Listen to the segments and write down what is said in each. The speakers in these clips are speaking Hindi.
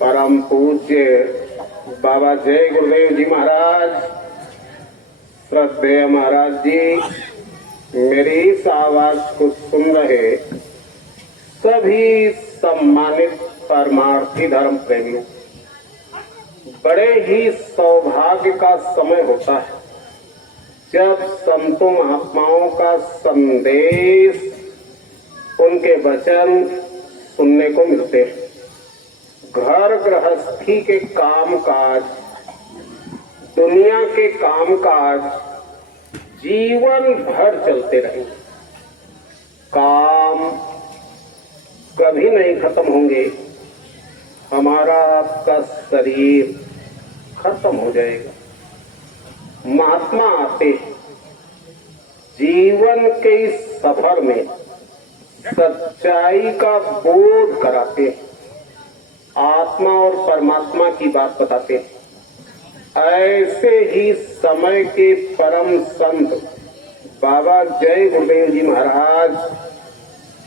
परम पूज्य बाबा जय गुरुदेव जी महाराज, श्रद्धेय महाराज जी, मेरी इस आवाज को सुन रहे सभी सम्मानित परमार्थी धर्म प्रेमियों, बड़े ही सौभाग्य का समय होता है जब संतों महात्माओं का संदेश, उनके वचन सुनने को मिलते हैं। घर गृहस्थी के कामकाज, दुनिया के कामकाज जीवन भर चलते रहेंगे। काम कभी नहीं खत्म होंगे। हमारा आपका शरीर खत्म हो जाएगा। महात्मा आते हैं, जीवन के इस सफर में सच्चाई का बोध कराते हैं, आत्मा और परमात्मा की बात बताते हैं। ऐसे ही समय के परम संत बाबा जय गुरुदेव जी महाराज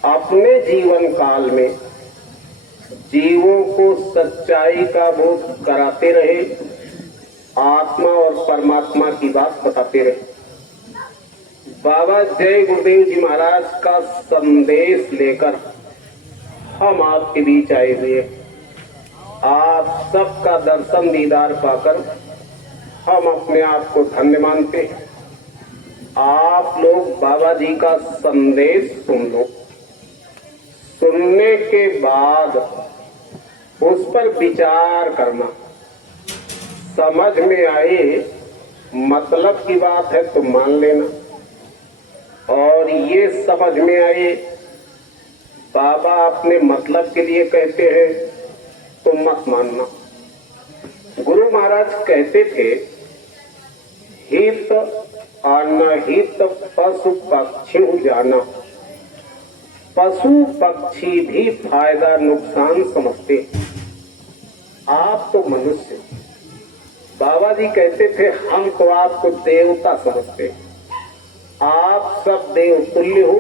अपने जीवन काल में जीवों को सच्चाई का बोध कराते रहे, आत्मा और परमात्मा की बात बताते रहे। बाबा जय गुरुदेव जी महाराज का संदेश लेकर हम आपके बीच आए हुए। आप सबका दर्शन दीदार पाकर हम अपने आप को धन्य मानते हैं। आप लोग बाबा जी का संदेश सुन लो, सुनने के बाद उस पर विचार करना। समझ में आए, मतलब की बात है तो मान लेना, और ये समझ में आए बाबा अपने मतलब के लिए कहते हैं तो मत मानना। गुरु महाराज कहते थे, हित अनहित पशु पक्षी जाना। पशु पक्षी भी फायदा नुकसान समझते, आप तो मनुष्य। बाबा जी कहते थे, हम तो आपको देवता समझते, आप सब देव तुल्य हो।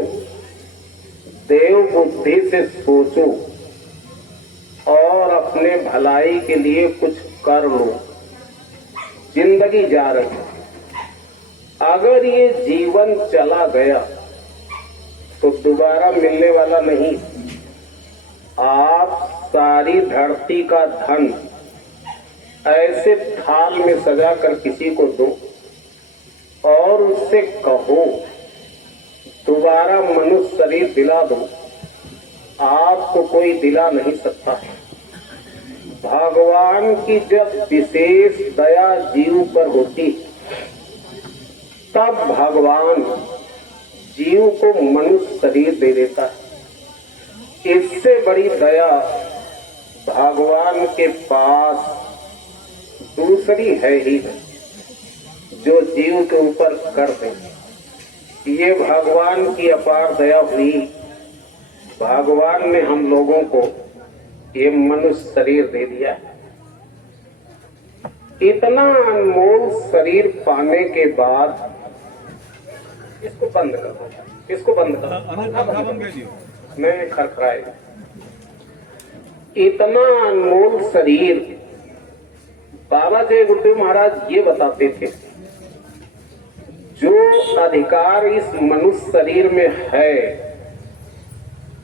देव बुद्धि से सोचो और अपने भलाई के लिए कुछ कर लो। जिंदगी जा रही, अगर ये जीवन चला गया तो दोबारा मिलने वाला नहीं। आप सारी धरती का धन ऐसे थाल में सजा कर किसी को दो और उससे कहो दोबारा मनुष्य शरीर दिला दो, आपको कोई दिला नहीं सकता है। भगवान की जब विशेष दया जीव पर होती तब भगवान जीव को मनुष्य शरीर दे देता है। इससे बड़ी दया भगवान के पास दूसरी है ही नहीं जो जीव के ऊपर कर दे। ये भगवान की अपार दया हुई। भगवान ने हम लोगों को ये मनुष्य शरीर दे दिया। इतना अनमोल शरीर पाने के बाद इसको बंद कर दो, इसको बंद कर, मैं खरखराए। इतना अनमोल शरीर बाबा जय गुरुदेव महाराज ये बताते थे, जो अधिकार इस मनुष्य शरीर में है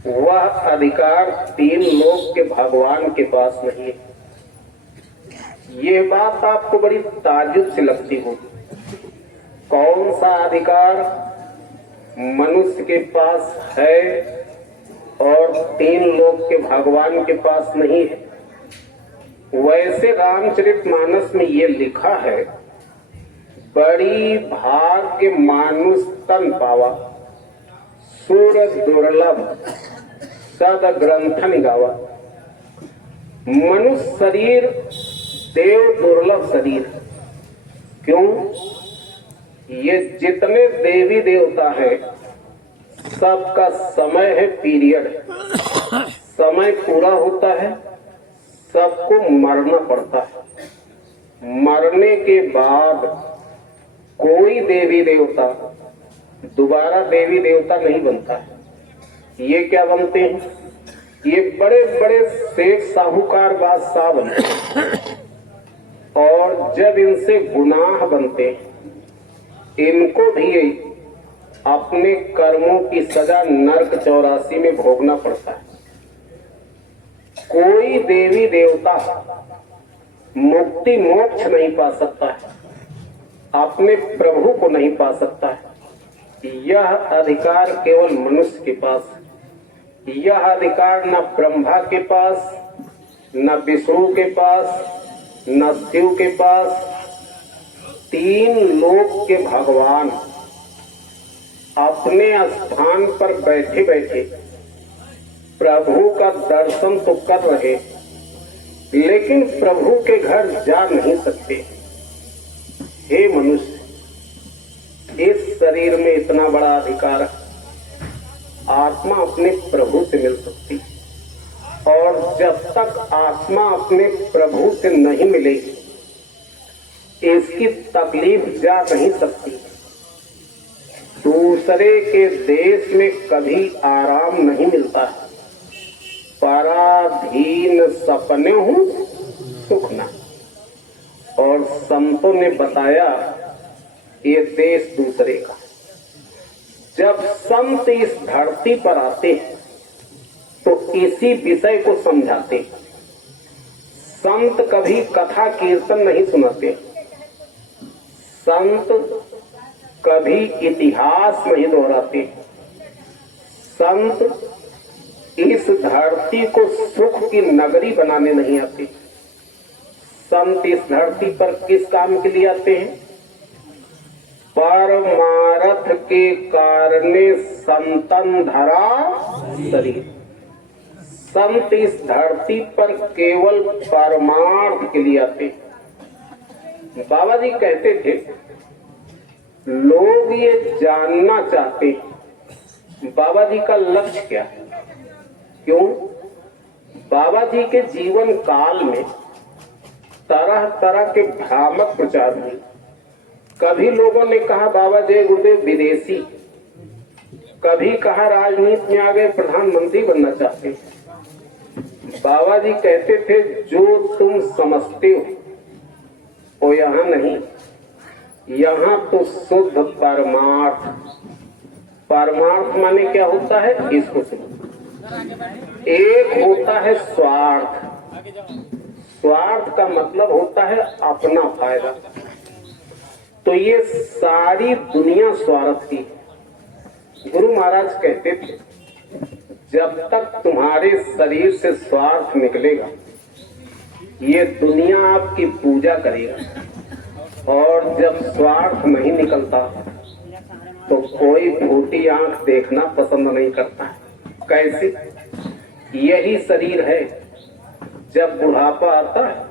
वह अधिकार तीन लोक के भगवान के पास नहीं है। ये बात आपको बड़ी ताज्जुब से लगती हो। कौन सा अधिकार मनुष्य के पास है और तीन लोक के भगवान के पास नहीं है? वैसे रामचरितमानस में ये लिखा है, बड़ी भाग्य मानुष तन पावा, सूर दुर्लभ सद ग्रंथन गावा। मनुष्य शरीर देव दुर्लभ शरीर। क्यों? ये जितने देवी देवता है सबका समय है, पीरियड है। समय पूरा होता है, सबको मरना पड़ता है। मरने के बाद कोई देवी देवता दोबारा देवी देवता नहीं बनता है। ये क्या बनते हैं? ये बड़े बड़े सेठ साहूकार बादशाह बनते और जब इनसे गुनाह बनते इनको भी अपने कर्मों की सजा नरक 84 में भोगना पड़ता है। कोई देवी देवता मुक्ति मोक्ष नहीं पा सकता है, अपने प्रभु को नहीं पा सकता है। यह अधिकार केवल मनुष्य के पास है। यह अधिकार न ब्रह्मा के पास, न विष्णु के पास, न शिव के पास। 3 लोक के भगवान अपने स्थान पर बैठे बैठे प्रभु का दर्शन तो कर रहे, लेकिन प्रभु के घर जा नहीं सकते। हे मनुष्य, इस शरीर में इतना बड़ा अधिकार, आत्मा अपने प्रभु से मिल सकती, और जब तक आत्मा अपने प्रभु से नहीं मिलेगी इसकी तकलीफ जा नहीं सकती। दूसरे के देश में कभी आराम नहीं मिलता है। पराधीन सपने हूं सुख ना। और संतों ने बताया ये देश दूसरे का। जब संत इस धरती पर आते हैं तो इसी विषय को समझाते। संत कभी कथा कीर्तन नहीं सुनाते, संत कभी इतिहास नहीं दोहराते। संत इस धरती को सुख की नगरी बनाने नहीं आते। संत इस धरती पर किस काम के लिए आते हैं? परमार्थ के कारणे संतन धरा शरीर। संत इस धरती पर केवल परमार्थ के लिए आते। बाबा जी कहते थे लोग ये जानना चाहते बाबा जी का लक्ष्य क्या है। क्यों? बाबा जी के जीवन काल में तरह तरह के भ्रामक प्रचार हुए। कभी लोगों ने कहा बाबा जय गुरुदेव विदेशी, कभी कहा राजनीति में आ गए, प्रधानमंत्री बनना चाहते। बाबा जी कहते थे जो तुम समझते हो वो यहाँ नहीं, यहाँ तो शुद्ध परमार्थ। परमार्थ माने क्या होता है? इसको सुनो। एक होता है स्वार्थ। स्वार्थ का मतलब होता है अपना फायदा। तो ये सारी दुनिया स्वार्थ की। गुरु महाराज कहते थे जब तक तुम्हारे शरीर से स्वार्थ निकलेगा ये दुनिया आपकी पूजा करेगा, और जब स्वार्थ नहीं निकलता तो कोई फूटी आंख देखना पसंद नहीं करता। कैसे? यही शरीर है, जब बुढ़ापा आता है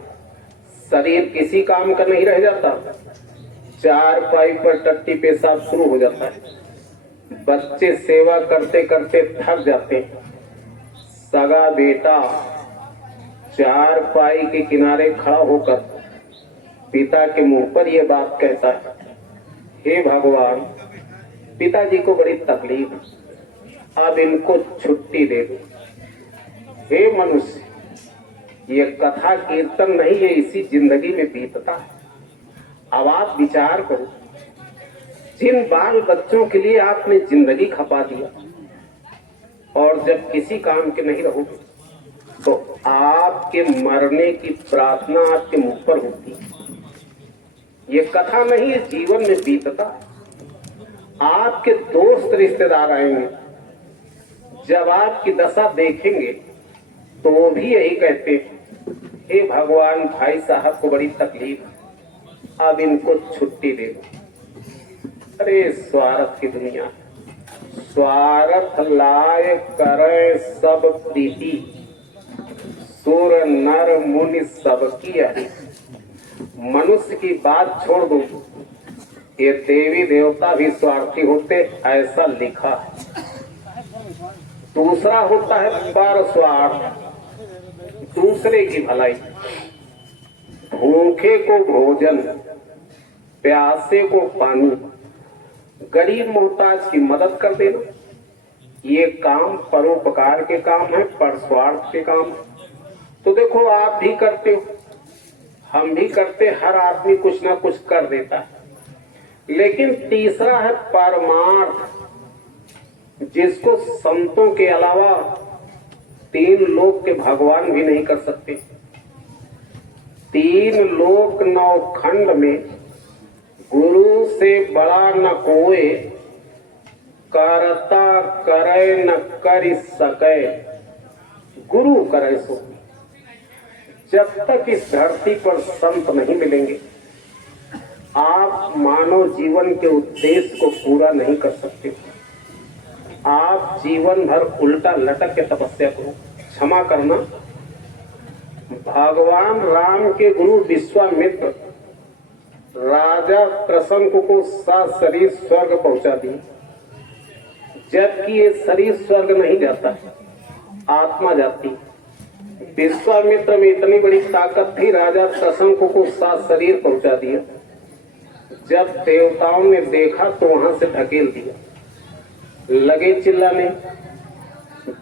शरीर किसी काम का नहीं रह जाता, चारपाई पर टट्टी पेशाब शुरू हो जाता है। बच्चे सेवा करते करते थक जाते हैं। सगा बेटा चारपाई के किनारे खड़ा होकर पिता के मुंह पर यह बात कहता है, हे भगवान, पिताजी को बड़ी तकलीफ, अब इनको छुट्टी दे दो। हे मनुष्य, ये कथा कीर्तन नहीं, ये इसी जिंदगी में बीतता है। अब आप विचार करो, जिन बाल बच्चों के लिए आपने जिंदगी खपा दिया और जब किसी काम के नहीं रहोगे तो आपके मरने की प्रार्थना आपके मुख पर होती है। ये कथा नहीं, ये जीवन में बीतता। आपके दोस्त रिश्तेदार आएंगे, जब आपकी दशा देखेंगे तो वो भी यही कहते, हे भगवान, भाई साहब को बड़ी तकलीफ, अब इनको छुट्टी दे दो। अरे स्वार्थ की दुनिया, स्वार्थ लाए करे सब प्रीति, सुर नर मुनि सबकी हरि। मनुष्य की बात छोड़ दो, ये देवी देवता भी स्वार्थी होते, ऐसा लिखा है। दूसरा होता है पर स्वार्थ, दूसरे की भलाई। भूखे को भोजन, प्यासे को पानी, गरीब मोहताज की मदद कर देना, ये काम परोपकार के काम है, परस्वार्थ के काम। तो देखो आप भी करते हो, हम भी करते, हर आदमी कुछ ना कुछ कर देता है। लेकिन तीसरा है परमार्थ, जिसको संतों के अलावा 3 लोक के भगवान भी नहीं कर सकते। 3 लोक 9 खंड में गुरु से बड़ा न कोई, करता करे न कर सके, गुरु करे सो। जब तक इस धरती पर संत नहीं मिलेंगे, आप मानव जीवन के उद्देश्य को पूरा नहीं कर सकते। आप जीवन भर उल्टा लटक के तपस्या करो। क्षमा करना, भगवान राम के गुरु विश्वामित्र राजा त्रसंक को 7 शरीर स्वर्ग पहुंचा दिए, जबकि ये शरीर स्वर्ग नहीं जाता, आत्मा जाती। विश्वामित्र में इतनी बड़ी ताकत थी, राजा त्रसंक को 7 शरीर पहुंचा दिया। जब देवताओं ने देखा तो वहां से ढकेल दिया, लगे चिल्लाने।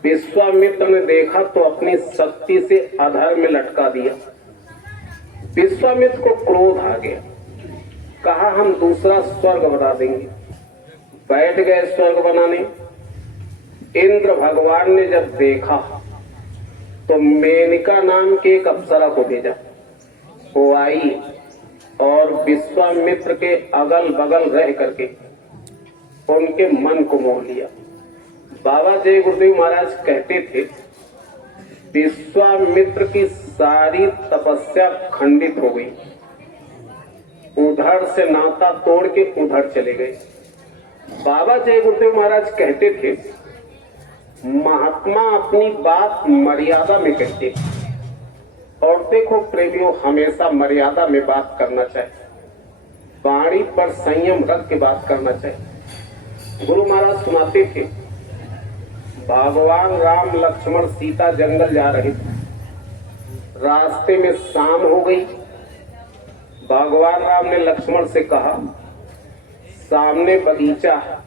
विश्वामित्र ने देखा तो अपनी शक्ति से आधार में लटका दिया। विश्वामित्र को क्रोध आ गया, कहा हम दूसरा स्वर्ग बना देंगे। बैठ गए स्वर्ग बनाने। इंद्र भगवान ने जब देखा तो मेनका नाम के एक अप्सरा को भेजा। वो आई और विश्वामित्र के अगल बगल रह करके उनके मन को मोह लिया। बाबा जय गुरुदेव महाराज कहते थे, विश्वामित्र की सारी तपस्या खंडित हो गई, उधर से नाता तोड़ के उधर चले गए। बाबा जय गुरुदेव महाराज कहते थे, महात्मा अपनी बात मर्यादा में कहते। और देखो प्रेमियों, हमेशा मर्यादा में बात करना चाहिए, वाणी पर संयम रख के बात करना चाहिए। गुरु महाराज सुनाते थे, भगवान राम लक्ष्मण सीता जंगल जा रहे थे। रास्ते में शाम हो गई। भगवान राम ने लक्ष्मण से कहा, सामने बगीचा है,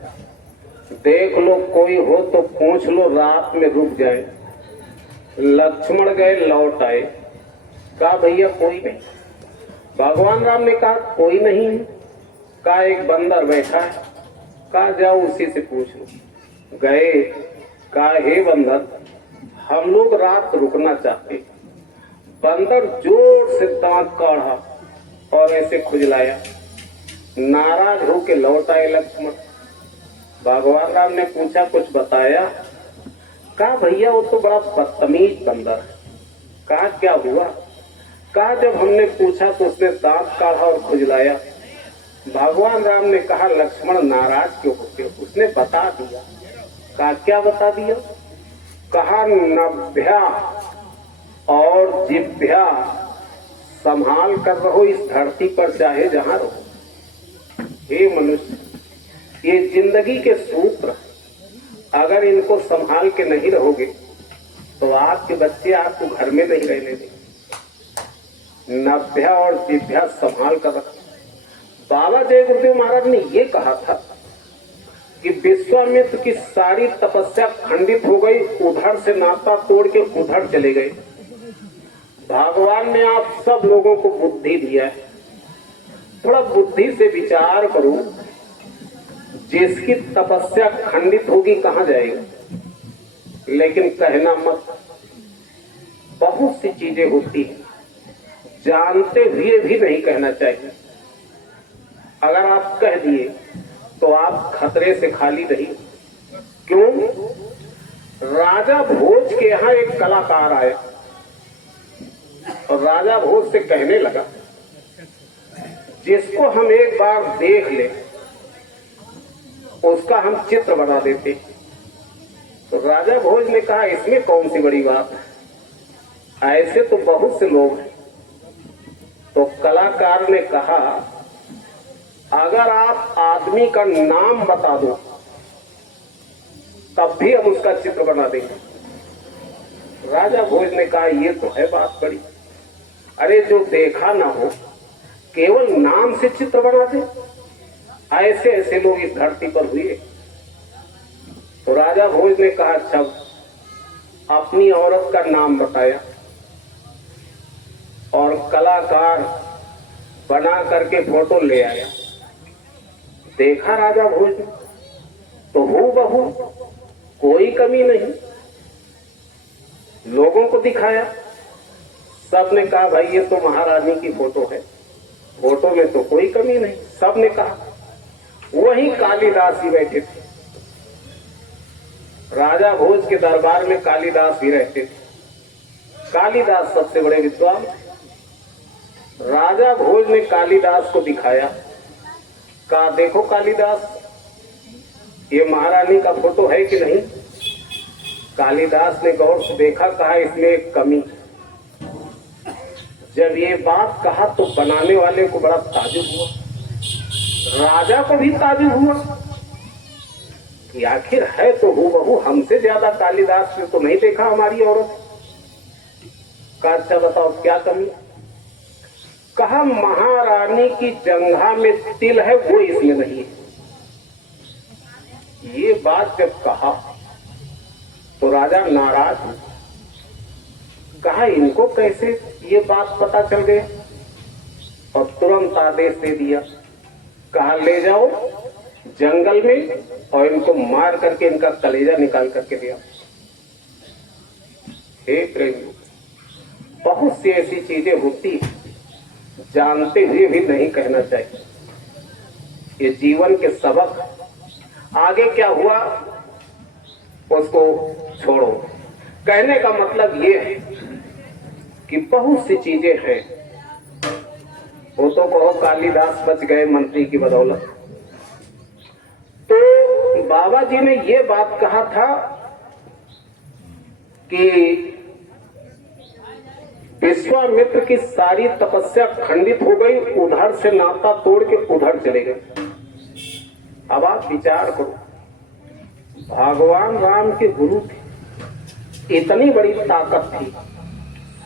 देख लो, कोई हो तो पूछ लो, रात में रुक जाए। लक्ष्मण गए, लौट आए, कहा भैया कोई नहीं। भगवान राम ने कहा कोई नहीं है। कहा एक बंदर बैठा है। कहा जाओ उसी से पूछ लो। गए, कहा हे बंदर, हम लोग रात रुकना चाहते। बंदर जोर से दांत काढ़ा और ऐसे खुजलाया। नाराज होके लौट आए लक्ष्मण। भगवान राम ने पूछा कुछ बताया? कहा भैया वो तो बड़ा बदतमीज बंदर है। कहा क्या हुआ? कहा जब हमने पूछा तो उसने दांत काढ़ा और खुजलाया। भगवान राम ने कहा लक्ष्मण नाराज क्यों होते हो? उसने बता दिया। कहा क्या बता दिया? कहा नभ्या और जिभ्या संभाल कर रहो इस धरती पर, चाहे जहां रहो। हे मनुष्य, ये जिंदगी के सूत्र, अगर इनको संभाल के नहीं रहोगे तो आपके बच्चे आपको घर में नहीं रहने देंगे। नभ्या और जिभ्या संभाल कर रखो। बाबा जय गुरुदेव महाराज ने ये कहा था कि विश्वामित्र की सारी तपस्या खंडित हो गई, उधर से नाता तोड़ के उधर चले गए। भगवान ने आप सब लोगों को बुद्धि दिया है, थोड़ा बुद्धि से विचार करो। जिसकी तपस्या खंडित होगी कहां जाएगा? लेकिन कहना मत, बहुत सी चीजें होती हैं जानते हुए भी नहीं कहना चाहिए। अगर आप कह दिए तो आप खतरे से खाली रहिए। क्यों? राजा भोज के यहाँ एक कलाकार आया और राजा भोज से कहने लगा, जिसको हम एक बार देख ले उसका हम चित्र बना देते। तो राजा भोज ने कहा इसमें कौन सी बड़ी बात है, ऐसे तो बहुत से लोग हैं। तो कलाकार ने कहा अगर आप आदमी का नाम बता दो तब भी हम उसका चित्र बना देंगे। राजा भोज ने कहा ये तो है बात बड़ी, अरे जो देखा ना हो केवल नाम से चित्र बना दे, ऐसे ऐसे लोग इस धरती पर हुए। तो राजा भोज ने कहा अच्छा, अपनी औरत का नाम बताया और कलाकार बना करके फोटो ले आया। देखा राजा भोज ने तो हूबहू, कोई कमी नहीं। लोगों को दिखाया, सबने कहा भाई ये तो महारानी की फोटो है, फोटो में तो कोई कमी नहीं। सबने कहा, वही कालिदास ही बैठे थे। राजा भोज के दरबार में कालिदास भी रहते थे। कालिदास सबसे बड़े विद्वान। राजा भोज ने कालिदास को दिखाया, कहा देखो कालिदास, ये महारानी का फोटो है कि नहीं। कालिदास ने गौर से देखा, कहा इसमें एक कमी। जब ये बात कहा तो बनाने वाले को बड़ा ताजुब हुआ, राजा को भी ताजुब हुआ कि आखिर है तो हूबहू, हमसे ज्यादा कालिदास ने तो नहीं देखा हमारी औरत। कहा अच्छा बताओ क्या कमी। कहा महारानी की जंघा में तिल है, वो इसमें नहीं है। ये बात जब कहा तो राजा नाराज हुआ। कहा इनको कैसे ये बात पता चल गई, और तुरंत आदेश दे दिया। कहा ले जाओ जंगल में और इनको मार करके इनका कलेजा निकाल करके दिया। हे प्रेमी, बहुत सी ऐसी चीजें होती जानते हुए भी नहीं कहना चाहिए। ये जीवन के सबक। आगे क्या हुआ उसको छोड़ो। कहने का मतलब ये है कि बहुत सी चीजें हैं। वो तो कहो कालिदास बच गए मंत्री की बदौलत। तो बाबा जी ने ये बात कहा था कि विश्वामित्र की सारी तपस्या खंडित हो गई, उधर से नाता तोड़ के उधर चले गए। अब आप विचार करो, भगवान राम के गुरु थे, इतनी बड़ी ताकत थी,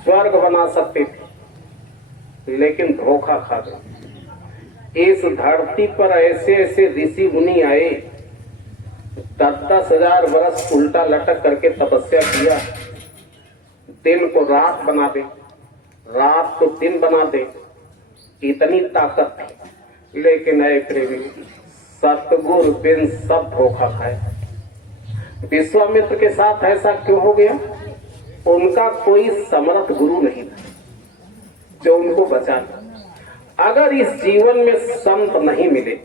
स्वर्ग बना सकते थे, लेकिन धोखा खा गए। इस धरती पर ऐसे ऐसे ऋषि मुनि आए, 10-10 हजार वर्ष उल्टा लटक करके तपस्या किया। दिन को रात बना दे, रात को दिन बना दे, इतनी ताकत थी। लेकिन ऐ प्रेमी, सतगुरु बिन सब धोखा खाए। विश्वामित्र के साथ ऐसा क्यों हो गया? उनका कोई समर्थ गुरु नहीं था जो उनको बचा। अगर इस जीवन में संत नहीं मिले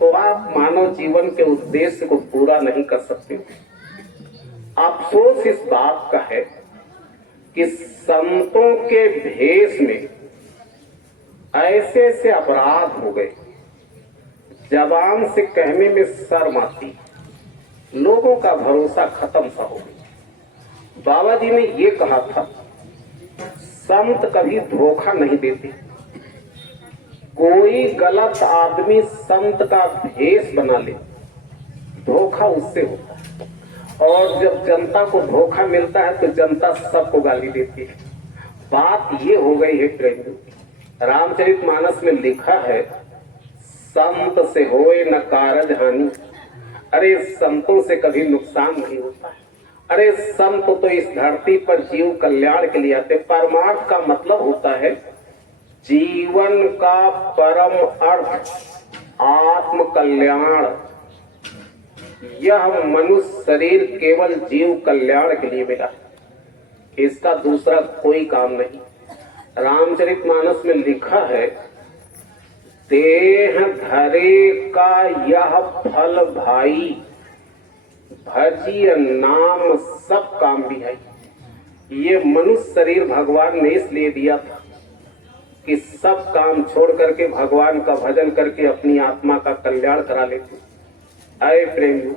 तो आप मानव जीवन के उद्देश्य को पूरा नहीं कर सकते। अफसोस इस बात का है कि संतों के भेष में ऐसे ऐसे अपराध हो गए, जबान से कहने में शर्म आती, लोगों का भरोसा खत्म सा हो गया। बाबा जी ने ये कहा था, संत कभी धोखा नहीं देते। कोई गलत आदमी संत का भेष बना ले, धोखा उससे होता है। और जब जनता को धोखा मिलता है तो जनता सबको गाली देती है। बात ये हो गई है प्रेमी, रामचरितमानस में लिखा है, संत से होए न कारज हानि। अरे संतों से कभी नुकसान नहीं होता है। अरे संत तो इस धरती पर जीव कल्याण के लिए आते। परमार्थ का मतलब होता है जीवन का परम अर्थ आत्म कल्याण। यह मनुष्य शरीर केवल जीव कल्याण के लिए मिला, इसका दूसरा कोई काम नहीं। रामचरितमानस में लिखा है, देह धरे का यह फल भाई, भजिय नाम सब काम भी है। ये मनुष्य शरीर भगवान ने इसलिए दिया था कि सब काम छोड़ करके भगवान का भजन करके अपनी आत्मा का कल्याण करा लेते। आए प्रेमियों,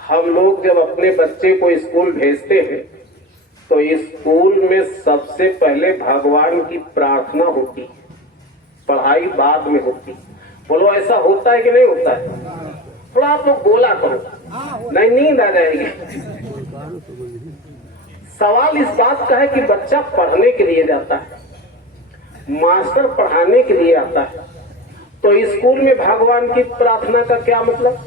हम लोग जब अपने बच्चे को स्कूल भेजते हैं तो स्कूल में सबसे पहले भगवान की प्रार्थना होती है, पढ़ाई बाद में होती। बोलो ऐसा होता है कि नहीं होता है? थोड़ा आप लोग बोला करो, नहीं नींद आ जाएगी। सवाल इस बात का है कि बच्चा पढ़ने के लिए जाता है, मास्टर पढ़ाने के लिए आता है, तो स्कूल में भगवान की प्रार्थना का क्या मतलब?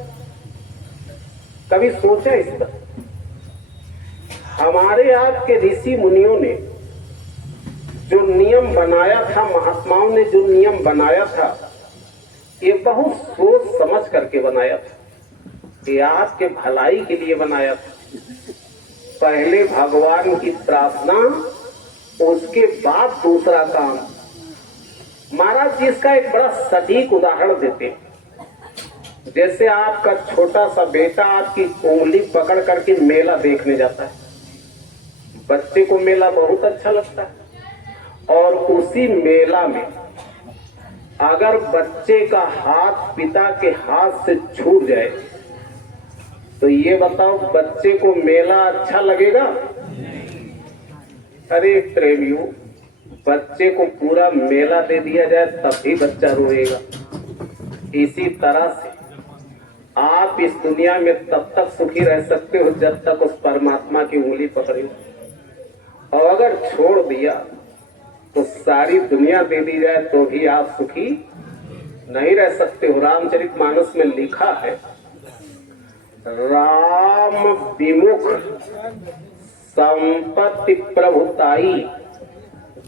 कभी सोचा इस पर? हमारे आपके ऋषि मुनियों ने जो नियम बनाया था, महात्माओं ने जो नियम बनाया था, ये बहुत सोच समझ करके बनाया था। ये आपके भलाई के लिए बनाया था। पहले भगवान की प्रार्थना, उसके बाद दूसरा काम। महाराज जी इसका एक बड़ा सटीक उदाहरण देते हैं। जैसे आपका छोटा सा बेटा आपकी उंगली पकड़ करके मेला देखने जाता है। बच्चे को मेला बहुत अच्छा लगता है, और उसी मेला में अगर बच्चे का हाथ पिता के हाथ से छूट जाए तो ये बताओ, बच्चे को मेला अच्छा लगेगा? अरे प्रेमियों, बच्चे को पूरा मेला दे दिया जाए तब भी बच्चा रोएगा। इसी तरह से आप इस दुनिया में तब तक सुखी रह सकते हो जब तक उस परमात्मा की उंगली पकड़े हो, और अगर छोड़ दिया तो सारी दुनिया दे दी जाए तो भी आप सुखी नहीं रह सकते हो। रामचरितमानस में लिखा है, राम विमुख संपत्ति प्रभुताई,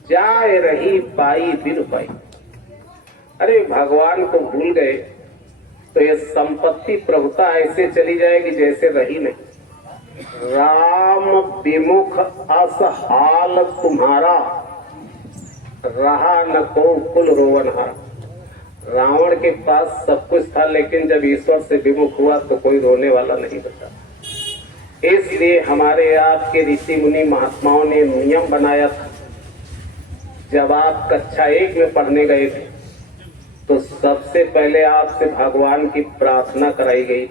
जाए रही पाई बिन पाई। अरे भगवान को भूल गए तो ये संपत्ति प्रभुता ऐसे चली जाएगी जैसे रही नहीं। राम विमुख असहाल तुम्हारा, रहा न को कुल रोवनहारा। रावण के पास सब कुछ था, लेकिन जब ईश्वर से विमुख हुआ तो कोई रोने वाला नहीं बचा। इसलिए हमारे आपके ऋषि मुनि महात्माओं ने नियम बनाया था। जब आप कक्षा 1 में पढ़ने गए थे तो सबसे पहले आपसे भगवान की प्रार्थना कराई गई।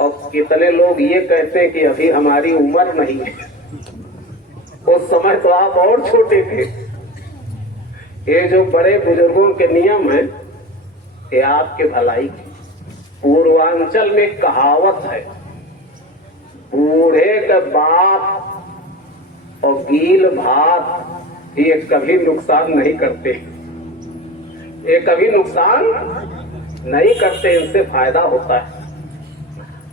और कितने लोग ये कहते हैं कि अभी हमारी उम्र नहीं है। उस समय तो आप और छोटे थे। ये जो बड़े बुजुर्गों के नियम है, ये आपके भलाई की। पूर्वांचल में कहावत है, बूढ़े का बाप और गील भात ये कभी नुकसान नहीं करते। ये कभी नुकसान नहीं करते, इनसे फायदा होता है।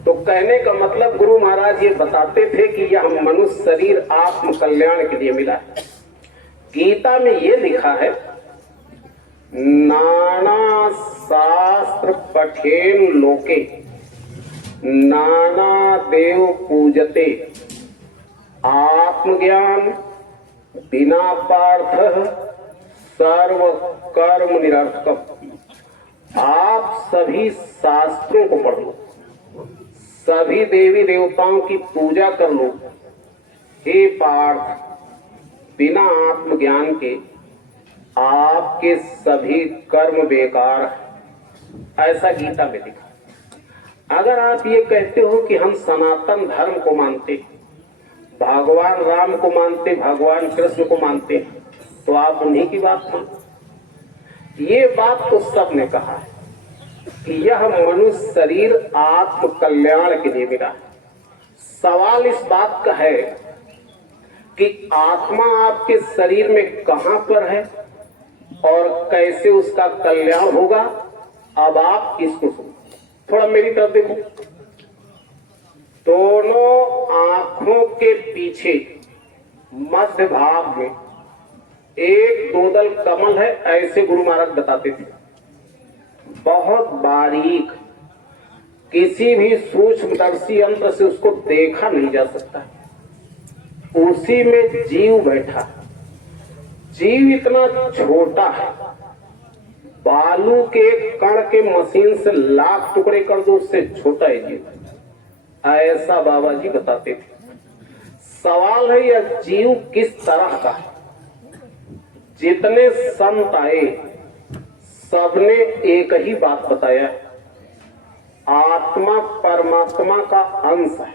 तो कहने का मतलब गुरु महाराज ये बताते थे कि यह मनुष्य शरीर आत्म कल्याण के लिए मिला है। गीता में ये लिखा है, नाना शास्त्र पठेन लोके, नाना देव पूजते, आत्मज्ञान बिना पार्थ सर्व कर्म निरर्थक। आप सभी शास्त्रों को पढ़ लो, सभी देवी देवताओं की पूजा कर लो, हे पार्थ, बिना आत्मज्ञान के आपके सभी कर्म बेकार है। ऐसा गीता में लिखा। अगर आप ये कहते हो कि हम सनातन धर्म को मानते, भगवान राम को मानते, भगवान कृष्ण को मानते, तो आप उन्हीं की बात मानो। ये बात तो सबने कहा है कि यह मनुष्य शरीर आत्म कल्याण के लिए मिला है। सवाल इस बात का है कि आत्मा आपके शरीर में कहां पर है और कैसे उसका कल्याण होगा। अब आप इसको सुनो, थोड़ा मेरी तरफ देखो। दोनों आंखों के पीछे मध्य भाग में एक दोदल कमल है, ऐसे गुरु महाराज बताते थे। बहुत बारीक, किसी भी सूक्ष्मदर्शी यंत्र से उसको देखा नहीं जा सकता। उसी में जीव बैठा। जीव इतना छोटा है, बालू के कण के मशीन से लाख टुकड़े कर दो, उससे छोटा है जीव। ऐसा बाबा जी बताते थे। सवाल है यह जीव किस तरह का है। जितने संत आए सबने एक ही बात बताया है, आत्मा परमात्मा का अंश है।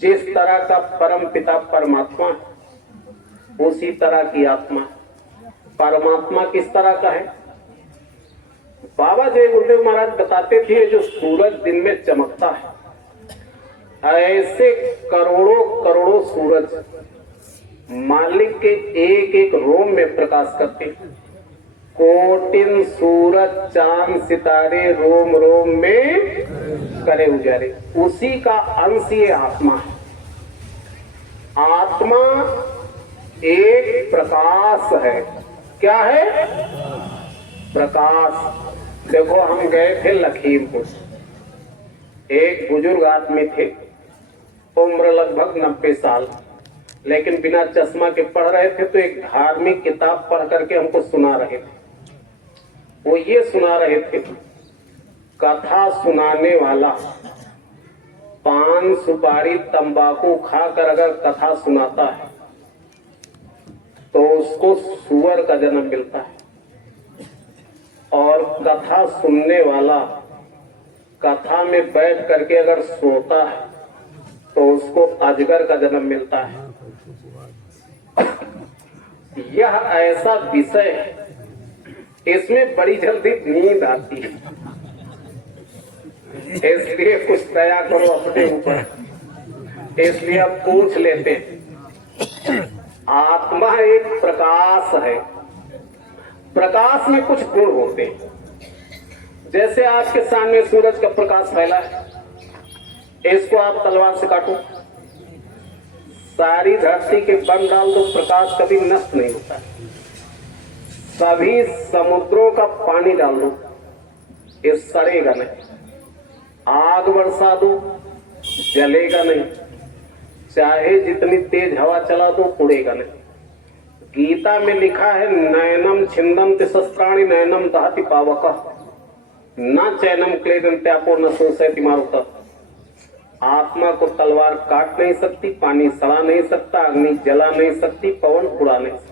जिस तरह का परम पिता परमात्मा है, उसी तरह की आत्मा। परमात्मा किस तरह का है? बाबा जय गुरुदेव महाराज बताते थे, जो सूरज दिन में चमकता है, ऐसे करोड़ों करोड़ों सूरज मालिक के एक एक रोम में प्रकाश करते हैं। कोटिन सूरज चांद सितारे रोम रोम में करे उजारे, उसी का अंश ये आत्मा है। आत्मा एक प्रकाश है। क्या है? प्रकाश। देखो, हम गए थे लखीमपुर, एक बुजुर्ग आदमी थे, उम्र लगभग 90 साल, लेकिन बिना चश्मा के पढ़ रहे थे। तो एक धार्मिक किताब पढ़ करके हमको सुना रहे थे। वो ये सुना रहे थे, कथा सुनाने वाला पान सुपारी तंबाकू खाकर अगर कथा सुनाता है तो उसको सूअर का जन्म मिलता है, और कथा सुनने वाला कथा में बैठ करके अगर सोता है तो उसको अजगर का जन्म मिलता है। यह ऐसा विषय है, इसमें बड़ी जल्दी नींद आती है, इसलिए कुछ दया करो अपने ऊपर। इसलिए अब पूछ लेते, आत्मा एक प्रकाश है। प्रकाश में कुछ गुण होते हैं। जैसे आपके सामने सूरज का प्रकाश फैला है, इसको आप तलवार से काटो, सारी धरती के बन डाल दो, प्रकाश कभी नष्ट नहीं होता। सभी समुद्रों का पानी डाल दो, ये सड़ेगा नहीं। आग बरसा दो, जलेगा नहीं। चाहे जितनी तेज हवा चला दो, उड़ेगा नहीं। गीता में लिखा है, नयनम छिंदन्ति शस्त्राणि नयनम दहति पावकः न चैनम क्लेदन्त्यापो न शोषयति मारुतः। आत्मा को तलवार काट नहीं सकती, पानी सड़ा नहीं सकता, अग्नि जला नहीं सकती, पवन उड़ा नहीं सकता।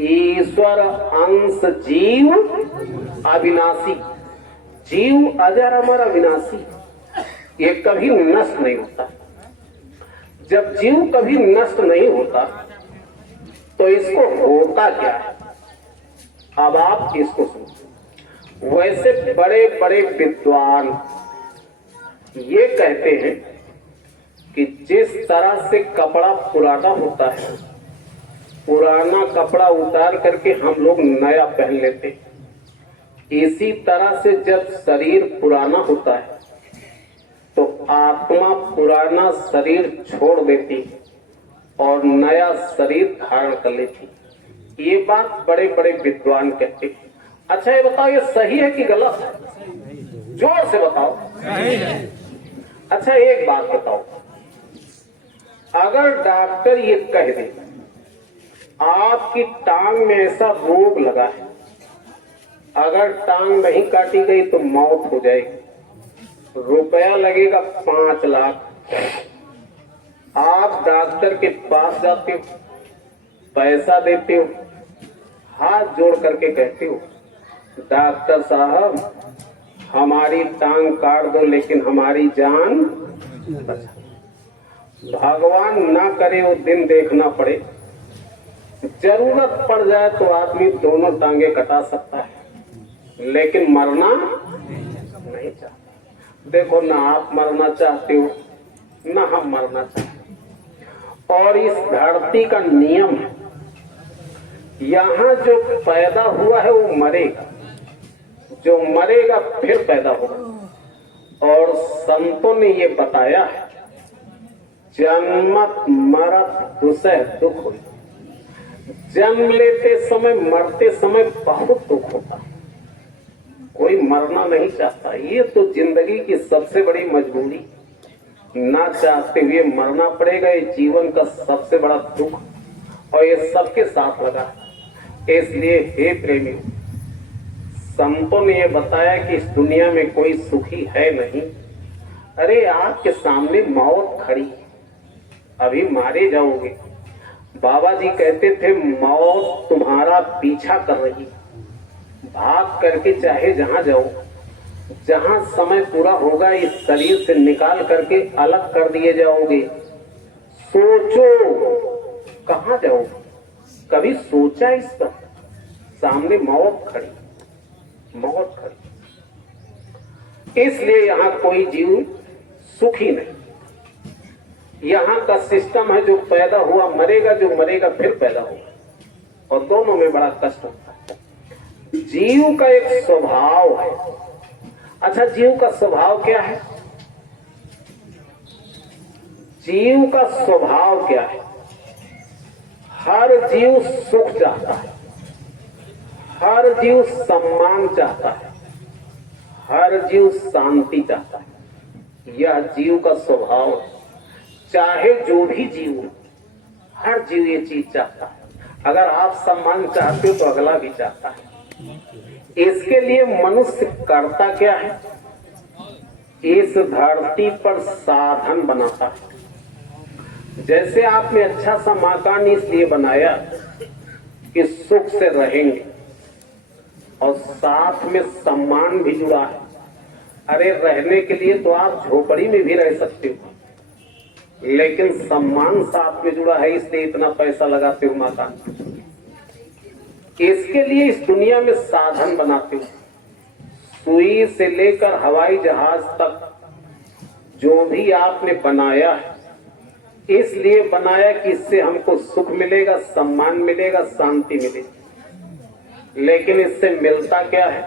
ईश्वर अंश जीव अविनाशी, जीव अजर अमर अविनाशी, ये कभी नष्ट नहीं होता। जब जीव कभी नष्ट नहीं होता तो इसको होता क्या है? अब आप इसको सुनो। वैसे बड़े बड़े विद्वान ये कहते हैं कि जिस तरह से कपड़ा पुराना होता है, पुराना कपड़ा उतार करके हम लोग नया पहन लेते, इसी तरह से जब शरीर पुराना होता है तो आत्मा पुराना शरीर छोड़ देती और नया शरीर धारण कर लेती। ये बात बड़े बड़े विद्वान कहते हैं। अच्छा, ये बताओ, ये सही है कि गलत है? जोर से बताओ। अच्छा, एक बात बताओ, अगर डॉक्टर ये कह दे आपकी टांग में ऐसा रोग लगा है, अगर टांग नहीं काटी गई तो मौत हो जाएगी, रुपया लगेगा 5 लाख, आप डॉक्टर के पास जाते हो, पैसा देते हो, हाथ जोड़ करके कहते हो, डॉक्टर साहब हमारी टांग काट दो लेकिन हमारी जान बचा। भगवान ना करे वो दिन देखना पड़े, जरूरत पड़ जाए तो आदमी दोनों टांगे कटा सकता है, लेकिन मरना नहीं चाहता। देखो, ना आप मरना चाहते हो ना हम मरना चाहते। और इस धरती का नियम है, यहाँ जो पैदा हुआ है वो मरेगा, जो मरेगा फिर पैदा होगा। और संतों ने ये बताया है, जन्मत मरत दुसह दुख हो। जन्म लेते समय मरते समय बहुत दुख होता, कोई मरना नहीं चाहता। ये तो जिंदगी की सबसे बड़ी मजबूरी, ना चाहते हुए मरना पड़ेगा। ये जीवन का सबसे बड़ा दुख, और ये सबके साथ लगा। इसलिए हे प्रेमी, संतों ने ये बताया कि इस दुनिया में कोई सुखी है नहीं। अरे आपके सामने मौत खड़ी, अभी मारे जाओगे। बाबा जी कहते थे, मौत तुम्हारा पीछा कर रही, भाग करके चाहे जहां जाओ, जहां समय पूरा होगा इस शरीर से निकाल करके अलग कर दिए जाओगे। सोचो कहां जाओगे, कभी सोचा इस पर? सामने मौत खड़ी, मौत खड़ी। इसलिए यहां कोई जीव सुखी नहीं। यहाँ का सिस्टम है, जो पैदा हुआ मरेगा, जो मरेगा फिर पैदा होगा, और दोनों में बड़ा कष्ट होता है। जीव का एक स्वभाव है। अच्छा, जीव का स्वभाव क्या है? जीव का स्वभाव क्या है? हर जीव सुख चाहता है, हर जीव सम्मान चाहता है, हर जीव शांति चाहता है। यह जीव का स्वभाव है। चाहे जो भी जीव हो, हर जीव ये चीज चाहता है। अगर आप सम्मान चाहते हो तो अगला भी चाहता है। इसके लिए मनुष्य करता क्या है? इस धरती पर साधन बनाता है। जैसे आपने अच्छा सा मकान इसलिए बनाया कि सुख से रहेंगे, और साथ में सम्मान भी जुड़ा है। अरे रहने के लिए तो आप झोपड़ी में भी रह सकते हो, लेकिन सम्मान साथ में जुड़ा है, इसलिए इतना पैसा लगाते हो मकान। इसके लिए इस दुनिया में साधन बनाते हो। सुई से लेकर हवाई जहाज तक जो भी आपने बनाया है, इसलिए बनाया कि इससे हमको सुख मिलेगा, सम्मान मिलेगा, शांति मिलेगी। लेकिन इससे मिलता क्या है?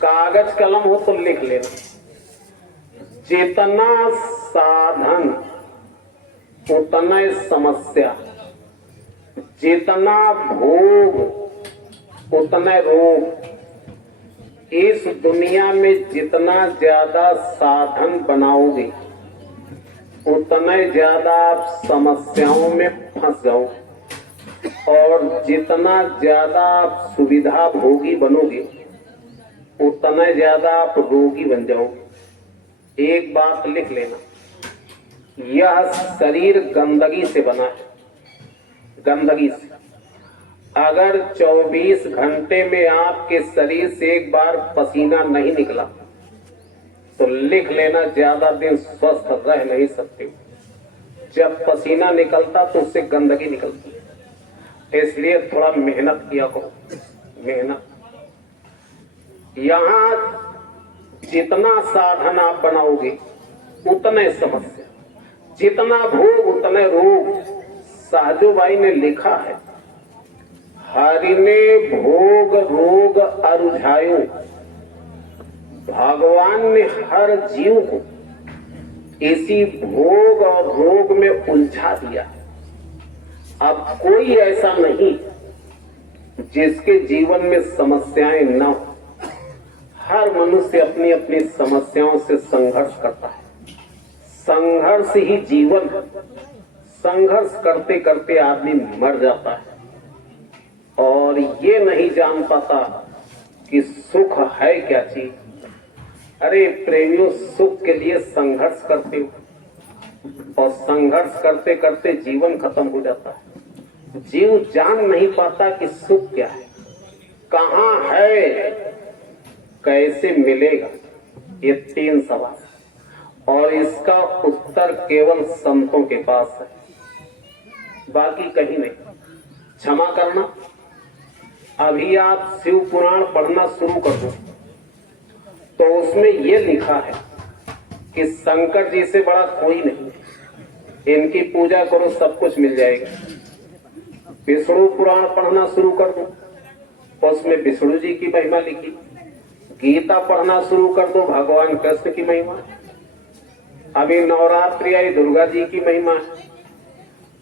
कागज कलम हो तो लिख लेना। जितना साधन उतना समस्या, जितना भोग उतना रोग। इस दुनिया में जितना ज्यादा साधन बनाओगे उतना ज्यादा आप समस्याओं में फंस जाओ, और जितना ज्यादा आप सुविधा भोगी बनोगे उतना ज्यादा आप रोगी बन जाओगे। एक बात लिख लेना, यह शरीर गंदगी से बना है, गंदगी से। अगर 24 घंटे में आपके शरीर से एक बार पसीना नहीं निकला तो लिख लेना, ज्यादा दिन स्वस्थ रह नहीं सकते। जब पसीना निकलता तो उससे गंदगी निकलती है। इसलिए थोड़ा मेहनत किया करो, मेहनत। यहां जितना साधन आप बनाओगे उतने समस्या, जितना भोग उतने रोग। साधुबाई ने लिखा है, हरि ने भोग रोग अरुझायो। भगवान ने हर जीव को इसी भोग और रोग में उलझा दिया। अब कोई ऐसा नहीं जिसके जीवन में समस्याएं न हो। हर मनुष्य अपनी अपनी समस्याओं से संघर्ष करता है। संघर्ष ही जीवन है। संघर्ष करते करते आदमी मर जाता है और ये नहीं जान पाता कि सुख है क्या चीज। अरे प्रेमियों, सुख के लिए संघर्ष करते हो और संघर्ष करते करते जीवन खत्म हो जाता है। जीव जान नहीं पाता कि सुख क्या है, कहाँ है, कैसे मिलेगा। ये 3 सवाल, और इसका उत्तर केवल संतों के पास है, बाकी कहीं नहीं। क्षमा करना, अभी आप शिव पुराण पढ़ना शुरू कर दो तो उसमें ये लिखा है कि शंकर जी से बड़ा कोई नहीं, इनकी पूजा करो सब कुछ मिल जाएगा। विष्णु पुराण पढ़ना शुरू कर दो तो उसमें विष्णु जी की महिमा लिखी। गीता पढ़ना शुरू कर दो, भगवान कृष्ण की महिमा। अभी नवरात्रि आई, दुर्गा जी की महिमा है।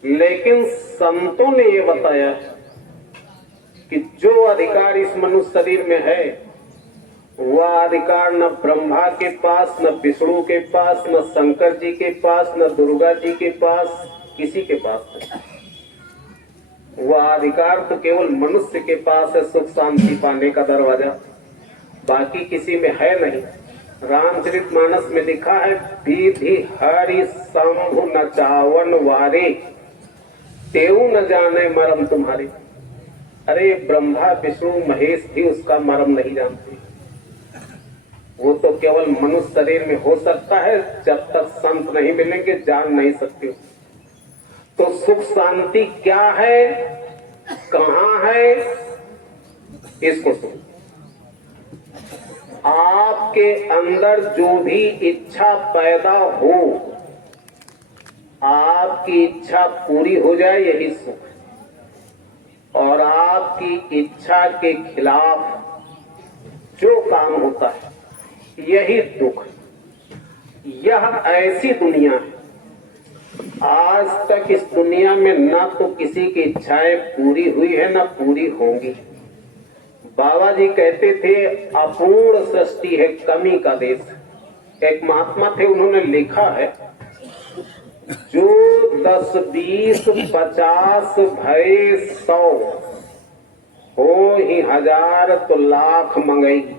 लेकिन संतों ने ये बताया कि जो अधिकार इस मनुष्य शरीर में है वह अधिकार न ब्रह्मा के पास, न विष्णु के पास, न शंकर जी के पास, न दुर्गा जी के पास, किसी के पास नहीं। वह अधिकार तो केवल मनुष्य के पास है, सुख शांति पाने का दरवाजा, बाकी किसी में है नहीं। रामचरितमानस में लिखा है, विधि हरि शंभु न चावन वारे, तेऊ न जाने मरम तुम्हारे। अरे ब्रह्मा विष्णु महेश भी उसका मरम नहीं जानते। वो तो केवल मनुष्य शरीर में हो सकता है, जब तक संत नहीं मिलेंगे जान नहीं सकते। तो सुख शांति क्या है, कहाँ है, इसको सुनो। आपके अंदर जो भी इच्छा पैदा हो, आपकी इच्छा पूरी हो जाए, यही सुख। और आपकी इच्छा के खिलाफ जो काम होता है यही दुख। यह ऐसी दुनिया है, आज तक इस दुनिया में ना तो किसी की इच्छाएं पूरी हुई है ना पूरी होंगी। बाबा जी कहते थे अपूर्ण सृष्टि है, कमी का देश। एक महात्मा थे, उन्होंने लिखा है जो 10 20 50 भय 100 हो ही 1000 तो लाख मंगेगी,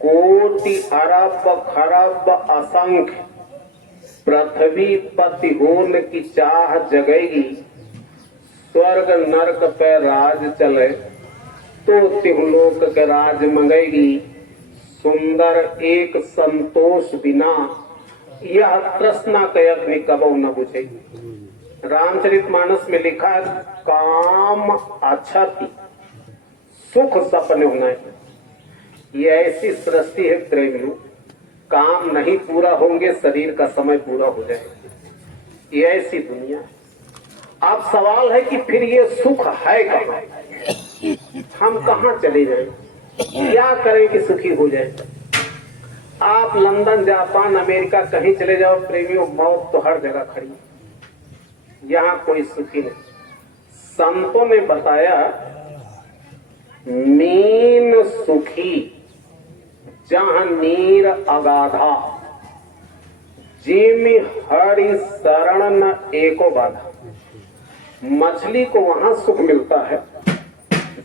कोटि अरब खरब असंख्य पृथ्वी पति होने की चाह जगेगी, स्वर्ग नरक पे राज चले तो तिहुलोक के राज मंगेगी, सुंदर एक संतोष बिना यह तृष्णा के अग्नि कबो न बुझेगी। रामचरितमानस में लिखा है काम अछति सुख सपने होना है। ये ऐसी सृष्टि है प्रेमियों, काम नहीं पूरा होंगे शरीर का समय पूरा हो जाएगा, ये ऐसी दुनिया है। अब सवाल है कि फिर ये सुख है कहाँ, हम कहाँ चले जाएं, क्या करें कि सुखी हो जाए। आप लंदन जापान अमेरिका कहीं चले जाओ प्रेमियों, मौत तो हर जगह खड़ी है, यहाँ कोई सुखी नहीं। संतों ने बताया मीन सुखी जहां नीर अगाधा, जिमि हरि शरण न एको बाधा। मछली को वहां सुख मिलता है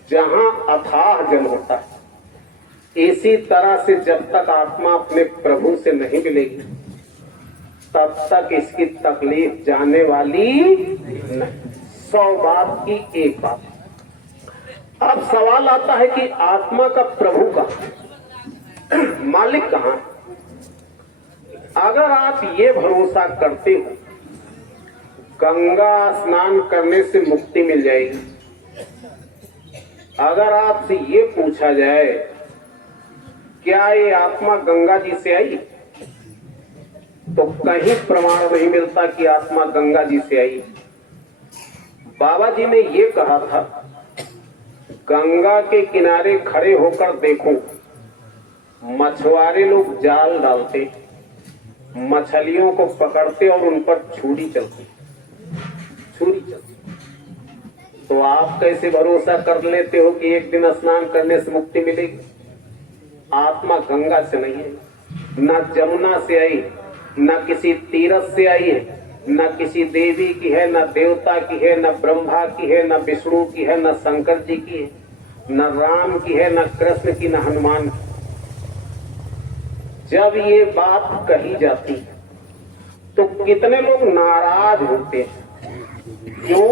जहां अथाह जल होता है। इसी तरह से जब तक आत्मा अपने प्रभु से नहीं मिलेगी तब तक इसकी तकलीफ जाने वाली नहीं। 100 बात की एक बात। अब सवाल आता है कि आत्मा का प्रभु का मालिक कहां है? अगर आप ये भरोसा करते हो गंगा स्नान करने से मुक्ति मिल जाएगी, अगर आपसे ये पूछा जाए क्या ये आत्मा गंगा जी से आई, तो कहीं प्रमाण नहीं मिलता कि आत्मा गंगा जी से आई। बाबा जी ने ये कहा था गंगा के किनारे खड़े होकर देखो, मछुआरे लोग जाल डालते, मछलियों को पकड़ते और उन पर छुरी चलती। तो आप कैसे भरोसा कर लेते हो कि एक दिन स्नान करने से मुक्ति मिलेगी? आत्मा गंगा से नहीं है, न जमुना से आई, न किसी तीर्थ से आई है, न किसी देवी की है, न देवता की है, न ब्रह्मा की है, न विष्णु की है, न शंकर जी की है, न राम की है, न कृष्ण की, न हनुमान की। जब ये बात कही जाती है तो कितने लोग नाराज होते हैं। क्यों?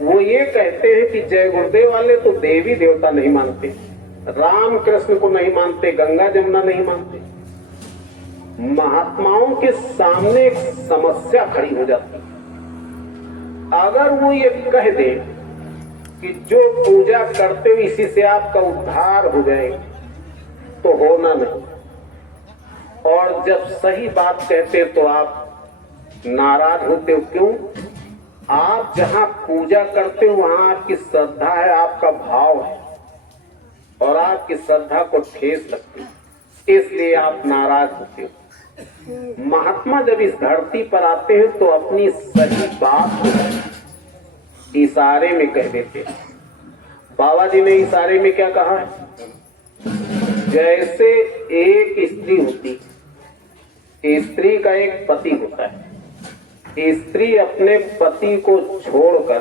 वो ये कहते हैं कि जय गुरुदेव वाले तो देवी देवता नहीं मानते, राम कृष्ण को नहीं मानते, गंगा जमुना नहीं मानते। महात्माओं के सामने एक समस्या खड़ी हो जाती है। अगर वो ये कह दे कि जो पूजा करते हो इसी से आपका उद्धार हो जाएगा, तो होना नहीं। और जब सही बात कहते तो आप नाराज होते हो। क्यों? आप जहां पूजा करते हो वहां आपकी श्रद्धा है, आपका भाव है, और आपकी श्रद्धा को ठेस लगती है, इसलिए आप नाराज होते हो। महात्मा जब इस धरती पर आते हैं तो अपनी सही बात को इशारे में कह देते हैं। बाबा जी ने इशारे में क्या कहा है? जैसे एक स्त्री होती, स्त्री का एक पति होता है, स्त्री अपने पति को छोड़कर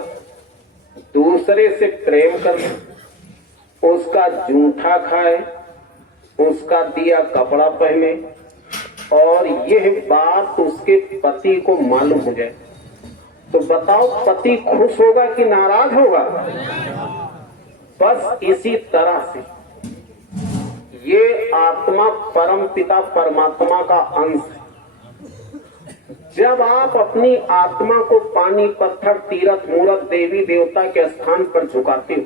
दूसरे से प्रेम कर, उसका जूठा खाए, उसका दिया कपड़ा पहने, और यह बात उसके पति को मालूम हो जाए, तो बताओ पति खुश होगा कि नाराज होगा? बस इसी तरह से ये आत्मा परम पिता परमात्मा का अंश है। जब आप अपनी आत्मा को पानी पत्थर तीर्थ मूर्त देवी देवता के स्थान पर झुकाते हो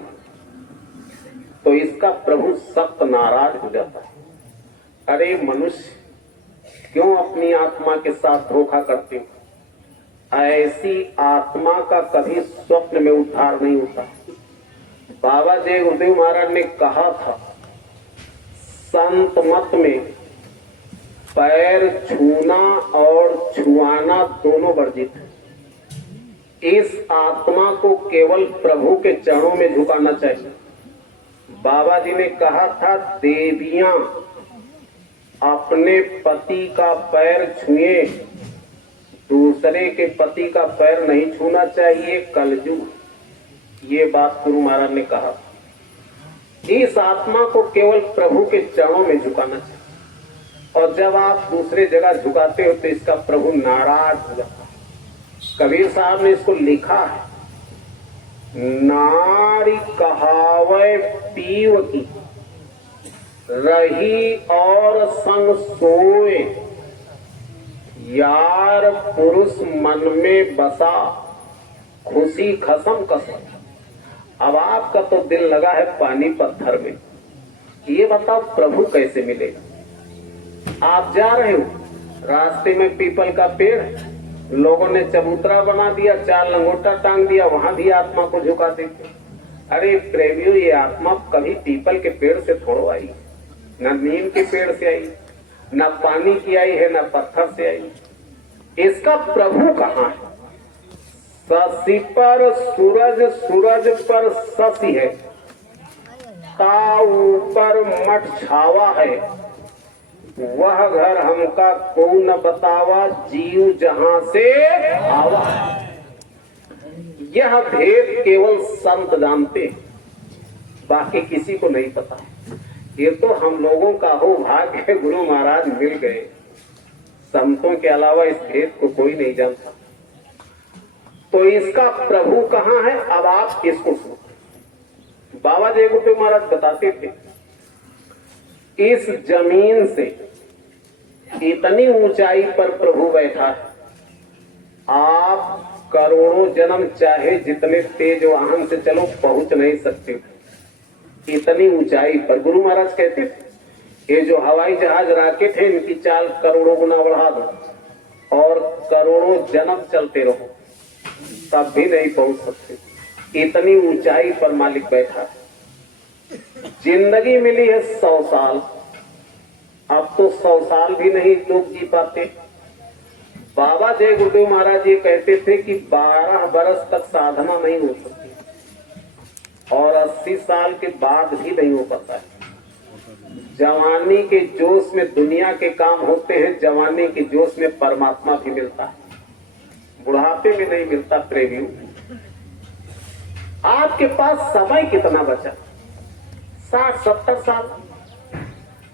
तो इसका प्रभु सख्त नाराज हो जाता है। अरे मनुष्य, क्यों अपनी आत्मा के साथ धोखा करते हो? ऐसी आत्मा का कभी स्वप्न में उद्धार नहीं होता। बाबा जय गुरुदेव महाराज ने कहा था संत मत में पैर छूना और छुआना दोनों वर्जित है। इस आत्मा को केवल प्रभु के चरणों में झुकाना चाहिए। बाबा जी ने कहा था, देवियां अपने पति का पैर छुए, दूसरे के पति का पैर नहीं छूना चाहिए, कलयुग। ये बात गुरु महाराज ने कहा। इस आत्मा को केवल प्रभु के चरणों में झुकाना चाहिए। और जब आप दूसरे जगह झुकाते हो तो इसका प्रभु नाराज हो जाता है। कबीर साहब ने इसको लिखा है, नारी कहावे पीव की, रही और संग सोए, यार पुरुष मन में बसा, खुशी खसम कसम। अब आपका तो दिल लगा है पानी पत्थर में, ये बताओ प्रभु कैसे मिलेगा? आप जा रहे हो, रास्ते में पीपल का पेड़, लोगों ने चबूतरा बना दिया, 4 लंगोटा टांग दिया, वहां भी आत्मा को झुका देते। अरे प्रेमियों, ये आत्मा कभी पीपल के पेड़ से थोड़ो आई, न नीम के पेड़ से आई, न पानी की आई है, न पत्थर से आई। इसका प्रभु कहाँ है? शशि पर सूरज, सूरज पर शशि है, ता ऊपर मठ छावा है, वह घर हमका को न बतावा, जीव जहां से आवा। यह भेद केवल संत जानते, बाकी किसी को नहीं पता। ये तो हम लोगों का हो भाग्य, गुरु महाराज मिल गए। संतों के अलावा इस भेद को कोई नहीं जानता। तो इसका प्रभु कहाँ है? अब आप इसको सुनो। बाबा जय गुरुदेव महाराज बताते थे, इस जमीन से इतनी ऊंचाई पर प्रभु बैठा है, आप करोड़ों जन्म चाहे जितने तेज वाहन से चलो पहुंच नहीं सकते। इतनी ऊंचाई पर गुरु महाराज कहते थे, ये जो हवाई जहाज रॉकेट है, इनकी चाल करोड़ों गुना बढ़ा दो और करोड़ों जन्म चलते रहो, तब भी नहीं पहुंच सकते। इतनी ऊंचाई पर मालिक बैठा है। जिंदगी मिली है 100 साल, अब तो 100 साल भी नहीं लोग जी पाते। बाबा जय गुरुदेव महाराज ये कहते थे कि 12 बरस तक साधना नहीं हो सकती और 80 साल के बाद भी नहीं हो पाता है। जवानी के जोश में दुनिया के काम होते हैं, जवानी के जोश में परमात्मा भी मिलता है, बुढ़ापे में नहीं मिलता। प्रेमियों, आपके पास समय कितना बचा? 60-70 साल।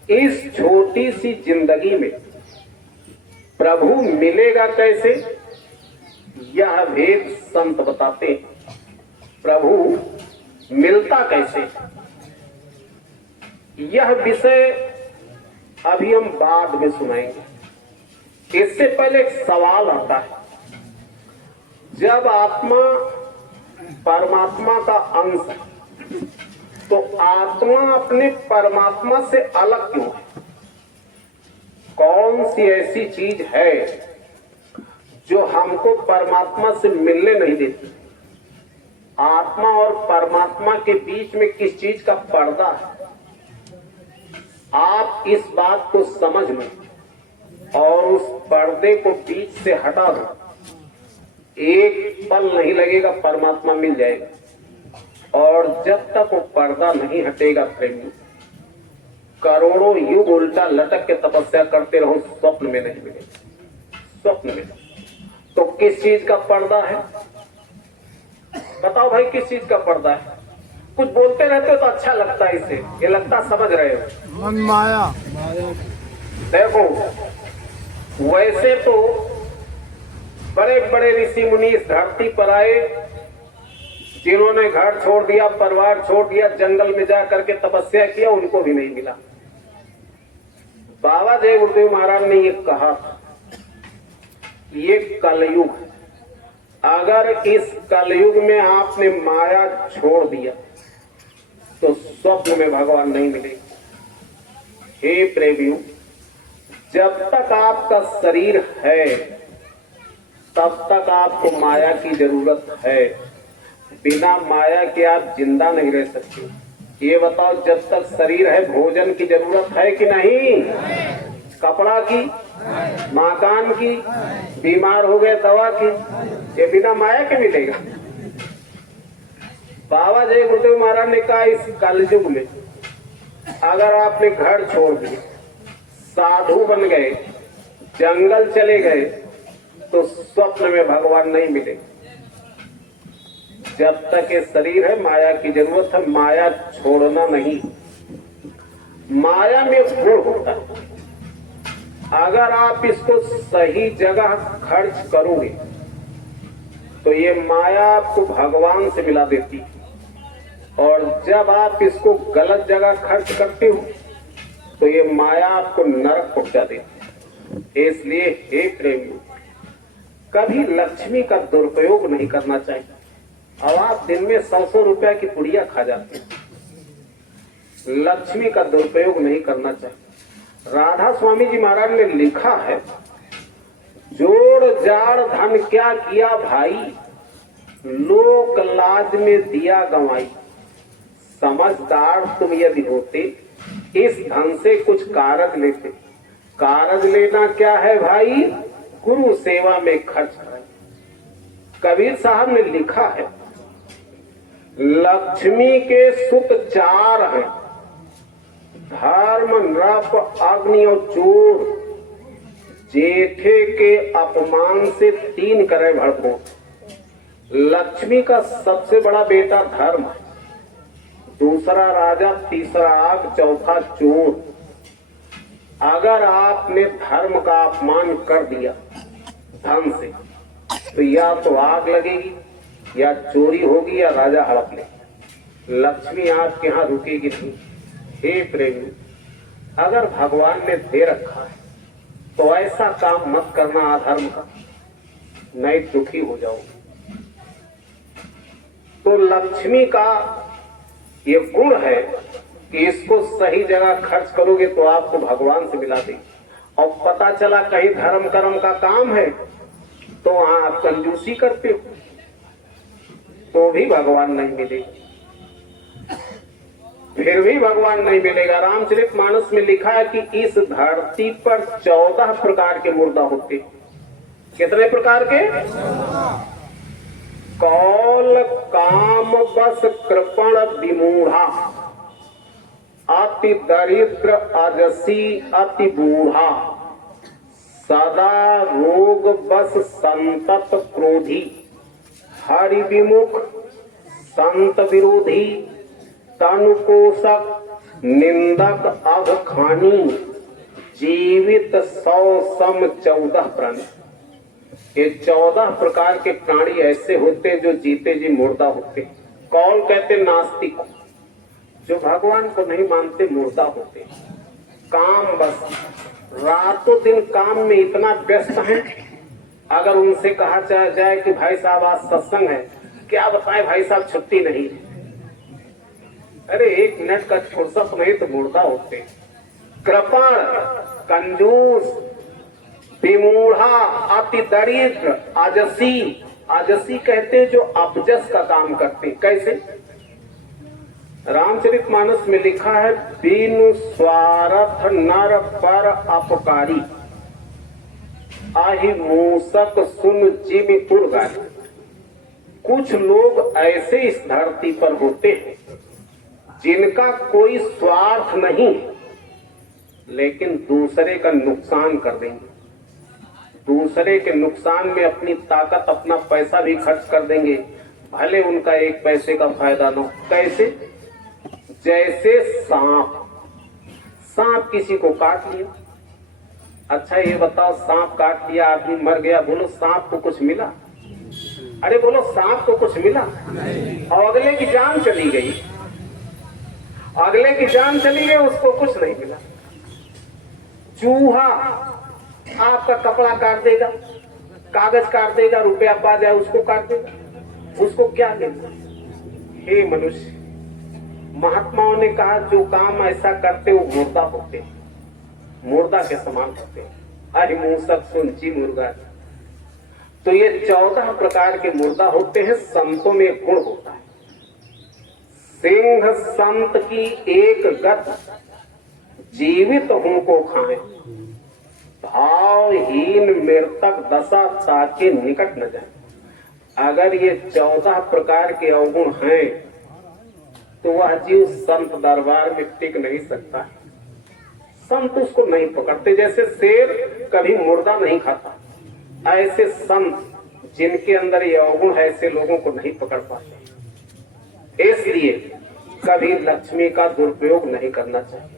इस छोटी सी जिंदगी में प्रभु मिलेगा कैसे? यह भेद संत बताते हैं। प्रभु मिलता कैसे, यह विषय अभी हम बाद में सुनाएंगे। इससे पहले एक सवाल आता है, जब आत्मा परमात्मा का अंश है तो आत्मा अपने परमात्मा से अलग क्यों है? कौन सी ऐसी चीज है जो हमको परमात्मा से मिलने नहीं देती? आत्मा और परमात्मा के बीच में किस चीज का पर्दा है? आप इस बात को समझ लें और उस पर्दे को बीच से हटा दो, एक पल नहीं लगेगा, परमात्मा मिल जाएगा। और जब तक वो पर्दा नहीं हटेगा प्रेमी, करोड़ों युग उल्टा लटक के तपस्या करते रहो, स्वप्न में नहीं मिलेगा। स्वप्न में तो किस चीज का पर्दा है? बताओ भाई, किस चीज का पर्दा है? कुछ बोलते रहते हो तो अच्छा लगता है, इससे ये लगता समझ रहे हो। मन माया। देखो, वैसे तो बड़े बड़े ऋषि मुनि इस धरती पर आए, जिन्होंने घर छोड़ दिया, परिवार छोड़ दिया, जंगल में जा करके तपस्या किया, उनको भी नहीं मिला। बाबा जय गुरुदेव महाराज ने ये कहा, ये कलयुग है। अगर इस कलयुग में आपने माया छोड़ दिया तो स्वप्न में भगवान नहीं मिलेगा। हे प्रेमियों, जब तक आपका शरीर है तब तक आपको माया की जरूरत है। बिना माया के आप जिंदा नहीं रह सकते। ये बताओ, जब तक शरीर है भोजन की जरूरत है कि नहीं? कपड़ा की, मकान की, बीमार हो गए दवा की, ये बिना माया के मिलेगा। बाबा जय गुरुदेव महाराज ने कहा, इस कलयुग में अगर आपने घर छोड़ दिए, साधु बन गए, जंगल चले गए, तो स्वप्न में भगवान नहीं मिलेगा। जब तक ये शरीर है माया की जरूरत है, माया छोड़ना नहीं। माया में गुण होता है, अगर आप इसको सही जगह खर्च करोगे तो ये माया आपको भगवान से मिला देती है, और जब आप इसको गलत जगह खर्च करते हो तो ये माया आपको नरक पहुंचा देती है। इसलिए हे प्रेमी, कभी लक्ष्मी का दुरुपयोग नहीं करना चाहिए। अब आप दिन में 100 रुपया की पुड़िया खा जाते हैं, लक्ष्मी का दुरुपयोग नहीं करना चाहिए। राधा स्वामी जी महाराज ने लिखा है, जोड़ जाड़ धन क्या किया भाई, लोक लाज में दिया गंवाई। समझदार तुम यदि होते, इस धन से कुछ कारज लेते। कारज लेना क्या है भाई? गुरु सेवा में खर्च करें। कबीर साहब ने लिखा है, लक्ष्मी के सुत 4 हैं, धर्म, नृप, अग्नि और चोर। जेठे के अपमान से 3 करे भड़को। लक्ष्मी का सबसे बड़ा बेटा धर्म, दूसरा राजा, तीसरा आग, चौथा चोर। अगर आपने धर्म का अपमान कर दिया धन से, तो या तो आग लगेगी, या चोरी होगी, या राजा हड़प ले। लक्ष्मी आपके यहाँ रुकेगी नहीं। हे प्रेमी, अगर भगवान ने दे रखा है तो ऐसा काम मत करना अधर्म का, नहीं दुखी हो जाओगे। तो लक्ष्मी का ये गुण है कि इसको सही जगह खर्च करोगे तो आपको भगवान से मिला देगी। और पता चला कहीं धर्म कर्म का काम है तो वहां आप कंजूसी करते हो तो भी भगवान नहीं मिलेगा, फिर भी भगवान नहीं मिलेगा। रामचरितमानस में लिखा है कि इस धरती पर 14 प्रकार के मुर्दा होते। कितने प्रकार के? कौल, काम, बस, कृपण, विमूढ़ा, अति दरिद्र, अजसी, अति बूढ़ा, सदा रोग, बस, संतत, क्रोधी, हरि विमुख, संत विरोधी, तनुपोषक, निंदक, अघखानी, जीवित 100 सम 14 प्राणी। ये 14 प्रकार के प्राणी ऐसे होते जो जीते जी मुर्दा होते। कौल कहते नास्तिक, जो भगवान को नहीं मानते, मुर्दा होते। काम, बस रातों दिन काम में इतना व्यस्त है, अगर उनसे कहा जाए कि भाई साहब आज सत्संग है, क्या बताएं भाई साहब छुट्टी नहीं। अरे 1 मिनट का फुर्सत नहीं तो मुर्दा होते। कृपण, कंजूस, विमूढ़ा, अति दरिद्र, आजसी। आजसी कहते जो अपजस का काम करते। कैसे? रामचरितमानस में लिखा है, बिनु स्वार्थ नर पर अपकारी, आहि मूसक सुन जिमि पुरगारी। कुछ लोग ऐसे इस धरती पर होते हैं जिनका कोई स्वार्थ नहीं, लेकिन दूसरे का नुकसान कर देंगे। दूसरे के नुकसान में अपनी ताकत, अपना पैसा भी खर्च कर देंगे, भले उनका 1 पैसे का फायदा न हो। कैसे? जैसे सांप किसी को काट लिया। अच्छा ये बताओ, सांप काट लिया, आदमी मर गया, बोलो सांप को कुछ मिला? अरे बोलो सांप को कुछ मिला? और अगले की जान चली गई, अगले की जान चली गई, उसको कुछ नहीं मिला। चूहा आपका कपड़ा काट देगा, कागज काट देगा, रुपया पा जाए उसको काट देगा, उसको क्या देगा? हे मनुष्य, महात्माओं ने कहा जो काम ऐसा करते वो मुर्दा होते, मुर्दा के समान होते। अरे मूसक सुनची मुर्गा। तो ये 14 प्रकार के मुर्दा होते हैं। संतों में गुण होता है, सिंह संत की एक गत जीवित हूं को खाए, भावहीन मृतक दशा ताके निकट न जाए। अगर ये 14 प्रकार के अवगुण हैं तो वह जीव संत दरबार में टिक नहीं सकता। संत उसको नहीं पकड़ते। जैसे शेर कभी मुर्दा नहीं खाता, ऐसे संत जिनके अंदर ये अवगुण है ऐसे लोगों को नहीं पकड़ पाते। इसलिए कभी लक्ष्मी का दुरुपयोग नहीं करना चाहिए।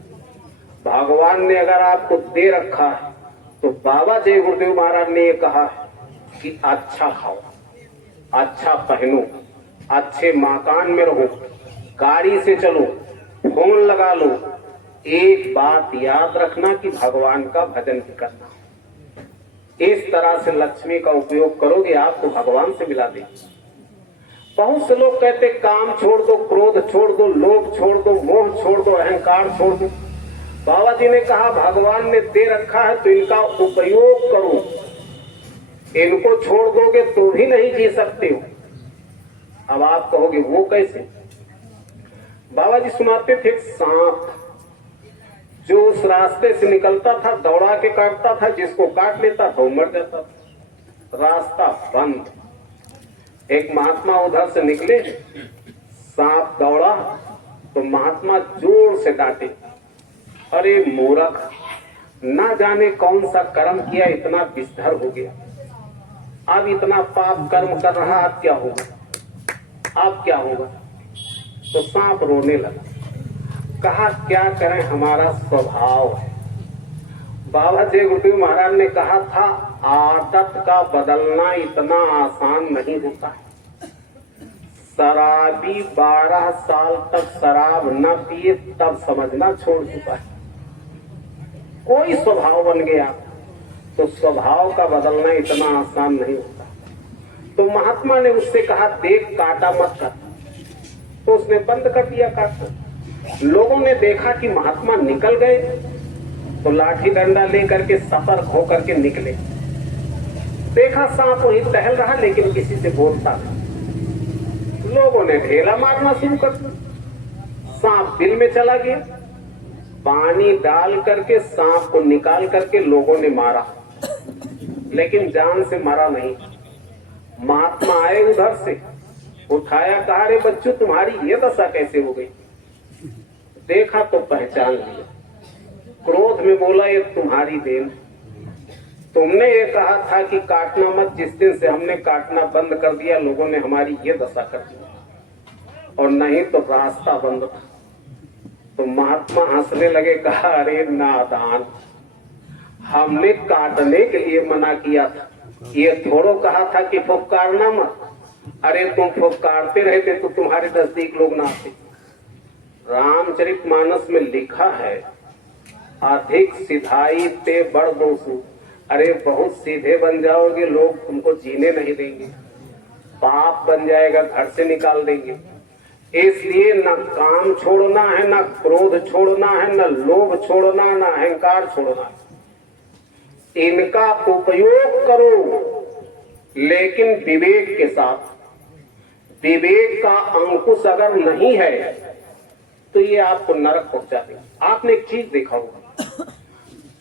भगवान ने अगर आपको दे रखा है तो बाबा जय गुरुदेव महाराज ने ये कहा है कि अच्छा खाओ, अच्छा पहनो, अच्छे मकान में रहो, गाड़ी से चलो, फोन लगा लो। एक बात याद रखना कि भगवान का भजन भी करना। इस तरह से लक्ष्मी का उपयोग करोगे आपको भगवान से मिला देगी। बहुत से लोग कहते काम छोड़ दो, क्रोध छोड़ दो, लोभ छोड़ दो, मोह छोड़ दो, अहंकार छोड़ दो। बाबा जी ने कहा भगवान ने दे रखा है तो इनका उपयोग करो। इनको छोड़ दोगे तो भी नहीं जी सकते हो। अब आप कहोगे वो कैसे? बाबा जी सुनाते थे, सांप जो उस रास्ते से निकलता था दौड़ा के काटता था, जिसको काट लेता था वो मर जाता था। रास्ता बंद। एक महात्मा उधर से निकले, सांप दौड़ा तो महात्मा जोर से डांटे, अरे मूर्ख, ना जाने कौन सा कर्म किया इतना विस्तार हो गया, अब इतना पाप कर्म कर रहा, अब क्या होगा, अब क्या होगा? तो सांप रोने लगा। कहा क्या करें, हमारा स्वभाव है। बाबा जय गुरुदेव महाराज ने कहा था आदत का बदलना इतना आसान नहीं होता है। शराबी 12 साल तक शराब न पिए तब समझना छोड़ चुका है। कोई स्वभाव बन गया तो स्वभाव का बदलना इतना आसान नहीं होता। तो महात्मा ने उससे कहा देख काटा मत कर, तो उसने बंद कर दिया काटना। लोगों ने देखा कि महात्मा निकल गए तो लाठी डंडा लेकर के सतर्क होकर के निकले। देखा सांप वहीं टहल रहा लेकिन किसी से बोलता नहीं। लोगों ने ढेला मारना शुरू कर दिया। सांप बिल में चला गया। पानी डाल करके सांप को निकाल करके लोगों ने मारा, लेकिन जान से मरा नहीं। महात्मा आए उधर से, उठाया, कहा रे बच्चों तुम्हारी ये दशा कैसे हो गई? देखा तो पहचान लिया। क्रोध में बोला ये तुम्हारी देन, तुमने ये कहा था कि काटना मत। जिस दिन से हमने काटना बंद कर दिया लोगों ने हमारी ये दशा कर दी, और नहीं तो रास्ता बंद था। तो महात्मा हंसने लगे, कहा अरे नादान, हमने काटने के लिए मना किया था, ये थोड़ो कहा था कि फुफकारना मत। अरे तुम फुफकारते रहते तो तुम्हारे नजदीक लोग ना आते। रामचरितमानस में लिखा है अधिक सिधाई ते बड़ दोषु। अरे बहुत सीधे बन जाओगे लोग तुमको जीने नहीं देंगे, पाप बन जाएगा, घर से निकाल देंगे। इसलिए न काम छोड़ना है, न क्रोध छोड़ना है, न लोभ छोड़ना, न अहंकार छोड़ना है। इनका उपयोग करो लेकिन विवेक के साथ। विवेक का अंकुश अगर नहीं है तो ये आपको नरक पहुंचा देगा। आपने एक चीज देखा होगा,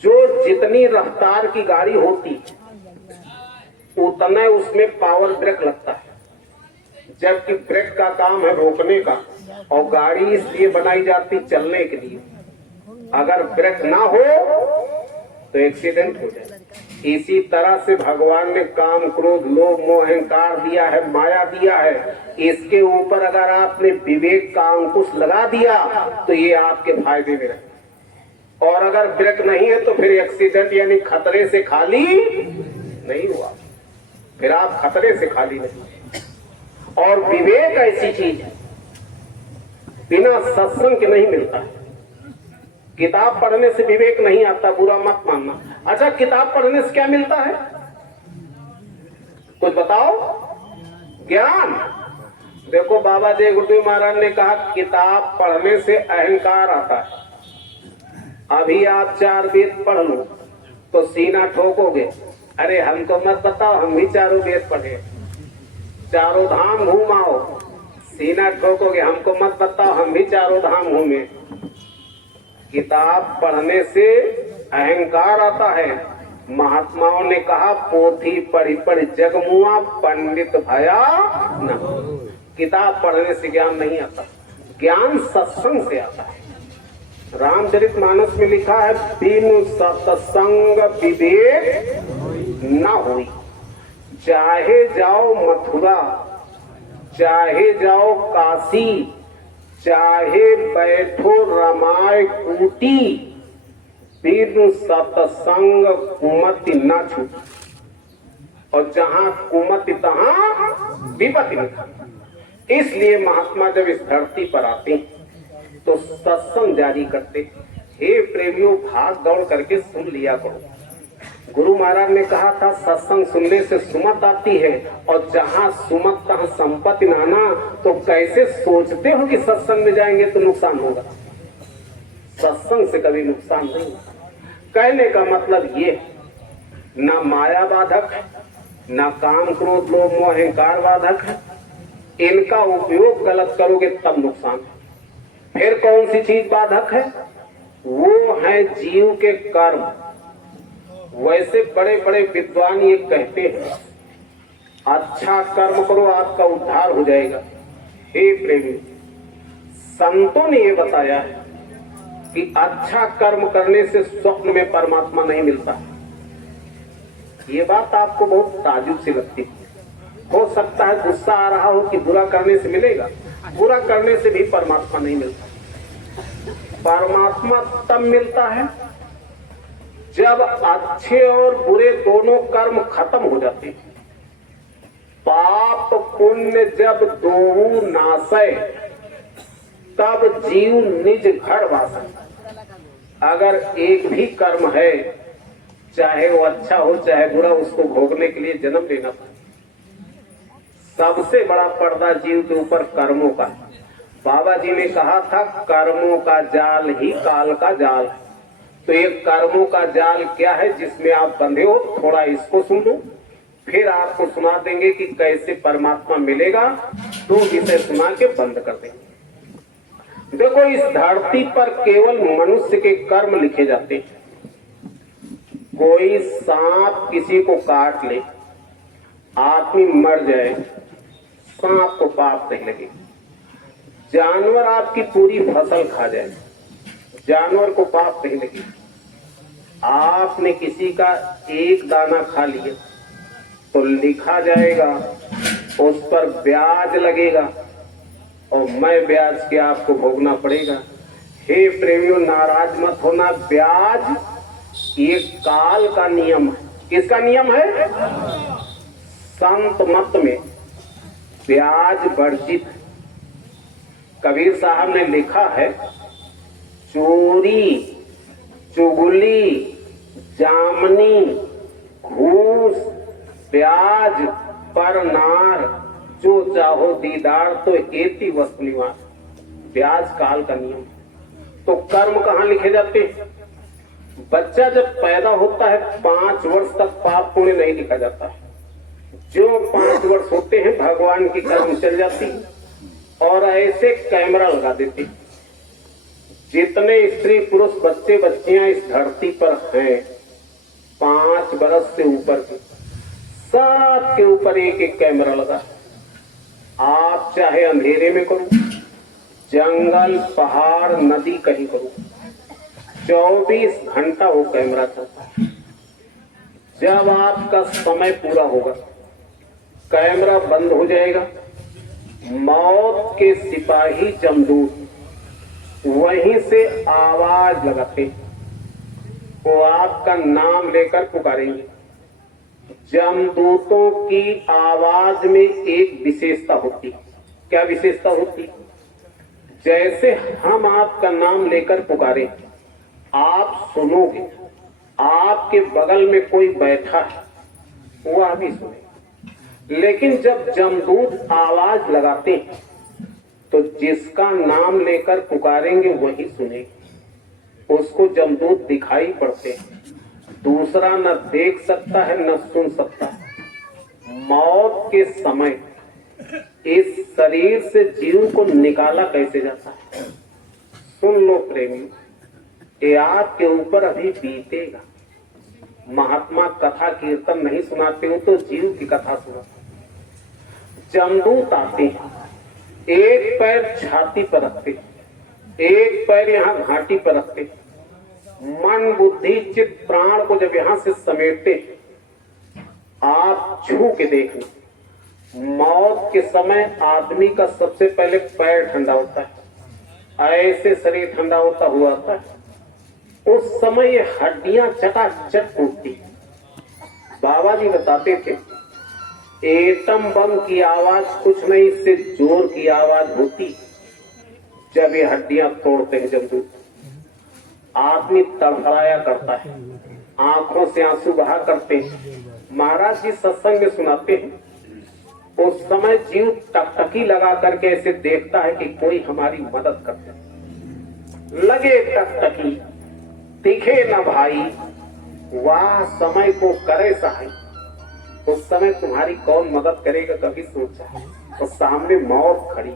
जो जितनी रफ्तार की गाड़ी होती उतना उसमें पावर ब्रेक लगता है, जबकि ब्रेक का काम है रोकने का, और गाड़ी इसलिए बनाई जाती चलने के लिए। अगर ब्रेक ना हो तो एक्सीडेंट हो जाए। इसी तरह से भगवान ने काम, क्रोध, लोभ, मोह, अहंकार दिया है, माया दिया है। इसके ऊपर अगर आपने विवेक का अंकुश लगा दिया तो ये आपके फायदे में रहे। और अगर ब्रेक नहीं है तो फिर एक्सीडेंट यानी खतरे से खाली नहीं हुआ, फिर आप खतरे से खाली नहीं। और विवेक ऐसी चीज है बिना सत्संग के नहीं मिलता है। किताब पढ़ने से विवेक नहीं आता, बुरा मत मानना। अच्छा, किताब पढ़ने से क्या मिलता है? कुछ बताओ। ज्ञान। देखो बाबा जय गुरुदेव महाराज ने कहा किताब पढ़ने से अहंकार आता है। अभी आप 4 वेद पढ़ लो तो सीना ठोकोगे, अरे हमको मत बताओ, हम भी 4 वेद पढ़े, 4 धाम घूमाओ, सीना ठोकोगे, हमको मत बताओ, हम भी चारों धाम घूमे। किताब पढ़ने से अहंकार आता है। महात्माओं ने कहा पोथी पढ़ी पढ़ जगमुआ पंडित भया न। किताब पढ़ने से ज्ञान नहीं आता, ज्ञान सत्संग से आता है। रामचरितमानस में लिखा है बिनु सत्संग विवेक न हुई। चाहे जाओ मथुरा, चाहे जाओ काशी, चाहे बैठो रमाय कूटी, बिनु सत्संग कुमति न छूटी। और जहां कुमति तहां विपत्ति नहीं। इसलिए महात्मा जब इस धरती पर आते तो सत्संग जारी करते। हे प्रेमियों, भाग दौड़ करके सुन लिया करो। गुरु महाराज ने कहा था सत्संग सुनने से सुमत आती है, और जहां सुमत तहां संपत्ति नाना। तो कैसे सोचते हो कि सत्संग में जाएंगे तो नुकसान होगा? सत्संग से कभी नुकसान नहीं। कहने का मतलब ये, ना माया बाधक है, ना काम क्रोध लोभ मोह अहंकार बाधक है। इनका उपयोग गलत करोगे तब नुकसान। फिर कौन सी चीज बाधक है? वो है जीव के कर्म। वैसे बड़े बड़े विद्वान ये कहते हैं अच्छा कर्म करो आपका उद्धार हो जाएगा। हे प्रेमी, संतों ने ये बताया है कि अच्छा कर्म करने से स्वप्न में परमात्मा नहीं मिलता। ये बात आपको बहुत ताजुब सी लगती है। हो सकता है गुस्सा आ रहा हो कि बुरा करने से मिलेगा। बुरा करने से भी परमात्मा नहीं मिलता। परमात्मा तब मिलता है जब अच्छे और बुरे दोनों कर्म खत्म हो जाते हैं। पाप पुण्य जब दोऊ नासय, तब जीव निज घर वासा। अगर एक भी कर्म है, चाहे वो अच्छा हो चाहे बुरा, उसको भोगने के लिए जन्म लेना पड़े। सबसे बड़ा पर्दा जीव के ऊपर कर्मों का। बाबा जी ने कहा था कर्मों का जाल ही काल का जाल है। तो ये कर्मों का जाल क्या है जिसमें आप बंधे हो? थोड़ा इसको सुन लो, फिर आपको सुना देंगे कि कैसे परमात्मा मिलेगा। दो विषय सुना के बंद कर देंगे। देखो, इस धरती पर केवल मनुष्य के कर्म लिखे जाते हैं। कोई सांप किसी को काट ले, आदमी मर जाए, सांप को पाप नहीं लगे। जानवर आपकी पूरी फसल खा जाए, जानवर को पाप नहीं लगे। आपने किसी का एक दाना खा लिया तो लिखा जाएगा, उस पर ब्याज लगेगा और मैं ब्याज के आपको भोगना पड़ेगा। हे प्रेमियों, नाराज मत होना। ब्याज ये काल का नियम है। किसका नियम है? संत मत में ब्याज वर्जित। कबीर साहब ने लिखा है चोरी, चुगली, जामनी, घूस, ब्याज पर नार, जो चाहो दीदार तो एति वस्तु निवार। ब्याज काल का नियम। तो कर्म कहाँ लिखे जाते हैं? बच्चा जब पैदा होता है 5 वर्ष तक पाप पुण्य नहीं लिखा जाता है। जो 5 वर्ष होते हैं भगवान की कर्म चल जाती है और ऐसे कैमरा लगा देते। जितने स्त्री पुरुष बच्चे बच्चियां इस धरती पर हैं 5 बरस से ऊपर के, सब के ऊपर एक एक कैमरा लगा। आप चाहे अंधेरे में करो, जंगल पहाड़ नदी कहीं करो, 24 घंटा वो कैमरा चलता है। जब आपका समय पूरा होगा कैमरा बंद हो जाएगा। मौत के सिपाही जमदूत वहीं से आवाज लगाते, वो आपका नाम लेकर पुकारेंगे। जमदूतों की आवाज में एक विशेषता होती। क्या विशेषता होती? जैसे हम आपका नाम लेकर पुकारे, आप सुनोगे, आपके बगल में कोई बैठा है वह भी सुने। लेकिन जब जमदूत आवाज लगाते हैं तो जिसका नाम लेकर पुकारेंगे वही सुनेगा। उसको जमदूत दिखाई पड़ते हैं, दूसरा न देख सकता है न सुन सकता है। मौत के समय इस शरीर से जीव को निकाला कैसे जाता है? सुन लो प्रेमी, ये आपके ऊपर अभी बीतेगा। महात्मा कथा कीर्तन नहीं सुनाते हो तो जीव की कथा सुनाते। जमदूत आते हैं, एक पैर छाती पर रखते, एक पैर यहाँ घाटी पर रखते, मन बुद्धि चित्त प्राण को जब यहां से समेटते, आप छू के देखना, मौत के समय आदमी का सबसे पहले पैर ठंडा होता है, ऐसे शरीर ठंडा होता हुआ आता है। उस समय ये हड्डियां चटाचट टूटती। बाबा जी बताते थे एटम बम की आवाज कुछ नहीं, इससे जोर की आवाज होती जब ये हड्डियां तोड़ते हैं। जब आदमी तड़फड़ाया करता है, आंखों से आंसू बहा करते हैं। महाराज जी सत्संग में सुनाते हैं, उस समय जीव टकटकी लगा करके ऐसे देखता है कि कोई हमारी मदद करते। लगे टकटकी, दिखे न भाई, वाह समय को करे सहाय। उस समय तुम्हारी कौन मदद करेगा, कभी सोचा? और सामने मौत खड़ी।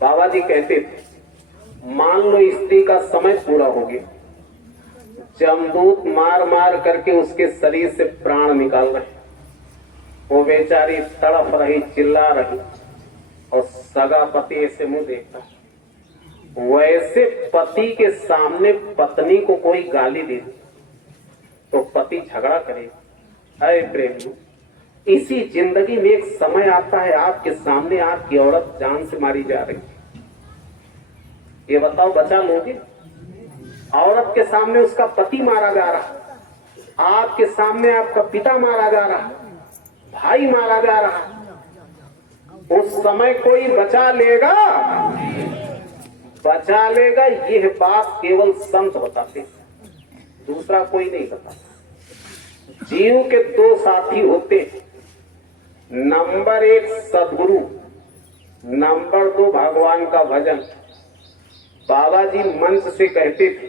बाबा जी कहते थे, मान लो स्त्री का समय पूरा हो गया, जमदूत मार मार करके उसके शरीर से प्राण निकाल रहे, वो बेचारी तड़प रही, चिल्ला रही, और सगा पति ऐसे मुंह देखता। वैसे पति के सामने पत्नी को कोई गाली दे तो पति झगड़ा करेगा। अरे प्रेमी, इसी जिंदगी में एक समय आता है आपके सामने आपकी औरत जान से मारी जा रही, ये बताओ बचा लोगे? औरत के सामने उसका पति मारा जा रहा, आपके सामने आपका पिता मारा जा रहा, भाई मारा जा रहा, उस समय कोई बचा लेगा? बचा लेगा? यह बात केवल संत बताते, दूसरा कोई नहीं बताता। जीव के दो साथी होते, नंबर 1 सदगुरु, नंबर 2 भगवान का भजन। बाबा जी मंच से कहते थे,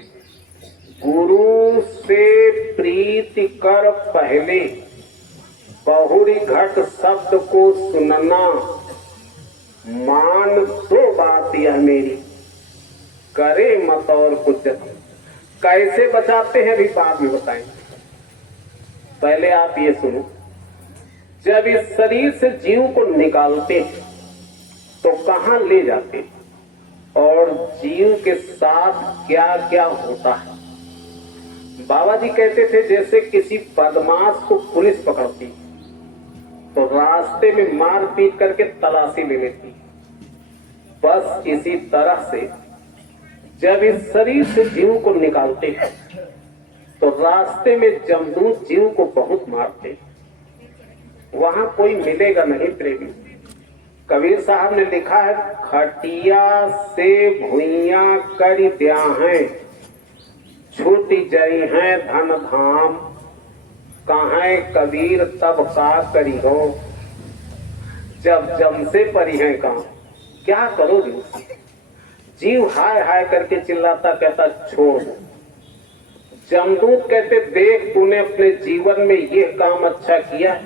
गुरु से प्रीति कर पहले बहुरी घट शब्द को सुनना, मान दो बात यह मेरी, करे मत और कुछ। कैसे बचाते हैं अभी बाद में बताएंगे, पहले आप ये सुनो। जब इस शरीर से जीव को निकालते तो कहां ले जाते और जीव के साथ क्या क्या होता है? बाबा जी कहते थे, जैसे किसी बदमाश को पुलिस पकड़ती तो रास्ते में मार पीट करके तलाशी ले लेती, बस इसी तरह से जब इस शरीर से जीव को निकालते हैं तो रास्ते में जमदूत जीव को बहुत मारते, वहां कोई मिलेगा नहीं प्रेमी। कबीर साहब ने लिखा है, खटिया से भुइया करी ब्याहें, छूटी जई हैं धन धाम, कहाँ कबीर तब का करी हो, जब जम से परी है काम। क्या करोगे? जीव हाय हाय करके चिल्लाता, कहता छोड़ दो। जमदूत कहते, देख तूने अपने जीवन में ये काम अच्छा किया,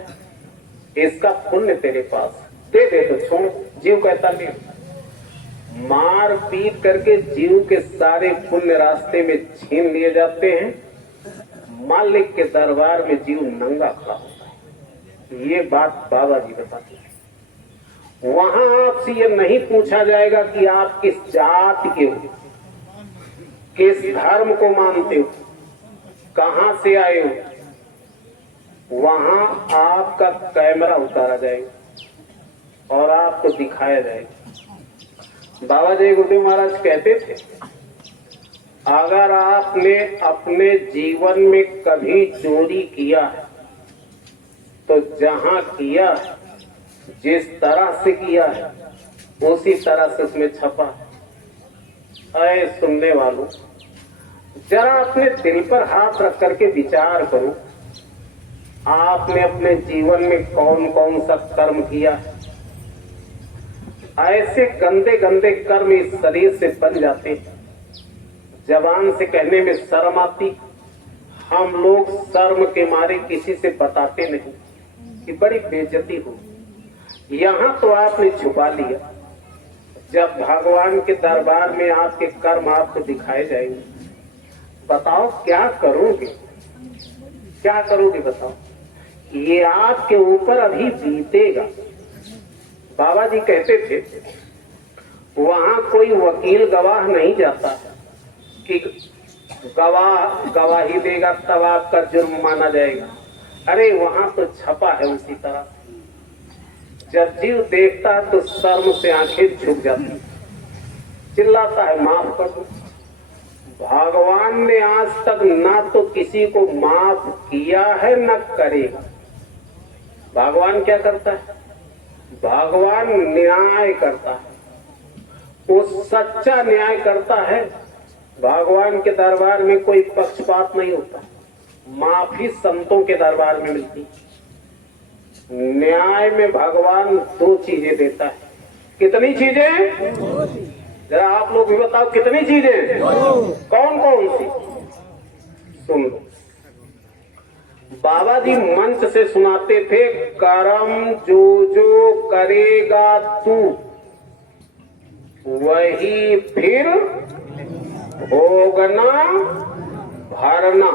इसका पुण्य तेरे पास, दे दे तो छोड़। जीव कहता नहीं। मार पीट करके जीव के सारे पुण्य रास्ते में छीन लिए जाते हैं। मालिक के दरबार में जीव नंगा खड़ा होता है। ये बात बाबा जी बताते हैं। वहां आपसे ये नहीं पूछा जाएगा कि आप किस जात के हो, किस धर्म को मानते हो, कहां से आए हो। वहां आपका कैमरा उतारा जाएगा और आपको दिखाया जाएगा। बाबा जय गुरुदेव महाराज कहते थे, अगर आपने अपने जीवन में कभी चोरी किया तो जहां किया, जिस तरह से किया है उसी तरह से उसमें छपा। ऐ सुनने वालों, जरा अपने दिल पर हाथ रख करके विचार करो, आपने अपने जीवन में कौन कौन सा कर्म किया है। ऐसे गंदे गंदे कर्म इस शरीर से बन जाते, जबान से कहने में शर्म आती। हम लोग शर्म के मारे किसी से बताते नहीं कि बड़ी बेइज्जती हो। यहाँ तो आपने छुपा लिया, जब भगवान के दरबार में आपके कर्म आपको दिखाए जाएंगे, बताओ क्या करोगे, क्या करोगे बताओ। ये आपके ऊपर अभी बीतेगा। बाबा जी कहते थे वहां कोई वकील गवाह नहीं जाता कि गवाह गवाही देगा तब आपका जुर्म माना जाएगा। अरे वहां तो छपा है उसी तरह। जब जीव देखता है तो शर्म से आंखें झुक जाती, चिल्लाता है माफ कर दो। भगवान ने आज तक ना तो किसी को माफ किया है न करेगा। भगवान क्या करता है? भगवान न्याय करता है, वो सच्चा न्याय करता है। भगवान के दरबार में कोई पक्षपात नहीं होता। माफी संतों के दरबार में मिलती। न्याय में भगवान दो चीजें देता है। कितनी चीजें? जरा आप लोग भी बताओ कितनी चीजें? कौन कौन सी? सुन लो। बाबा जी मंच से सुनाते थे, कर्म जो जो करेगा तू वही फिर भोगना भरना।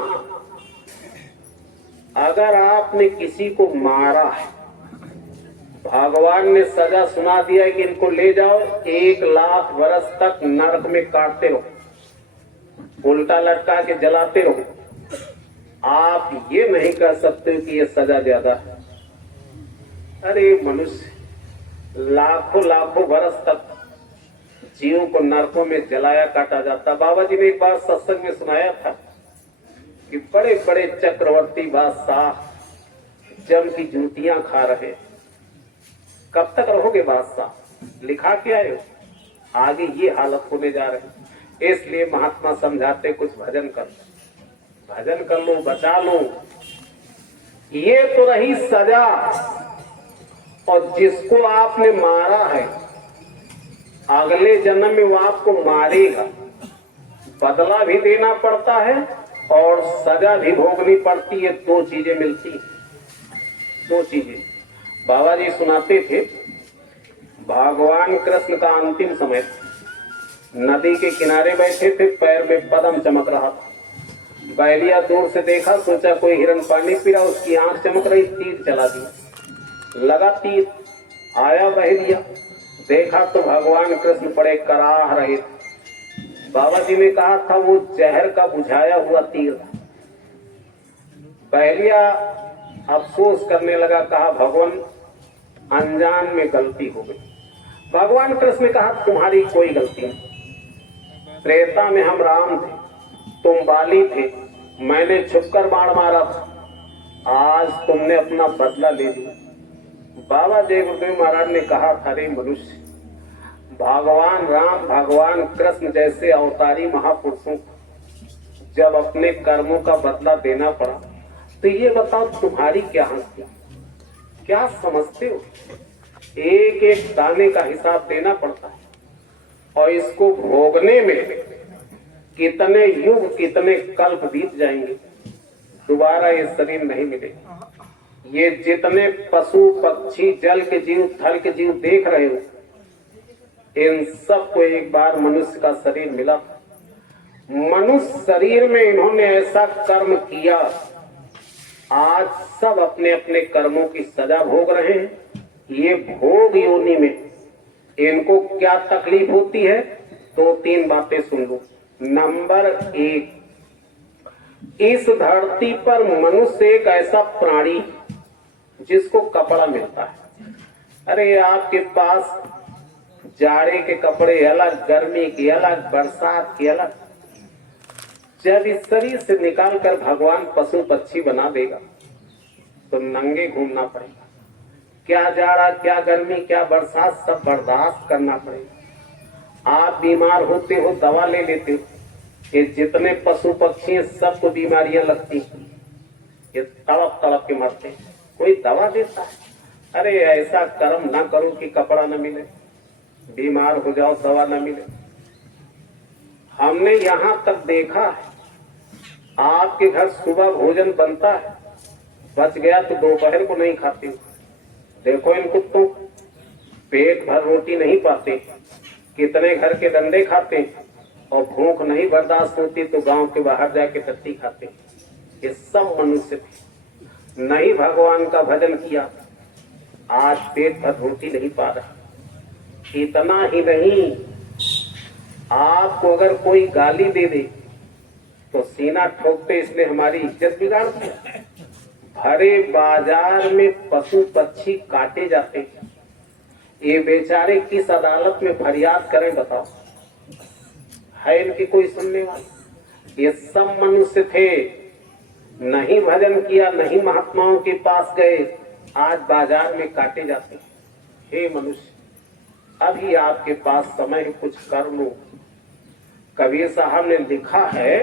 अगर आपने किसी को मारा है, भगवान ने सजा सुना दिया है कि इनको ले जाओ 1,00,000 वर्ष तक नरक में काटते रहो, उल्टा लटका के जलाते रहो, आप ये नहीं कह सकते कि ये सजा ज्यादा है। अरे मनुष्य लाखों लाखों वर्ष तक जीवों को नरकों में जलाया काटा जाता। बाबा जी ने एक बार सत्संग में सुनाया था कि बड़े बड़े चक्रवर्ती बादशाह जम की जूतियां खा रहे। कब तक रहोगे बादशाह? लिखा के आए हो, आगे ये हालत होने जा रही। इसलिए महात्मा समझाते कुछ भजन कर, भजन कर लो, बचा लो। ये तो रही सजा। और जिसको आपने मारा है अगले जन्म में वो आपको मारेगा, बदला भी देना पड़ता है और सजा भी भोगनी पड़ती है। दो चीजें मिलती, दो चीजें। बाबा जी सुनाते थे, भगवान कृष्ण का अंतिम समय, नदी के किनारे बैठे थे, पैर में पद्म चमक रहा था। बैलिया दूर से देखा, सोचा कोई हिरन पानी पी रहा, उसकी आंख चमक रही, तीर चला दिया। लगा तीर, आया बहलिया, देखा तो भगवान कृष्ण पड़े कराह रहे थे। बाबा जी ने कहा था वो जहर का बुझाया हुआ तीर। बहलिया अफसोस करने लगा, कहा भगवान अनजान में गलती हो गई। भगवान कृष्ण ने कहा तुम्हारी कोई गलती नहीं। त्रेता में हम राम थे, तुम बाली थे, मैंने छुपकर बाण मारा था, आज तुमने अपना बदला ले लिया। बाबा जय गुरुदेव महाराज ने कहा था, रे मनुष्य, भगवान राम भगवान कृष्ण जैसे अवतारी महापुरुषों को जब अपने कर्मों का बदला देना पड़ा तो ये बताओ तुम्हारी क्या हंसी, क्या समझते हो? एक एक दाने का हिसाब देना पड़ता है और इसको भोगने में कितने युग कितने कल्प बीत जाएंगे, दोबारा ये शरीर नहीं मिलेगा। ये जितने पशु पक्षी जल के जीव थल के जीव देख रहे हो, इन सबको एक बार मनुष्य का शरीर मिला। मनुष्य शरीर में इन्होंने ऐसा कर्म किया, आज सब अपने अपने कर्मों की सजा भोग रहे हैं। ये भोग योनि में इनको क्या तकलीफ होती है? दो तीन बातें सुन लो। नंबर 1, इस धरती पर मनुष्य एक ऐसा प्राणी जिसको कपड़ा मिलता है। अरे आपके पास जाड़े के कपड़े अलग, गर्मी के अलग, बरसात के अलग। जब इस शरीर से निकाल कर भगवान पशु पक्षी बना देगा तो नंगे घूमना पड़ेगा। क्या जाड़ा, क्या गर्मी, क्या बरसात, सब बर्दाश्त करना पड़ेगा। आप बीमार होते हो, दवा ले लेते हो, ये जितने पशु पक्षी हैं सबको बीमारियां लगती, ये तड़प तड़प के मरते हैं, कोई दवा देता है? अरे ऐसा कर्म ना करो कि कपड़ा न मिले, बीमार हो जाओ दवा न मिले। हमने यहां तक देखा है, आपके घर सुबह भोजन बनता है, बच गया तो दोपहर को नहीं खाते हो। देखो इन कुत्तों, पेट भर रोटी नहीं पाते, कितने घर के डंडे खाते, और भूख नहीं बर्दाश्त होती तो गांव के बाहर जाके टट्टी खाते। ये सब मनुष्य थे, नहीं भगवान का भजन किया, आज पेट भर रोटी नहीं पा रहा। इतना ही नहीं, आपको अगर कोई गाली दे दे तो सीना ठोकते, इसने हमारी इज्जत बिगाड़ दी। भरे बाजार में पशु पक्षी काटे जाते, ये बेचारे किस अदालत में फरियाद करें बताओ? है इनकी कोई सुनने वाला? ये सब मनुष्य थे, नहीं भजन किया, नहीं महात्माओं के पास गए, आज बाजार में काटे जाते। हे मनुष्य, अभी आपके पास समय है, कुछ कर लो। कबीर साहब ने लिखा है,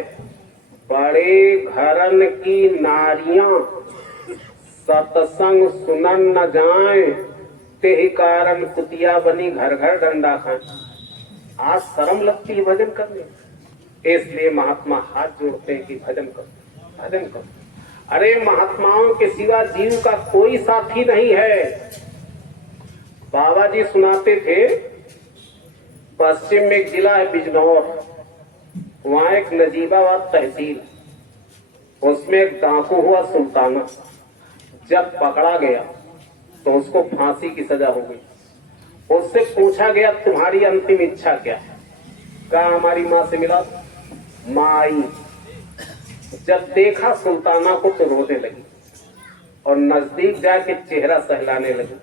बड़े घरन की नारियां सत्संग सुनन न जाए, तेहि कारण कुतिया बनी घर घर डंडा खाए। आज शर्म लगती है भजन करने, इसलिए महात्मा हाथ जोड़ते हैं कि भजन करो, भजन करो। अरे महात्माओं के सिवा जीव का कोई साथी नहीं है। बाबा जी सुनाते थे, पश्चिम में एक जिला है बिजनौर, वहां एक नजीबाबाद तहसील, उसमें एक डाकू हुआ सुल्ताना। जब पकड़ा गया तो उसको फांसी की सजा हो गई। उससे पूछा गया, तुम्हारी अंतिम इच्छा क्या है? कहा, हमारी माँ से मिला। माँ आई, जब देखा सुल्ताना को तो रोने लगी और नजदीक जाके चेहरा सहलाने लगी।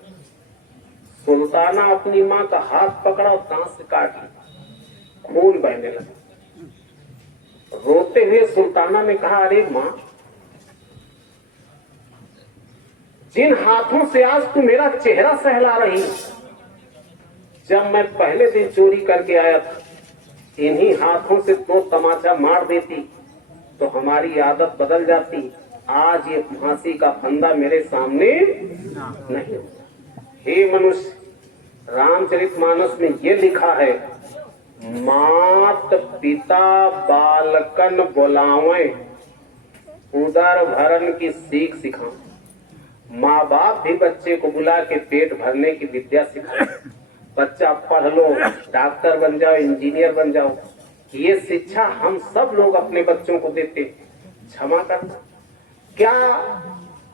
सुल्ताना अपनी माँ का हाथ पकड़ा और सांस से काट ली, खून बहने लगा। रोते हुए सुल्ताना ने कहा, अरे माँ, जिन हाथों से आज तू मेरा चेहरा सहला रही, जब मैं पहले दिन चोरी करके आया था, इन्हीं हाथों से 2 तमाचा मार देती तो हमारी आदत बदल जाती। आज ये फांसी का फंदा मेरे सामने नहीं होता। हे मनुष्य, रामचरितमानस में ये लिखा है, मात पिता बालकन बुलावे, उदर भरन की सीख सिखाओ। माँ बाप भी बच्चे को बुला के पेट भरने की विद्या सिखाए। बच्चा पढ़ लो, डॉक्टर बन जाओ, इंजीनियर बन जाओ, ये शिक्षा हम सब लोग अपने बच्चों को देते। क्षमा करना, क्या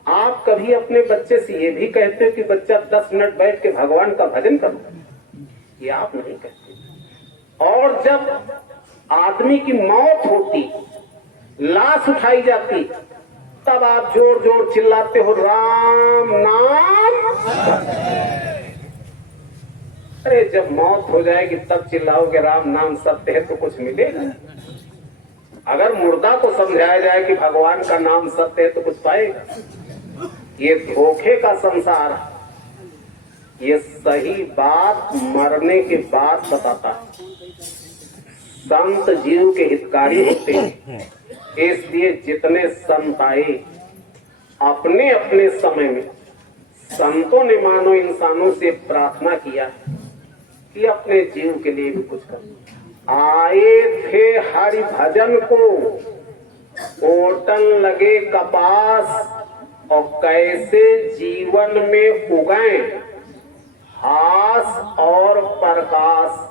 आप कभी अपने बच्चे से ये भी कहते हो कि बच्चा 10 मिनट बैठ के भगवान का भजन करो? ये आप नहीं कहते। और जब आदमी की मौत होती, लाश उठाई जाती, तब आप जोर जोर चिल्लाते हो, राम नाम। अरे जब मौत हो जाएगी तब चिल्लाओगे राम नाम सत्य है तो कुछ मिलेगा? अगर मुर्दा को समझाया जाए कि भगवान का नाम सत्य है तो कुछ पाएगा? ये धोखे का संसार है। ये सही बात मरने के बाद बताता है। संत जीव के हितकारी होते हैं, इसलिए जितने संत आए अपने अपने समय में, संतों ने मानो इंसानों से प्रार्थना किया कि अपने जीव के लिए भी कुछ कर। आए थे हरि भजन को, ओटन लगे कपास, और कैसे जीवन में उगाए हास और प्रकाश।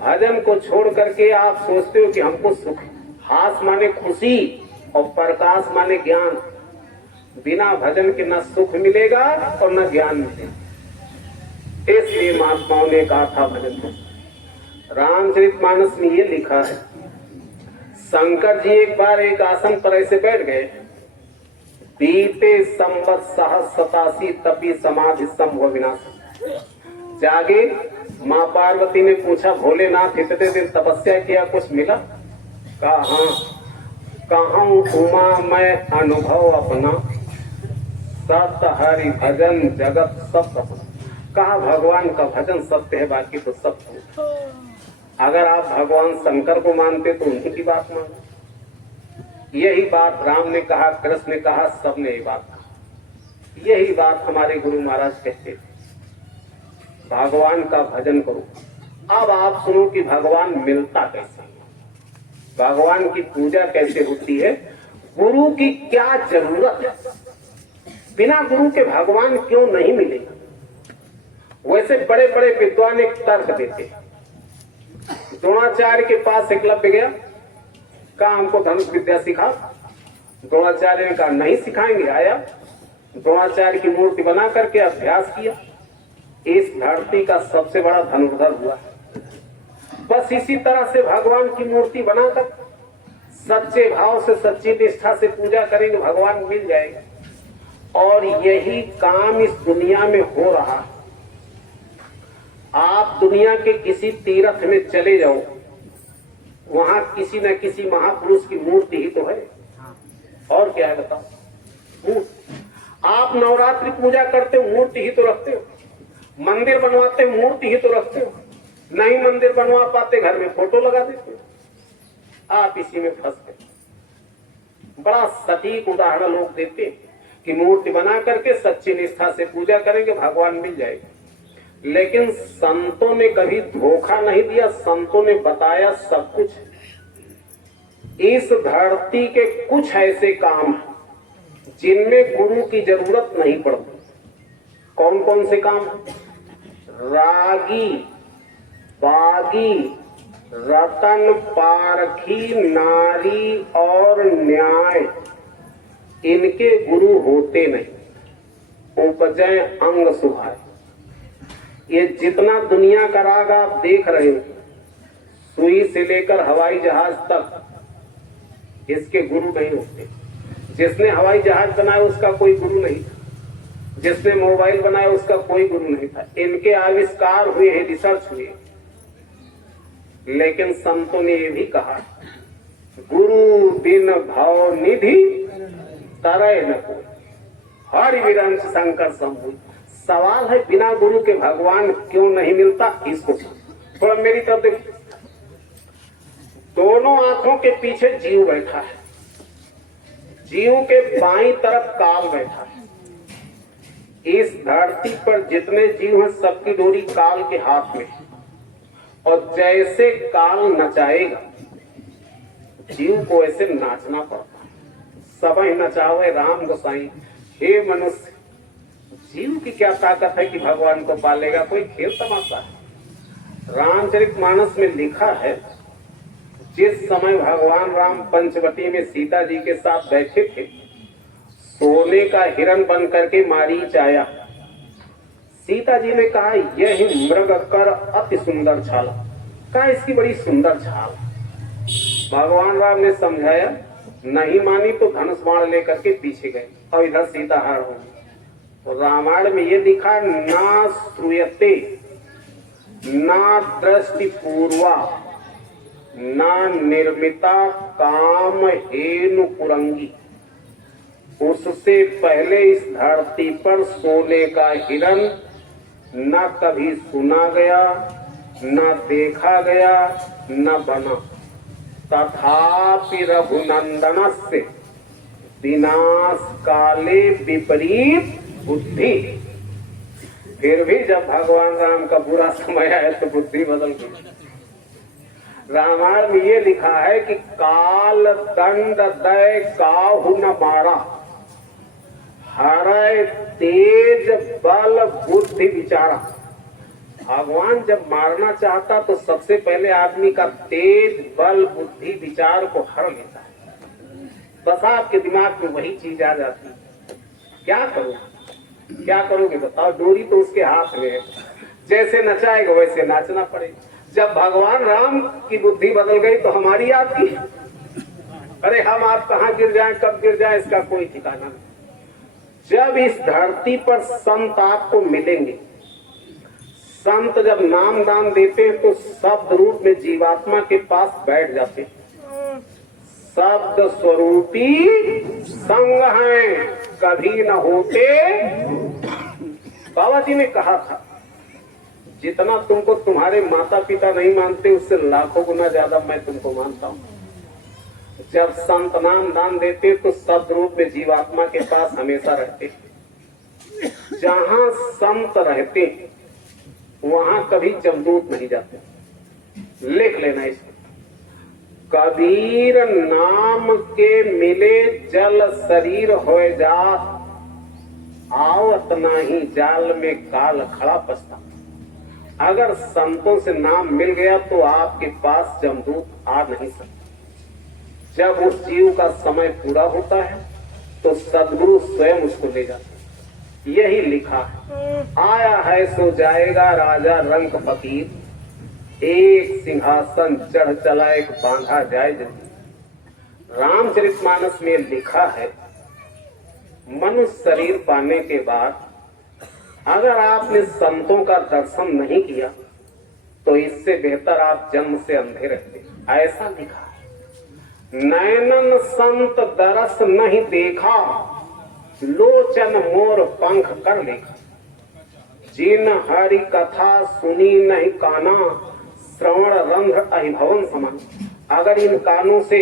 भजन को छोड़ करके आप सोचते हो कि हमको सुख, हास माने खुशी और प्रकाश माने ज्ञान। बिना भजन के न सुख मिलेगा और न ज्ञान मिलेगा। इसलिए महात्माओं ने कहा था भजन। रामचरितमानस में ये लिखा है, शंकर जी एक बार एक आसन पर ऐसे बैठ गए, बीते संवत सहस्र 87 तपी समाधि संभव विनाश। जागे, माँ पार्वती ने पूछा, भोलेनाथ इतने दिन तपस्या किया, कुछ मिला? कहा हाँ, कहूँ उमा मैं अनुभव अपना, सत हरि भजन जगत सब सपना। कहा भगवान का भजन सत्य है, बाकी तो सब झूठ। अगर आप भगवान शंकर को मानते तो उन्हीं की बात मानो। यही बात राम ने कहा, कृष्ण ने कहा, सबने ये बात कहा। यही बात हमारे गुरु महाराज कहते थे, भगवान का भजन करो। अब आप सुनो कि भगवान मिलता कैसे, भगवान की पूजा कैसे होती है, गुरु की क्या जरूरत है, बिना गुरु के भगवान क्यों नहीं मिलेगा। वैसे बड़े बड़े विद्वान एक तर्क देते। द्रोणाचार्य के पास एकलव्य गया, कहा हमको धनुष विद्या सिखा। द्रोणाचार्य ने कहा नहीं सिखाएंगे। आया, द्रोणाचार्य की मूर्ति बना करके अभ्यास किया, इस धरती का सबसे बड़ा धनुर्धर हुआ। बस इसी तरह से भगवान की मूर्ति बनाकर सच्चे भाव से सच्ची निष्ठा से पूजा करेंगे, भगवान मिल जाएगा। और यही काम इस दुनिया में हो रहा। आप दुनिया के किसी तीर्थ में चले जाओ, वहां किसी न किसी महापुरुष की मूर्ति ही तो है, और क्या है बताओ। आप नवरात्रि पूजा करते हो, मूर्ति ही तो रखते हो। मंदिर बनवाते हो, मूर्ति ही तो रखते हो। नहीं मंदिर बनवा पाते, घर में फोटो लगा देते हो। आप इसी में फंस गए। बड़ा सटीक उदाहरण लोग देते कि मूर्ति बना करके सच्ची निष्ठा से पूजा करेंगे, भगवान मिल जाएगा। लेकिन संतों ने कभी धोखा नहीं दिया, संतों ने बताया सब कुछ। इस धरती के कुछ ऐसे काम हैं जिनमें गुरु की जरूरत नहीं पड़ती। कौन कौन से काम? रागी, बागी, रतन पारखी, नारी और न्याय, इनके गुरु होते नहीं। उपजय अंग सुहाए। ये जितना दुनिया का राग आप देख रहे हैं, सुई से लेकर हवाई जहाज तक, इसके गुरु नहीं होते। जिसने हवाई जहाज बनाया उसका कोई गुरु नहीं था, जिसने मोबाइल बनाया उसका कोई गुरु नहीं था। इनके आविष्कार हुए हैं, रिसर्च हुए। लेकिन संतों ने ये भी कहा, गुरु बिन भाव निधि तरय न कोई, हरि विरंश शंकर शंभु। सवाल है बिना गुरु के भगवान क्यों नहीं मिलता? इसको थोड़ा मेरी तरफ देखो। दोनों आंखों के पीछे जीव बैठा है, जीव के बाईं तरफ काल बैठा है। इस धरती पर जितने जीव हैं सबकी डोरी काल के हाथ में, और जैसे काल नचाएगा जीव को ऐसे नाचना पड़ता है। सब ही नचावे राम गोसाई। हे मनुष्य, जीव की क्या ताकत है कि भगवान को पालेगा? कोई खेल तमाशा है। रामचरितमानस में लिखा है, जिस समय भगवान राम पंचवटी में सीता जी के साथ बैठे थे, सोने का हिरण बन करके मारीच आया। सीता जी ने कहा, यह मृग कर अति सुंदर छाल। कहा इसकी बड़ी सुंदर छाल। भगवान राम ने समझाया, नहीं मानी तो धनुष बाण लेकर के पीछे गए, और इधर सीता हार हो गई। तो रामायण में ये लिखा, ना श्रूयते ना दृष्टि पूर्वा ना निर्मिता काम हेनु कुरंगी। उससे पहले इस धरती पर सोने का हिरण न कभी सुना गया, न देखा गया, न बना। तथापि रघुनंदनस्य विनाश काले विपरीत बुद्धि। फिर भी जब भगवान राम का बुरा समय आया तो बुद्धि बदल गई। रामायण में ये लिखा है कि काल दंड दय काहु न मारा, हरय तेज बल बुद्धि विचारा। भगवान जब मारना चाहता तो सबसे पहले आदमी का तेज बल बुद्धि विचार को हर लेता है। बस आपके दिमाग में वही चीज आ जाती है। क्या करोगे बताओ? डोरी तो उसके हाथ में है, जैसे नचाएगा वैसे नाचना पड़ेगा। जब भगवान राम की बुद्धि बदल गई तो हमारी आपकी, अरे हम आप कहाँ गिर जाएं, कब गिर जाएं, इसका कोई ठिकाना नहीं। जब इस धरती पर संत आपको मिलेंगे, संत जब नाम दान देते हैं तो शब्द रूप में जीवात्मा के पास बैठ जाते हैं। शब्द स्वरूपी संग हैं, कभी न होते। बाबा जी ने कहा था, जितना तुमको तुम्हारे माता पिता नहीं मानते उससे लाखों गुना ज्यादा मैं तुमको मानता हूँ। जब संत नाम दान देते तो शब्द रूप में जीवात्मा के पास हमेशा रहते। जहां संत रहते वहां कभी जमदूत नहीं जाते। लिख लेना इसको। कबीर नाम के मिले जल शरीर हो जात, आवत नाही जाल में काल खड़ा पछता। अगर संतों से नाम मिल गया तो आपके पास जमदूत आ नहीं सकते। जब उस जीव का समय पूरा होता है तो सदगुरु स्वयं उसको ले जाते हैं। यही लिखा है, आया है सो जाएगा राजा रंग फकीर, एक सिंहासन चढ़ चला एक बांधा जाए जमीन। रामचरितमानस में लिखा है, मनुष्य शरीर पाने के बाद अगर आपने संतों का दर्शन नहीं किया तो इससे बेहतर आप जन्म से अंधे रहते। ऐसा लिखा है, नैनन संत दरस नहीं देखा, लोचन मोर पंख कर लेखा। जिन हरि कथा सुनी नहीं काना, श्रवण रंध्र अहिभवन समान। अगर इन कानों से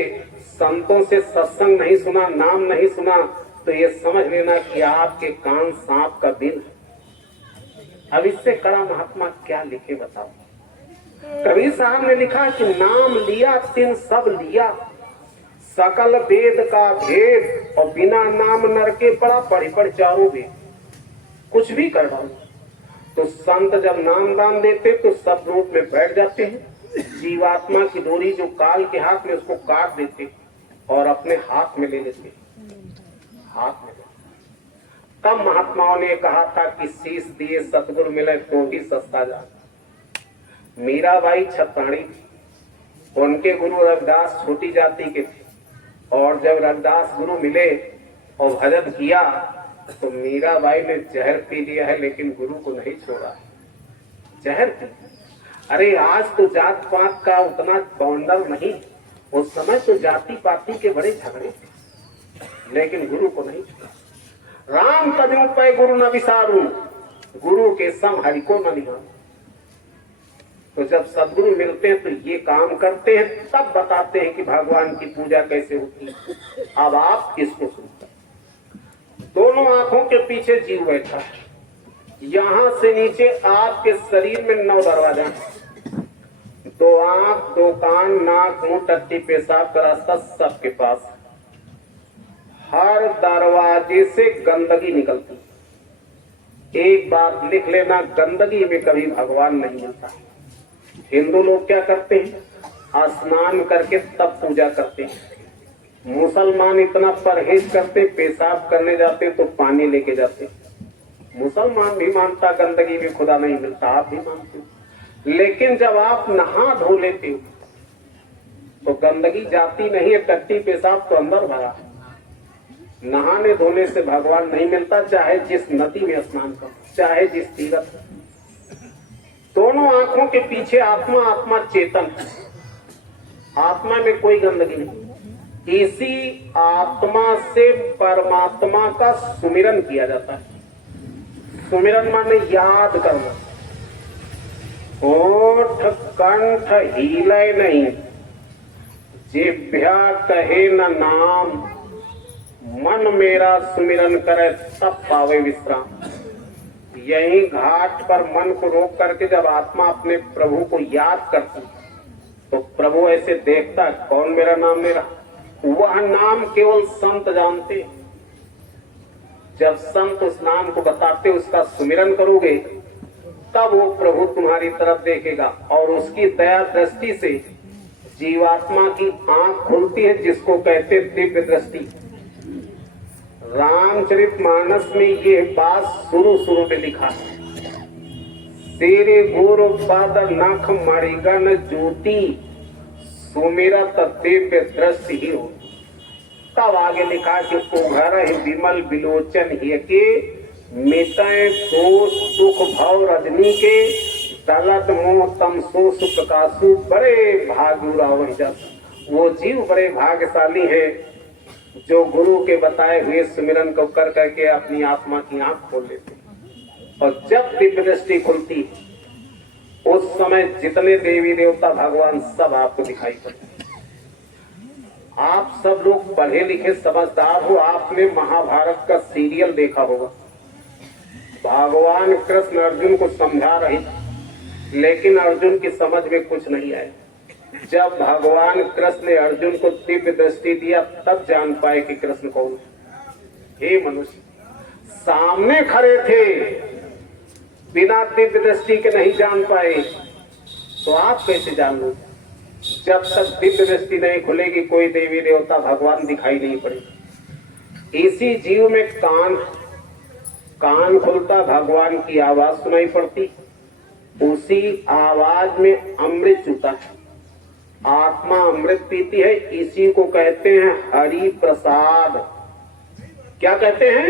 संतों से सत्संग नहीं सुना, नाम नहीं सुना, तो ये समझ लेना कि आपके कान सांप का बिल है। अब इससे कड़ा महात्मा क्या लिखे बताओ। कबीर साहब ने लिखा कि नाम लिया तिन सब लिया, सकल वेद का भेद, और बिना नाम नर के पड़ा पढ़ी पढ़ चारों वेद। कुछ भी कर डालो। तो संत जब नाम दान देते तो सब रूप में बैठ जाते हैं। जीवात्मा की डोरी जो काल के हाथ में, उसको काट देते और अपने हाथ में ले लेते। हाथ में तब महात्माओं ने कहा था कि शीश दिए सतगुरु मिले तो ही सस्ता जा। मीराबाई छत्राणी थी, उनके गुरु रविदास छोटी जाति के थे, और जब रविदास गुरु मिले और भजन किया तो मीराबाई ने जहर पी लिया है, लेकिन गुरु को नहीं छोड़ा। जहर पी। अरे आज तो जात पात का उतना बाउंडर नहीं, उस समय तो जाति पाति के बड़े झगड़े थे, लेकिन गुरु को नहीं छोड़ा। राम तजु पे गुरु न विसारू, गुरु के सम हरि को न निहारू। तो जब सदगुरु मिलते हैं तो ये काम करते हैं, तब बताते हैं कि भगवान की पूजा कैसे होती है। अब आप किसको सुनते हैं? दोनों आंखों के पीछे जीव बैठा है। यहां से नीचे आपके शरीर में 9 दरवाजा है। 2 आंख, 2 कान, नाक, मुंह, टट्टी, पेशाब का रास्ता सबके पास। हर दरवाजे से गंदगी निकलती। एक बात लिख लेना, गंदगी में कभी भगवान नहीं मिलता। हिंदू लोग क्या करते हैं? स्नान करके तब पूजा करते हैं। मुसलमान इतना परहेज करते, पेशाब करने जाते तो पानी लेके जाते। मुसलमान भी मानता गंदगी में खुदा नहीं मिलता, आप भी मानते हो। लेकिन जब आप नहा धो लेते हो तो गंदगी जाती नहीं है, टट्टी पेशाब तो अंदर भरा। नहाने धोने से भगवान नहीं मिलता, चाहे जिस नदी में स्नान करो, चाहे जिस तीर्थ। दोनों आंखों के पीछे आत्मा, आत्मा चेतन। आत्मा में कोई गंदगी नहीं। इसी आत्मा से परमात्मा का सुमिरन किया जाता है। सुमिरन माने याद करना। होठ कंठ हिले नहीं, जिह्वा कहे न नाम, मन मेरा सुमिरन करे तब पावे विश्राम। यही घाट पर मन को रोक करके जब आत्मा अपने प्रभु को याद करती तो प्रभु ऐसे देखता, कौन मेरा नाम मेरा। वह नाम केवल संत जानते। जब संत उस नाम को बताते, उसका सुमिरन करोगे, तब वो प्रभु तुम्हारी तरफ देखेगा और उसकी दया दृष्टि से जीवात्मा की आंख खुलती है, जिसको कहते दिव्य दृष्टि। रामचरितमानस में ये बात शुरू में लिखा है, तेरे गोर पाद नख मणिगण ज्योति, सुमिरत दिव्य दृष्टि ही हो। तब आगे लिखा कि उघर विमल विलोचन ही के, मिटय दोष सुख भव रजनी के, दलत मोह तम सो सुख कासु, बड़े भागुरा वही जाता। वो जीव बड़े भाग्यशाली है जो गुरु के बताए हुए सुमिरन को कर करके अपनी आत्मा की आंख खोल लेते। और जब दिव्य दृष्टि खुलती उस समय जितने देवी देवता भगवान सब आपको दिखाई पड़ते। आप सब लोग पढ़े लिखे समझदार हो, आपने महाभारत का सीरियल देखा होगा। भगवान कृष्ण अर्जुन को समझा रहे, लेकिन अर्जुन की समझ में कुछ नहीं आया। जब भगवान कृष्ण ने अर्जुन को दिव्य दृष्टि दिया, तब जान पाए कि कृष्ण कौन है। हे मनुष्य, सामने खड़े थे बिना दिव्य दृष्टि के नहीं जान पाए तो आप कैसे जान लो? जब तक दिव्य दृष्टि नहीं खुलेगी कोई देवी देवता भगवान दिखाई नहीं पड़ेगी। इसी जीव में कान खुलता, भगवान की आवाज सुनाई पड़ती, उसी आवाज में अमृत चूता है, आत्मा अमृत पीती है। इसी को कहते हैं हरि प्रसाद। क्या कहते हैं?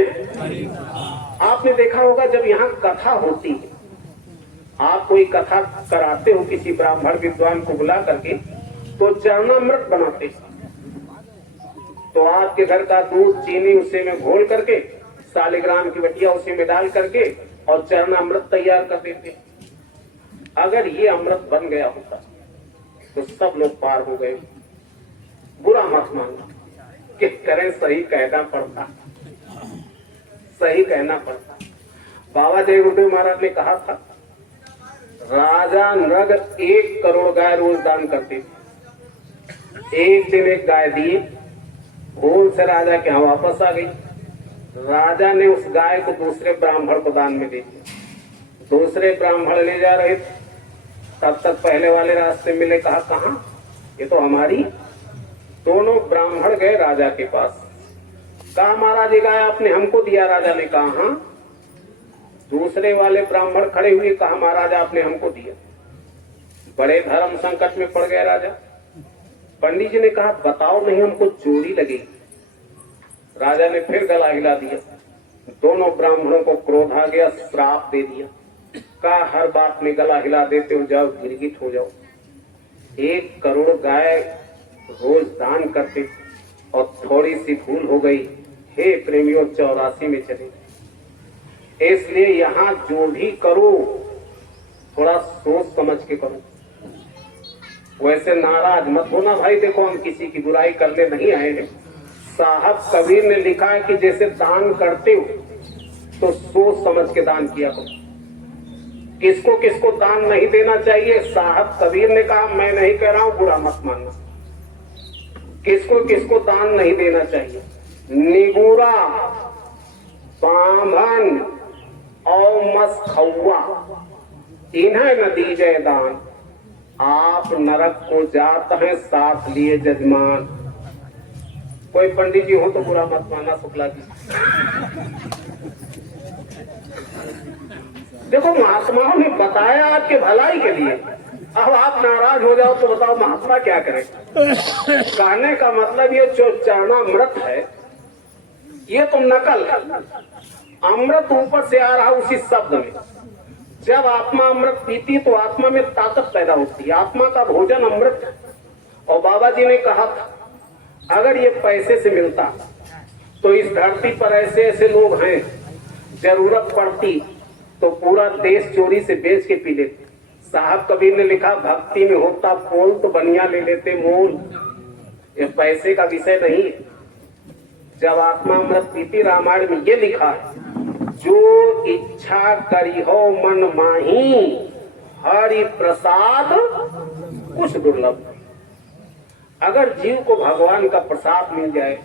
आपने देखा होगा जब यहाँ कथा होती है, आप कोई कथा कराते हो किसी ब्राह्मण विद्वान को बुला करके, तो चरणामृत बनाते हैं। तो आपके घर का दूध चीनी उसे में घोल करके, सालिग्राम की बटिया उसी में डाल करके और चरणामृत तैयार कर देते। अगर ये अमृत बन गया होता तो सब लोग पार हो गए। बुरा मत मानना कि करें, सही कहना पड़ता, सही कहना पड़ता। बाबा जय गुरुदेव महाराज ने कहा था, राजा नृग 1 करोड़ गाय रोज दान करते थे। एक दिन एक गाय दिए, भूल से राजा के यहाँ वापस आ गई। राजा ने उस गाय को दूसरे ब्राह्मण को दान में दे दिया। दूसरे ब्राह्मण ले जा रहे थे, तब तक पहले वाले रास्ते मिले। कहा, कहाँ? ये तो हमारी। दोनों ब्राह्मण गए राजा के पास। कहा, महाराज ये गाय आपने हमको दिया? राजा ने कहा, हाँ। दूसरे वाले ब्राह्मण खड़े हुए, कहा, महाराज आपने हमको दिया। बड़े धर्म संकट में पड़ गए राजा। पंडित जी ने कहा, बताओ नहीं हमको चोरी लगेगी। राजा ने फिर गला हिला दिया। दोनों ब्राह्मणों को क्रोध आ गया, श्राप दे दिया। कहा, हर बात में गला हिला देते हो, जाओ गिरगिट हो जाओ। 1 करोड़ गाय रोज दान करते और थोड़ी सी भूल हो गई, हे प्रेमियों 84 में चले। इसलिए यहाँ जो भी करो थोड़ा सोच समझ के करो। वैसे नाराज मत होना भाई, देखो हम किसी की बुराई करने नहीं आए हैं। साहब कबीर ने लिखा है कि जैसे दान करते हो तो सोच समझ के दान किया करो। किसको किसको दान नहीं देना चाहिए, साहब कबीर ने कहा, मैं नहीं कह रहा हूं, बुरा मत मानना। किसको किसको दान नहीं देना चाहिए? निगूरा, बामन और मसखौआ, इन्हें न दीजिए दान। आप नरक को जात हैं साथ लिए जजमान। कोई पंडित जी हो तो बुरा मत मानना, शुक्ला जी। देखो महात्माओं ने बताया आपके भलाई के लिए, अब आप नाराज हो जाओ तो बताओ महात्मा क्या करें? कहने का मतलब ये जो चरणामृत है ये तो नकल, अमृत ऊपर से आ रहा उसी शब्द में। जब आत्मा अमृत पीती तो आत्मा में ताकत पैदा होती है। आत्मा का भोजन अमृत है। और बाबा जी ने कहा था, अगर ये पैसे से मिलता तो इस धरती पर ऐसे ऐसे लोग हैं, जरूरत पड़ती तो पूरा देश चोरी से बेच के पी लेते। साहब कबीर ने लिखा, भक्ति में होता पोल तो बनिया ले लेते मोल। ये पैसे का विषय नहीं है। जब आत्मा अमृत पीती, रामायण में ये लिखा है, जो इच्छा करी हो मन माही, हरि प्रसाद कुछ दुर्लभ। अगर जीव को भगवान का प्रसाद मिल जाए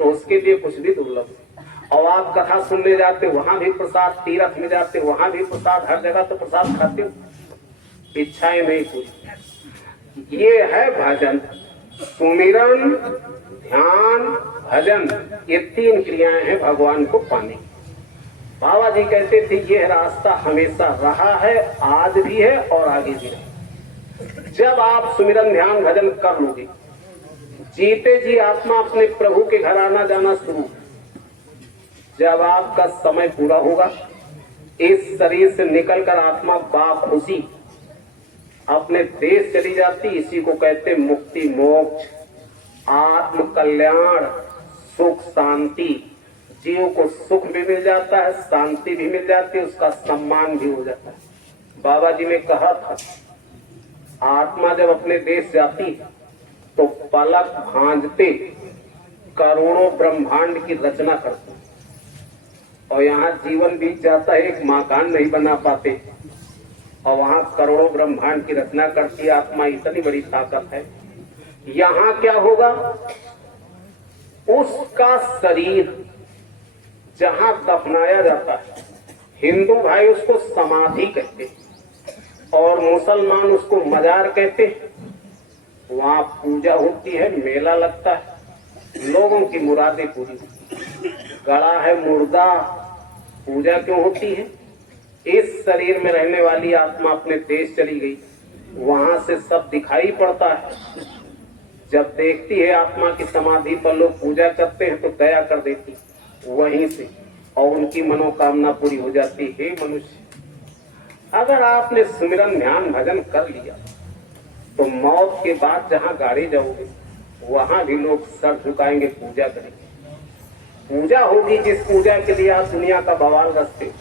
तो उसके लिए कुछ भी दुर्लभ। और आप कथा सुनने जाते वहां भी प्रसाद, तीर्थ में जाते वहां भी प्रसाद, हर जगह तो प्रसाद खाते हो, इच्छाएं नहीं पूरी। ये है भजन, सुमिरन, ध्यान, भजन, ये 3 क्रियाएं हैं भगवान को पाने की। बाबा जी कहते थे ये रास्ता हमेशा रहा है, आज भी है और आगे भी है। जब आप सुमिरन ध्यान भजन कर लोगे, जीते जी आत्मा अपने प्रभु के घर आना जाना शुरू। जब आपका समय पूरा होगा, इस शरीर से निकलकर आत्मा बाखुशी अपने देश चली जाती। इसी को कहते मुक्ति, मोक्ष, आत्म कल्याण, सुख, शांति। जीव को सुख भी मिल जाता है, शांति भी मिल जाती है, उसका सम्मान भी हो जाता है। बाबा जी ने कहा था, आत्मा जब अपने देश जाती तो पलक भांजते करोड़ों ब्रह्मांड की रचना करती। और यहाँ जीवन बीत जाता है, एक मकान नहीं बना पाते, और वहां करोड़ों ब्रह्मांड की रचना करती आत्मा। इतनी बड़ी ताकत है। यहाँ क्या होगा, उसका शरीर जहां दफनाया जाता है, हिंदू भाई उसको समाधि कहते और मुसलमान उसको मजार कहते। वहां पूजा होती है, मेला लगता है, लोगों की मुरादें पूरी होती। गड़ा है मुर्दा, पूजा क्यों होती है? इस शरीर में रहने वाली आत्मा अपने देश चली गई, वहां से सब दिखाई पड़ता है। जब देखती है आत्मा की समाधि पर लोग पूजा करते हैं तो दया कर देती वहीं से, और उनकी मनोकामना पूरी हो जाती है। मनुष्य, अगर आपने सुमिरन ध्यान भजन कर लिया तो मौत के बाद जहां गाड़े जाओगे वहां भी लोग सर झुकाएंगे, पूजा करेंगे। पूजा होगी जिस पूजा के लिए आप दुनिया का बवाल रचते हो,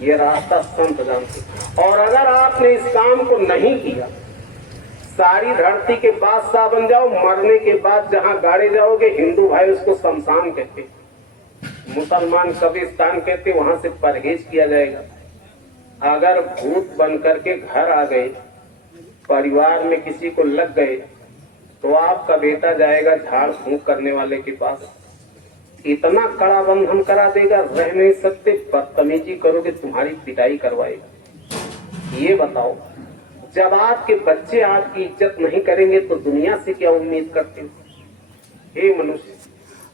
ये रास्ता संत जानते। और अगर आपने इस काम को नहीं किया, सारी धरती के बादशाह बन जाओ, मरने के बाद जहां गाड़े जाओगे, हिंदू भाई उसको शमशान कहते, मुसलमान कब्रिस्तान कहते, वहां से परहेज किया जाएगा। अगर भूत बन करके घर आ गए, परिवार में किसी को लग गए, तो आपका बेटा जाएगा झाड़ फूंक करने वाले के पास, इतना कड़ा बंधन करा देगा, रह नहीं सकते, बदतमीजी करोगे तुम्हारी पिटाई करवाएगा। ये बताओ, जब आपके बच्चे आपकी इज्जत नहीं करेंगे तो दुनिया से क्या उम्मीद करते हो? हे मनुष्य,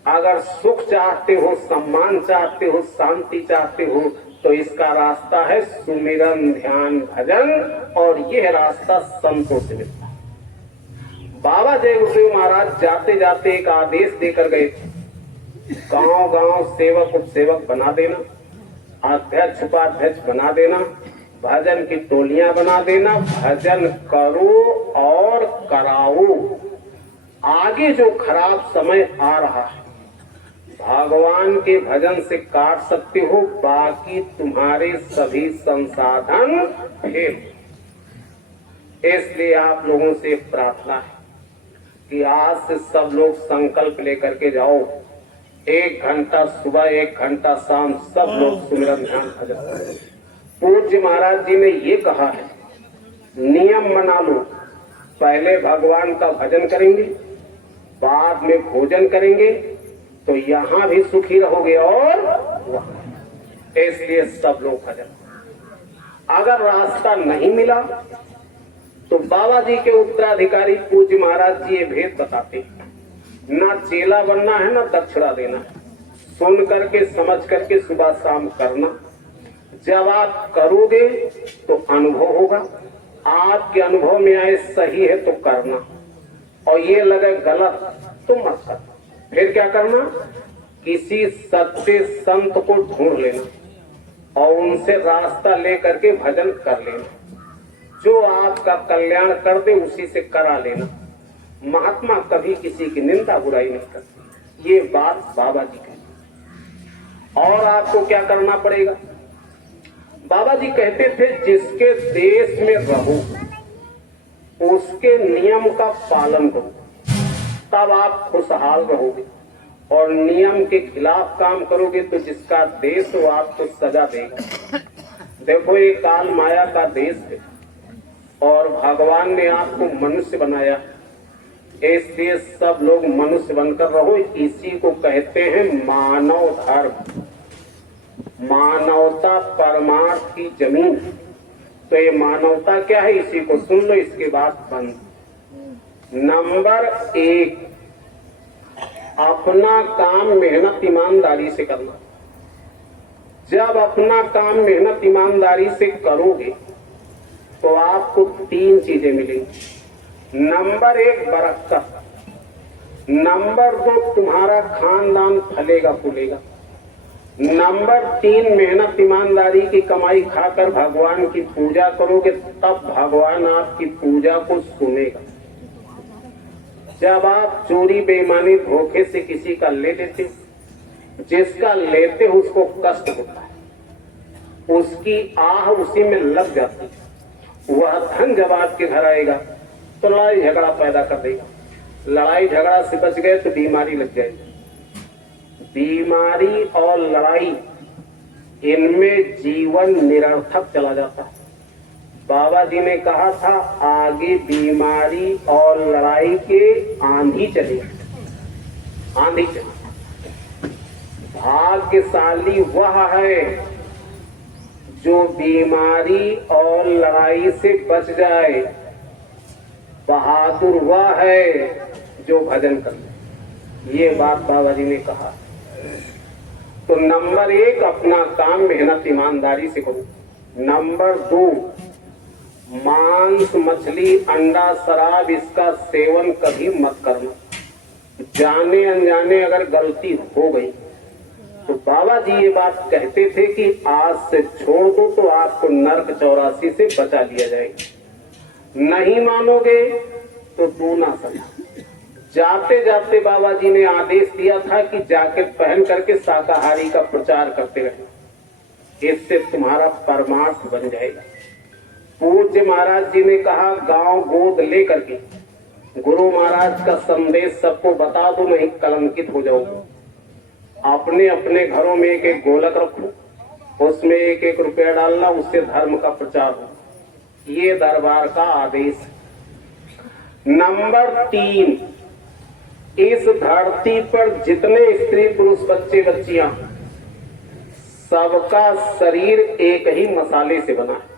अगर सुख चाहते हो, सम्मान चाहते हो, शांति चाहते हो, तो इसका रास्ता है सुमिरन ध्यान भजन, और यह रास्ता संतों से मिलता है। बाबा जय गुरुदेव महाराज जाते जाते एक आदेश देकर गए, गांव गांव सेवक उपसेवक बना देना, अध्यक्ष उपाध्यक्ष बना देना, भजन की टोलियां बना देना, भजन करो और कराओ। आगे जो खराब समय आ रहा है, भगवान के भजन से काट सकते हो, बाकी तुम्हारे सभी संसाधन फेल। इसलिए आप लोगों से प्रार्थना है कि आज से सब लोग संकल्प लेकर के जाओ, 1 घंटा सुबह 1 घंटा शाम सब लोग सुमिरन ध्यान भजन करें। पूज्य महाराज जी ने ये कहा है, नियम बना लो, पहले भगवान का भजन करेंगे, बाद में भोजन करेंगे, तो यहाँ भी सुखी रहोगे और वहां। इसलिए सब लोग भजन। अगर रास्ता नहीं मिला तो बाबा जी के उत्तराधिकारी पूज्य महाराज जी ये भेद बताते हैं, ना चेला बनना है ना दक्षिणा देना है, सुन करके समझ करके सुबह शाम करना। जब आप करोगे तो अनुभव होगा, आपके अनुभव में आए सही है तो करना, और ये लगे गलत तो मत करना। फिर क्या करना? किसी सच्चे संत को ढूंढ लेना और उनसे रास्ता लेकर के भजन कर लेना, जो आपका कल्याण कर दे उसी से करा लेना। महात्मा कभी किसी की निंदा बुराई नहीं करते, ये बात बाबा जी कहते। और आपको क्या करना पड़ेगा? बाबा जी कहते थे, जिसके देश में रहो उसके नियम का पालन करो, तब आप खुशहाल रहोगे। और नियम के खिलाफ काम करोगे तो जिसका देश वो आपको सजा देगा। देखो, ये काल माया का देश है और भगवान ने आपको मनुष्य बनाया, इसलिए सब लोग मनुष्य बनकर रहो। इसी को कहते हैं मानव धर्म, मानवता परमार्थ की जमीन। तो ये मानवता क्या है, इसी को सुन लो, इसके बाद बंद। नंबर 1, अपना काम मेहनत ईमानदारी से करना। जब अपना काम मेहनत ईमानदारी से करोगे तो आपको 3 चीजें मिलेंगी। नंबर 1, बरकत। नंबर 2, तुम्हारा खानदान फलेगा फूलेगा। नंबर 3, मेहनत ईमानदारी की कमाई खाकर भगवान की पूजा करोगे, तब भगवान आपकी पूजा को सुनेगा। जब आप चोरी बेईमानी धोखे से किसी का ले लेते, जिसका लेते हो उसको कष्ट होता है, उसकी आह उसी में लग जाती है। वह धन जब आपके घर आएगा तो लड़ाई झगड़ा पैदा कर देगा। लड़ाई झगड़ा से बच गए तो बीमारी लग जाएगी। बीमारी और लड़ाई, इनमें जीवन निरर्थक चला जाता है। बाबा जी ने कहा था, आगे बीमारी और लड़ाई के आंधी चले, आंधी चले। भाग्यशाली वह है जो बीमारी और लड़ाई से बच जाए बहादुर वह है जो भजन करे। ये बात बाबा जी ने कहा। तो नंबर 1 अपना काम मेहनत ईमानदारी से करो। नंबर 2 मांस मछली अंडा शराब इसका सेवन कभी मत करना। जाने अनजाने अगर गलती हो गई तो बाबा जी ये बात कहते थे कि आज से छोड़ दो तो आपको नरक 84 से बचा लिया जाएगा। नहीं मानोगे तो दूना सजा। जाते जाते बाबा जी ने आदेश दिया था कि जैकेट पहन करके शाकाहारी का प्रचार करते रहना, इससे तुम्हारा परमार्थ बन जाएगा। पूज्य महाराज जी ने कहा गांव गोद लेकर के गुरु महाराज का संदेश सबको बता दो, नहीं कलंकित हो जाओगे। अपने अपने घरों में एक एक गोलक रखो, उसमें एक एक रुपया डालना, उससे धर्म का प्रचार हो। ये दरबार का आदेश। नंबर 3 इस धरती पर जितने स्त्री पुरुष बच्चे बच्चियां सबका शरीर एक ही मसाले से बना है,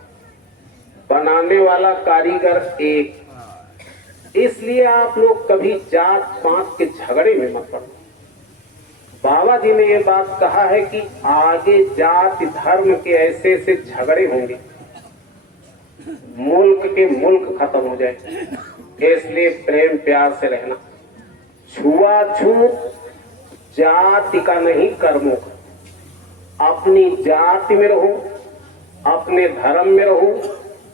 बनाने वाला कारीगर एक। इसलिए आप लोग कभी जात पात के झगड़े में मत पड़ो। बाबा जी ने ये बात कहा है कि आगे जाति धर्म के ऐसे ऐसे झगड़े होंगे, मुल्क के मुल्क खत्म हो जाए। इसलिए प्रेम प्यार से रहना। छुआछूत जाति का नहीं कर्मों का। अपनी जाति में रहो, अपने धर्म में रहो,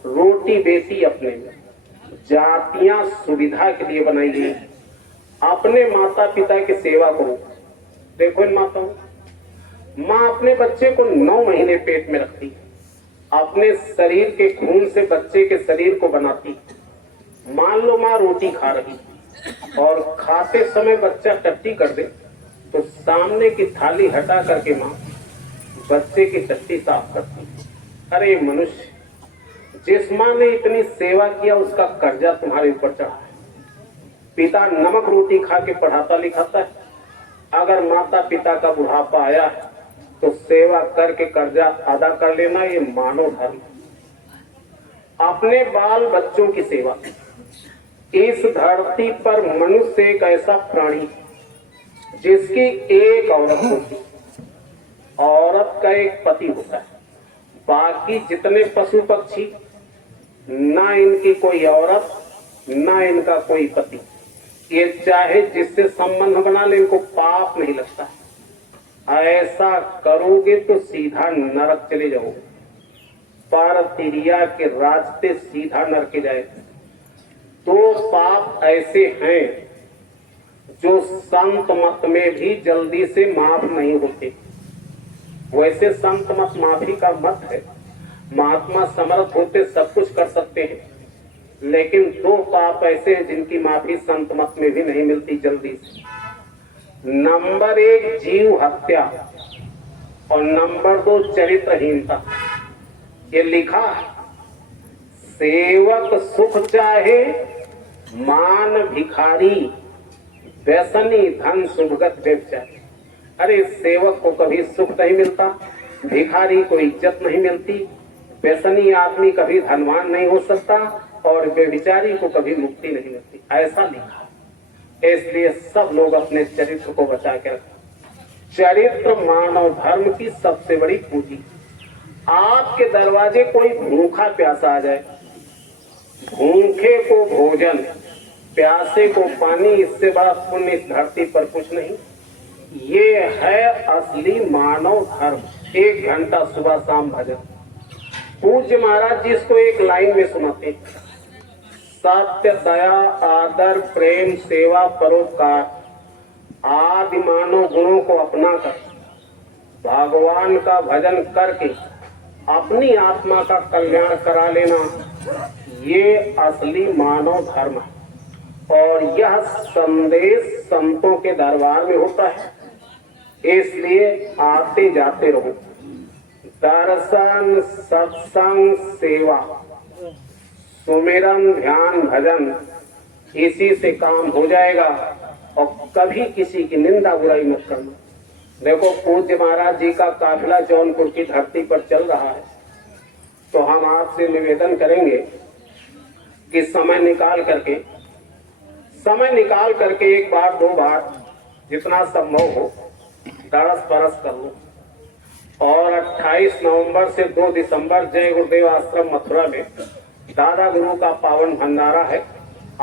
रोटी बेटी अपने में। जातियां सुविधा के लिए बनाई गई। अपने माता पिता की सेवा करो। देखो इन माताओं, माँ अपने बच्चे को 9 महीने पेट में रखती, अपने शरीर के खून से बच्चे के शरीर को बनाती। मान लो माँ रोटी खा रही और खाते समय बच्चा टट्टी कर दे तो सामने की थाली हटा करके माँ बच्चे की टट्टी साफ करती। अरे मनुष्य, जिस माँ ने इतनी सेवा किया उसका कर्जा तुम्हारे ऊपर चढ़ा है। पिता नमक रोटी खा के पढ़ाता लिखाता है, अगर माता पिता का बुढ़ापा आया तो सेवा करके कर्जा अदा कर लेना, ये मानव धर्म। अपने बाल बच्चों की सेवा। इस धरती पर मनुष्य एक ऐसा प्राणी जिसकी एक औरत होती, औरत का एक पति होता है। बाकी जितने पशु पक्षी, ना इनकी कोई औरत ना इनका कोई पति। ये चाहे जिससे संबंध बना ले, इनको पाप नहीं लगता। ऐसा करोगे तो सीधा नरक चले जाओगे। पर तिरिया के रास्ते सीधा नरक जाएगा। तो पाप ऐसे हैं जो संत मत में भी जल्दी से माफ नहीं होते। वैसे संत मत माफी का मत है। महात्मा समर्थ होते सब कुछ कर सकते हैं, लेकिन 2 पाप ऐसे हैं जिनकी माफी संत मत में भी नहीं मिलती जल्दी से। नंबर 1 जीव हत्या और नंबर 2 चरित्रहीनता। ये लिखा है, सेवक सुख चाहे मान भिखारी, व्यसनी धन सुभगत व्यभिचारी। अरे सेवक को कभी सुख नहीं मिलता, भिखारी को इज्जत नहीं मिलती, व्यसनी आदमी कभी धनवान नहीं हो सकता और व्यभिचारी को कभी मुक्ति नहीं मिलती। ऐसा लिखा। इसलिए सब लोग अपने चरित्र को बचा के रखें। चरित्र मानव धर्म की सबसे बड़ी पूंजी। आपके दरवाजे कोई भूखा प्यासा आ जाए, भूखे को भोजन, प्यासे को पानी, इससे बड़ा पुण्य इस धरती पर कुछ नहीं। ये है असली मानव धर्म। 1 घंटा सुबह शाम भजन। पूज्य महाराज जी इसको एक लाइन में सुनाते, सत्य दया आदर प्रेम सेवा परोपकार आदि मानव गुणों को अपना कर भगवान का भजन करके अपनी आत्मा का कल्याण करा लेना, ये असली मानव धर्म है। और यह संदेश संतों के दरबार में होता है। इसलिए आते जाते रहो। दर्शन सत्संग सेवा सुमिरन ध्यान भजन, इसी से काम हो जाएगा। और कभी किसी की निंदा बुराई मत करना। देखो पूज्य महाराज जी का काफिला जौनपुर की धरती पर चल रहा है, तो हम आपसे निवेदन करेंगे कि समय निकाल करके एक बार दो बार जितना संभव हो दरस परस कर लो। और 28 नवंबर से 2 दिसंबर जय गुरुदेव आश्रम मथुरा में दादा गुरु का पावन भंडारा है।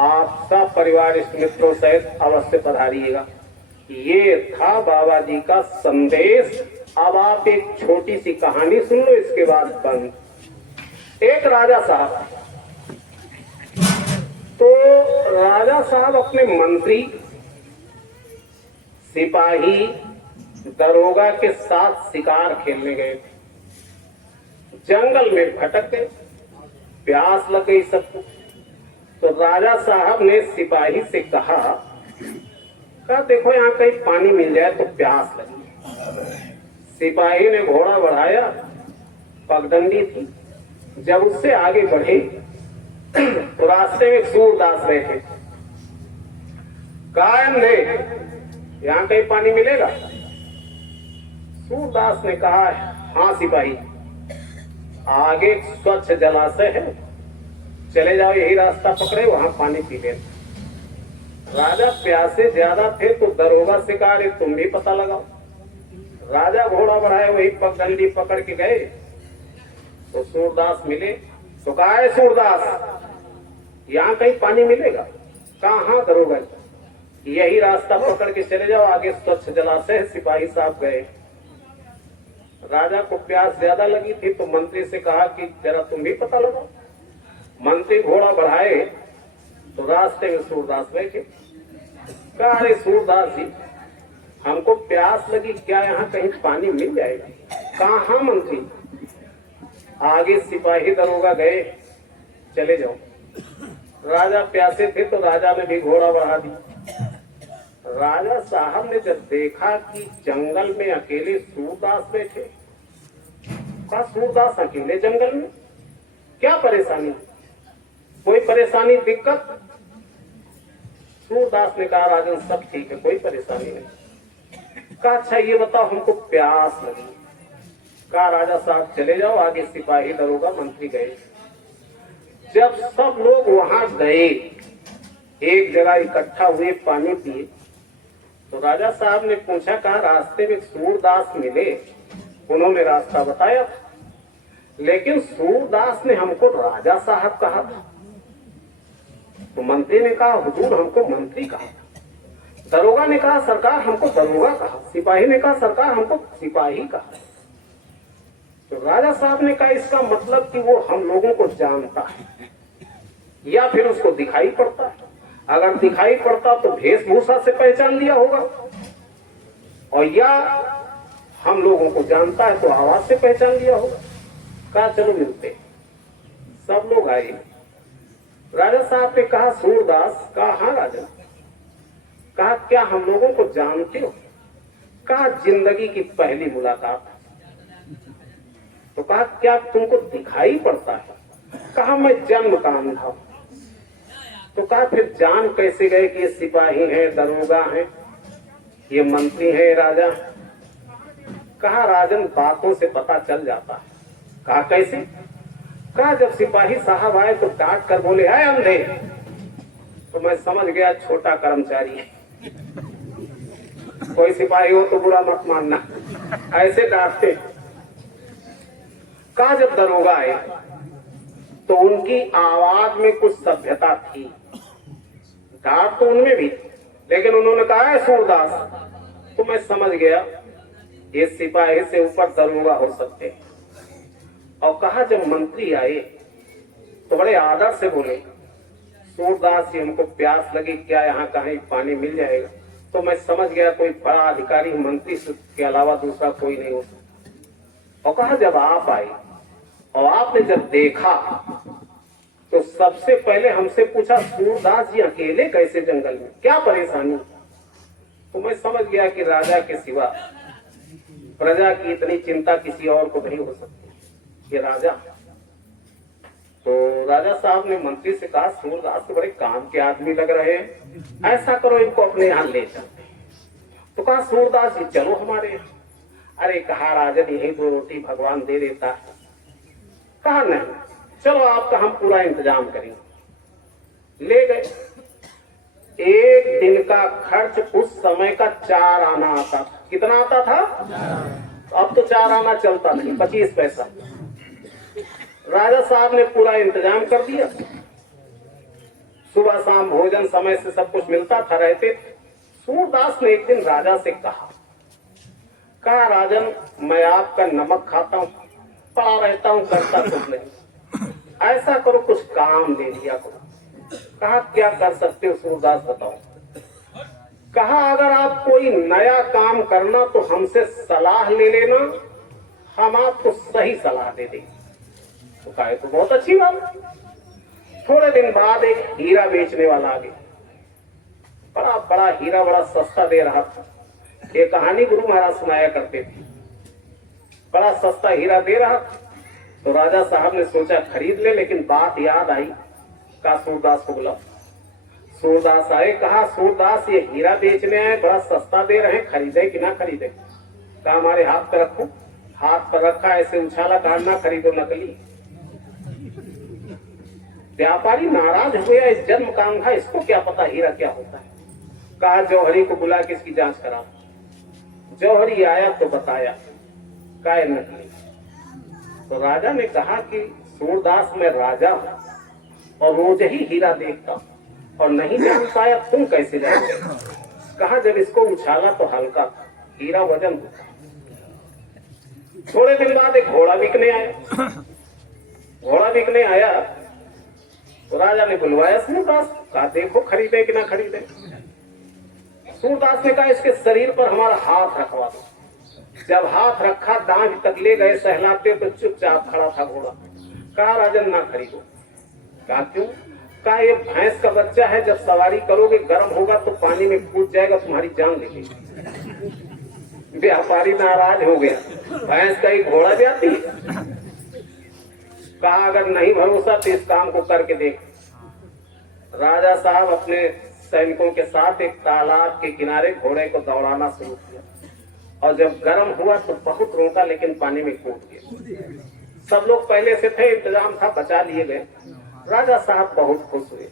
आप सब परिवार इष्ट मित्रों सहित अवश्य पधारिएगा। ये था बाबा जी का संदेश। अब आप एक छोटी सी कहानी सुन लो, इसके बाद बंद। एक राजा साहब, तो राजा साहब अपने मंत्री, सिपाही, दरोगा के साथ शिकार खेलने गए थे। जंगल में भटक गए, प्यास लग गई सबको। तो राजा साहब ने सिपाही से कहा देखो यहाँ कहीं पानी मिल जाए तो प्यास लगी। सिपाही ने घोड़ा बढ़ाया, पगडंडी थी। जब उससे आगे बढ़े तो रास्ते में सूरदास बैठे। कायम ने यहाँ कहीं पानी मिलेगा? सूरदास ने कहा हाँ सिपाही, आगे स्वच्छ जलाशय है, चले जाओ, यही रास्ता पकड़े, वहां पानी पी लेना। राजा प्यासे ज्यादा थे तो दरोगा से कहा तुम भी पता लगाओ। राजा घोड़ा बढ़ाए, वही पगडंडी पकड़ के गए तो सूरदास मिले। तो कहा है सूरदास, यहाँ कहीं पानी मिलेगा? कहा हाँ दरोगा, यही रास्ता पकड़ के चले जाओ, आगे स्वच्छ जलाशय है। सिपाही साहब गए। राजा को प्यास ज्यादा लगी थी तो मंत्री से कहा कि जरा तुम भी पता लगाओ। मंत्री घोड़ा बढ़ाए तो रास्ते में सूरदास बैठे। कहा अरे सूरदास जी, हमको प्यास लगी, क्या यहाँ कहीं पानी मिल जाएगा? कहा हाँ मंत्री। आगे सिपाही दरोगा गए, चले जाओ। राजा प्यासे थे तो राजा ने भी घोड़ा बढ़ा दी। राजा साहब ने जब देखा कि जंगल में अकेले सूरदास बैठे, कहा सूरदास अकेले जंगल में, क्या परेशानी? कोई परेशानी, दिक्कत? सूरदास ने कहा राजन सब ठीक है, कोई परेशानी नहीं। कहा अच्छा ये बताओ, हमको प्यास लगी। कहा राजा साहब चले जाओ, आगे सिपाही दरोगा मंत्री गए। जब सब लोग वहां गए, एक जगह इकट्ठा हुए, पानी पिए, तो राजा साहब ने पूछा, कहा रास्ते में सूरदास मिले, उन्होंने रास्ता बताया, लेकिन सूरदास ने हमको राजा साहब कहा था। तो मंत्री ने कहा हुजूर हमको मंत्री कहा। दरोगा ने कहा सरकार हमको दरोगा कहा। सिपाही ने कहा सरकार हमको सिपाही कहा। तो राजा साहब ने कहा इसका मतलब कि वो हम लोगों को जानता है या फिर उसको दिखाई पड़ता है। अगर दिखाई पड़ता तो वेशभूषा से पहचान लिया होगा, और या हम लोगों को जानता है तो आवाज से पहचान लिया होगा। कहा चलो मिलते। सब लोग आए। राजा साहब ने कहा सूरदास? कहा हाँ राजा। कहा क्या हम लोगों को जानते हो? कहा जिंदगी की पहली मुलाकात। तो कहा क्या तुमको दिखाई पड़ता है? कहा मैं जन्म का अंधा। तो कहा फिर जान कैसे गए कि ये सिपाही है, दरोगा है, ये मंत्री है, राजा? कहा राजन बातों से पता चल जाता है। कहा कैसे? कहा जब सिपाही साहब आए तो डांट कर बोले आए अंधे, तो मैं समझ गया छोटा कर्मचारी है। कोई सिपाही हो तो बुरा मत मानना, ऐसे डांटते। कहा जब दरोगा आए तो उनकी आवाज में कुछ सभ्यता थी, डांट तो उनमें भी, लेकिन उन्होंने कहा है सूरदास, तो मैं समझ गया ये सिपाही से ऊपर दरोगा हो सकते हैं। और कहा जब मंत्री आए तो बड़े आदर से बोले सूरदास जी हमको प्यास लगी, क्या यहाँ कहीं पानी मिल जाएगा? तो मैं समझ गया कोई बड़ा अधिकारी मंत्री के अलावा दूसरा कोई नहीं हो सकता। और कहा जब आप आए और आपने जब देखा तो सबसे पहले हमसे पूछा सूरदास जी अकेले कैसे जंगल में, क्या परेशानी? तो मैं समझ गया कि राजा के सिवा प्रजा की इतनी चिंता किसी और को नहीं हो सकती, ये राजा। तो राजा साहब ने मंत्री से कहा सूरदास तो बड़े काम के आदमी लग रहे हैं, ऐसा करो इनको अपने यहाँ ले चलते। तो कहा सूरदास जी चलो हमारे यहाँ। अरे कहा राजन यही 2 रोटी भगवान दे देता है। कहा नहीं, चलो आपका हम पूरा इंतजाम करेंगे। ले गए। एक दिन का खर्च उस समय का 4 आना आता था। कितना आता था? अब तो 4 आना चलता नहीं, 25 पैसा। राजा साहब ने पूरा इंतजाम कर दिया। सुबह शाम भोजन समय से सब कुछ मिलता था, रहते थे। सूरदास ने एक दिन राजा से कहा राजन, मैं आपका नमक खाता हूँ, पड़ा रहता हूँ, करता कुछ नहीं, ऐसा करो कुछ काम दे दिया करो। कहा क्या कर सकते हो सूरदास, बताओ। कहा अगर आप कोई नया काम करना तो हमसे सलाह ले लेना, हम आपको सही सलाह दे देंगे। तो कहा तो बहुत अच्छी बात। थोड़े दिन बाद एक हीरा बेचने वाला आ गया। बड़ा बड़ा हीरा, बड़ा सस्ता दे रहा था। ये कहानी गुरु महाराज सुनाया करते थे। बड़ा सस्ता हीरा दे रहा था। तो राजा साहब ने सोचा खरीद ले, लेकिन बात याद आई। कहा सूरदास को बुला। सूरदास आए। कहा सूरदास, ये हीरा बेचने आए, बड़ा सस्ता दे रहे हैं, खरीदे कि ना खरीदे? कहा हमारे हाथ पर रखो। हाथ पर रखा, ऐसे उछाला, कहा ना खरीदो, नकली। व्यापारी नाराज हुए, इस जन्म कांधा, इसको क्या पता हीरा क्या होता है। कहा जौहरी को बुला के इसकी जांच करा। जौहरी आया तो बताया कहा नकली। तो राजा ने कहा कि सूरदास, मैं राजा हूं और रोज ही हीरा देखता हूं और नहीं जान पाया, तुम कैसे जानोगे? कहा जब इसको उछाला तो हल्का था, हीरा वजन होता। थोड़े दिन बाद एक घोड़ा बिकने आया। घोड़ा बिकने आया तो राजा ने बुलवाया सूरदास। कहा देखो खरीदे कि ना खरीदे। सूरदास ने कहा इसके शरीर पर हमारा हाथ रखवा दो। जब हाथ रखा, दांत तक ले गए सहलाते, तो चुपचाप खड़ा था घोड़ा। कहा राजन ना खरीदो। कहा क्यों? कहा ये भैंस का बच्चा है, जब सवारी करोगे गर्म होगा तो पानी में कूद जाएगा, तुम्हारी जान ले लेगी। व्यापारी नाराज हो गया, भैंस का ही घोड़ा जाती है। कहा अगर नहीं भरोसा तो इस काम को करके देख। राजा साहब अपने सैनिकों के साथ एक तालाब के किनारे घोड़े को दौड़ाना शुरू किया और जब गर्म हुआ तो बहुत रोका, लेकिन पानी में कूद गया। सब लोग पहले से थे, इंतजाम था, बचा लिए गए। राजा साहब बहुत खुश हुए।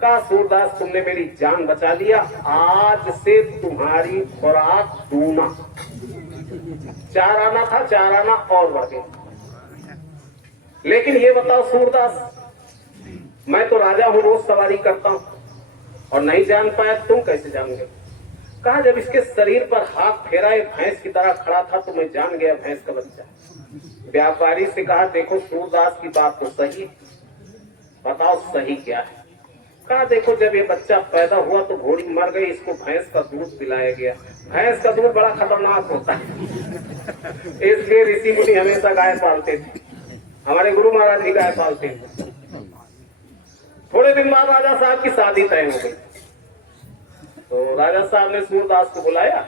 कहा सूरदास, तुमने मेरी जान बचा लिया, आज से तुम्हारी खुराक दूना। 4 आना था, 4 आना और बढ़ गया। लेकिन ये बताओ सूरदास, मैं तो राजा हूं, रोज सवारी करता हूं और नहीं जान पाया, तुम कैसे जानोगे? कहा जब इसके शरीर पर हाथ फेरा, एक भैंस की तरह खड़ा था, तो मैं जान गया भैंस का बच्चा। व्यापारी से कहा देखो सूरदास की बात तो सही, बताओ सही क्या है? कहा देखो जब ये बच्चा पैदा हुआ तो घोड़ी मर गई, इसको भैंस का दूध पिलाया गया। भैंस का दूध बड़ा खतरनाक होता है, इसलिए ऋषि मुनि हमेशा गाय पालते थे। हमारे गुरु महाराज भी गाय पालते थे। थोड़े दिन बाद राजा साहब की शादी तय हो गई। तो राजा साहब ने सूरदास को बुलाया।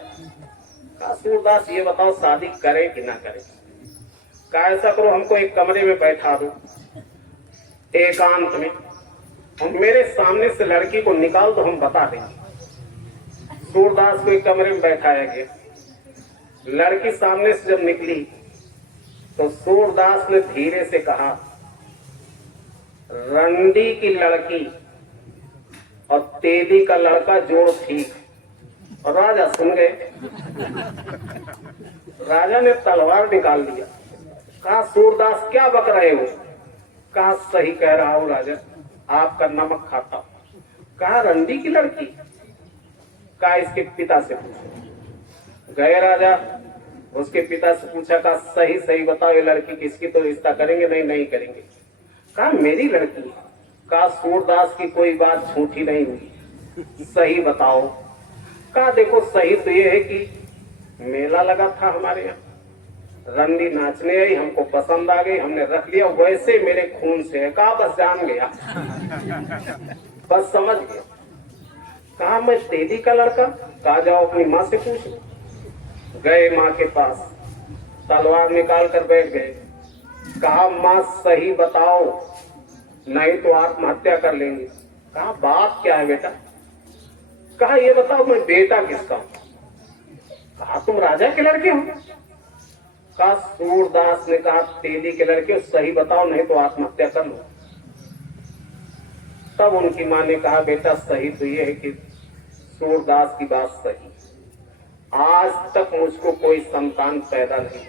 कहा सूरदास ये बताओ शादी करें कि ना करें? कहा ऐसा करो, हमको एक कमरे में बैठा दो, एकांत में, और मेरे सामने से लड़की को निकाल दो, हम बता देंगे। सूरदास को एक कमरे में बैठाया गया। लड़की सामने से जब निकली तो सूरदास ने धीरे से कहा रंडी की लड़की और तेली का लड़का जोड़ ठीक। और राजा सुन गए। राजा ने तलवार निकाल लिया। कहा सूरदास क्या बक रहे हो? कहा सही कह रहा हूं राजा, आपका नमक खाता हूं। कहा रंडी की लड़की? कहा इसके पिता से पूछो। गए राजा, उसके पिता से पूछा, कहा सही सही बताओ ये लड़की किसकी, तो रिश्ता करेंगे? नहीं नहीं करेंगे। कहा मेरी लड़की? कहा सूरदास की कोई बात झूठी नहीं हुई, सही बताओ। कहा देखो सही तो ये है कि मेला लगा था हमारे यहाँ, रंडी नाचने आई, हमको पसंद आ गई, हमने रख लिया, वैसे मेरे खून से है। कहा बस जान गया, बस समझ गया। कहा मैं तेली का लड़का? कहा जाओ अपनी माँ से पूछो। गए माँ के पास, तलवार निकाल कर बैठ गए। कहा माँ सही बताओ, नहीं तो आत्महत्या कर लेंगे। कहा बात क्या है बेटा? कहा ये बताओ मैं बेटा किसका हूं? कहा तुम राजा के लड़के हो? का सूरदास ने कहा, तेली के लड़के सही बताओ नहीं तो आत्महत्या कर लो। तब उनकी माँ ने कहा, बेटा सही तो ये है कि सूरदास की बात सही, आज तक मुझको कोई संतान पैदा नहीं।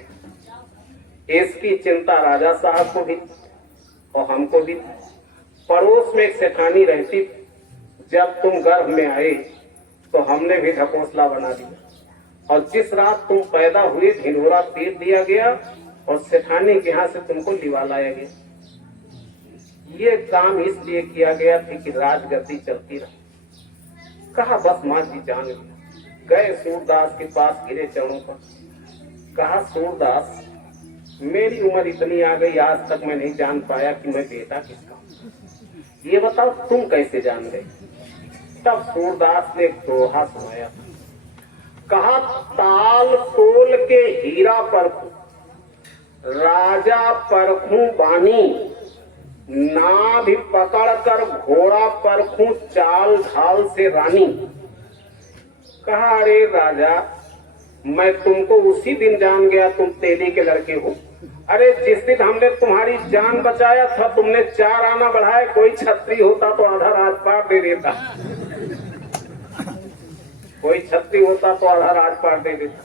इसकी चिंता राजा साहब को भी और हमको भी। पड़ोस में एक सेठानी रहती, जब तुम गर्भ में आए तो हमने भी ढकोसला बना दिया और जिस रात तुम पैदा हुए ढिंढोरा पीट दिया गया और सेठानी के यहाँ से तुमको लिवा लाया गया। ये काम इसलिए किया गया था कि राजगद्दी चलती रहे। कहा बस माँ जी जान गए सूरदास के पास, गिरे चरणों पर। कहा सूरदास मेरी उम्र इतनी आ गई, आज तक मैं नहीं जान पाया कि मैं बेटा किसका हूं। ये बताओ तुम कैसे जान गए? तब सूरदास ने दोहा सुनाया। कहा ताल तोल के हीरा परखूं, राजा परखूं बानी, नाभि भी पकड़ कर घोड़ा परखूं, चाल ढाल से रानी। कहा अरे राजा मैं तुमको उसी दिन जान गया तुम तेली के लड़के हो। अरे जिस दिन हमने तुम्हारी जान बचाया था तुमने 4 आना बढ़ाए, कोई छत्री होता तो आधा राज पार दे देता, कोई छत्री होता तो आधा राज पार दे देता।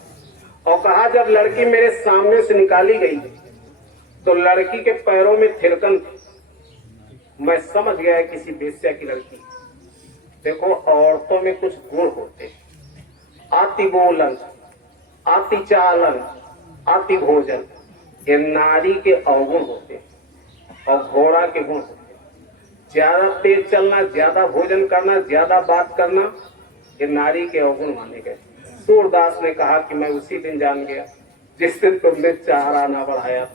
और कहा जब लड़की मेरे सामने से निकाली गई तो लड़की के पैरों में थिरकन थी, मैं समझ गया किसी वेश्या की लड़की। देखो औरतों में कुछ गुण होते हैं, आति बोलन, आति चालन, आति भोजन, ये नारी के अवगुण होते हैं और घोड़ा के गुण होते हैं। ज्यादा तेज चलना, ज्यादा भोजन करना, ज्यादा बात करना, ये नारी के अवगुण माने गए। सूरदास ने कहा कि मैं उसी दिन जान गया जिस दिन तुमने 4 आना बढ़ाया।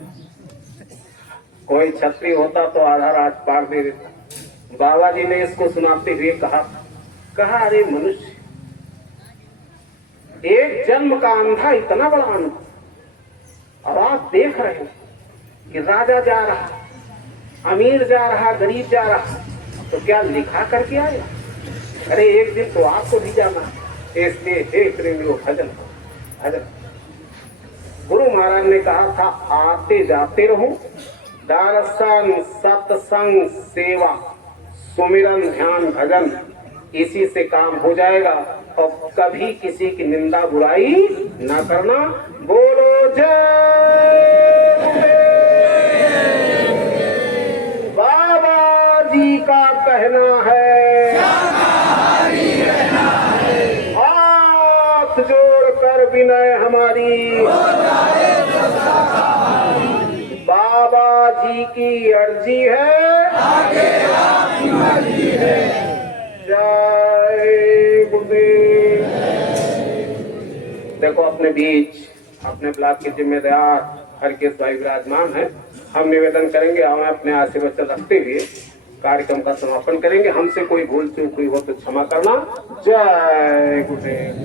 कोई छत्री होता तो आधा राज पार दे देता। बाबा जी ने इसको सुनाते हुए कहा अरे मनुष्य, एक जन्म का अंधा इतना बड़ा अनुभव। अब आप देख रहे हो कि राजा जा रहा, अमीर जा रहा, गरीब जा रहा, तो क्या लिखा करके आया? अरे एक दिन तो आपको भी जाना है। इसलिए हे प्रेमियों भजन भजन। गुरु महाराज ने कहा था आते जाते रहो, दर्शन सत्संग सेवा सुमिरन ध्यान भजन, इसी से काम हो जाएगा। और कभी किसी की निंदा बुराई ना करना। बोलो जय बाबा जी का कहना है, हाथ जोड़कर विनय हमारी, बाबा जी की अर्जी है, आगे आपकी मर्जी है। जय गुरुदेव। देखो अपने बीच अपने ब्लॉक के जिम्मेदार हरकेश भाई विराजमान है। हम निवेदन करेंगे, हम अपने आशीर्वचन रखते हुए कार्यक्रम का समापन करेंगे। हमसे कोई भूल चूक हुई हो तो क्षमा करना। जय गुरुदेव।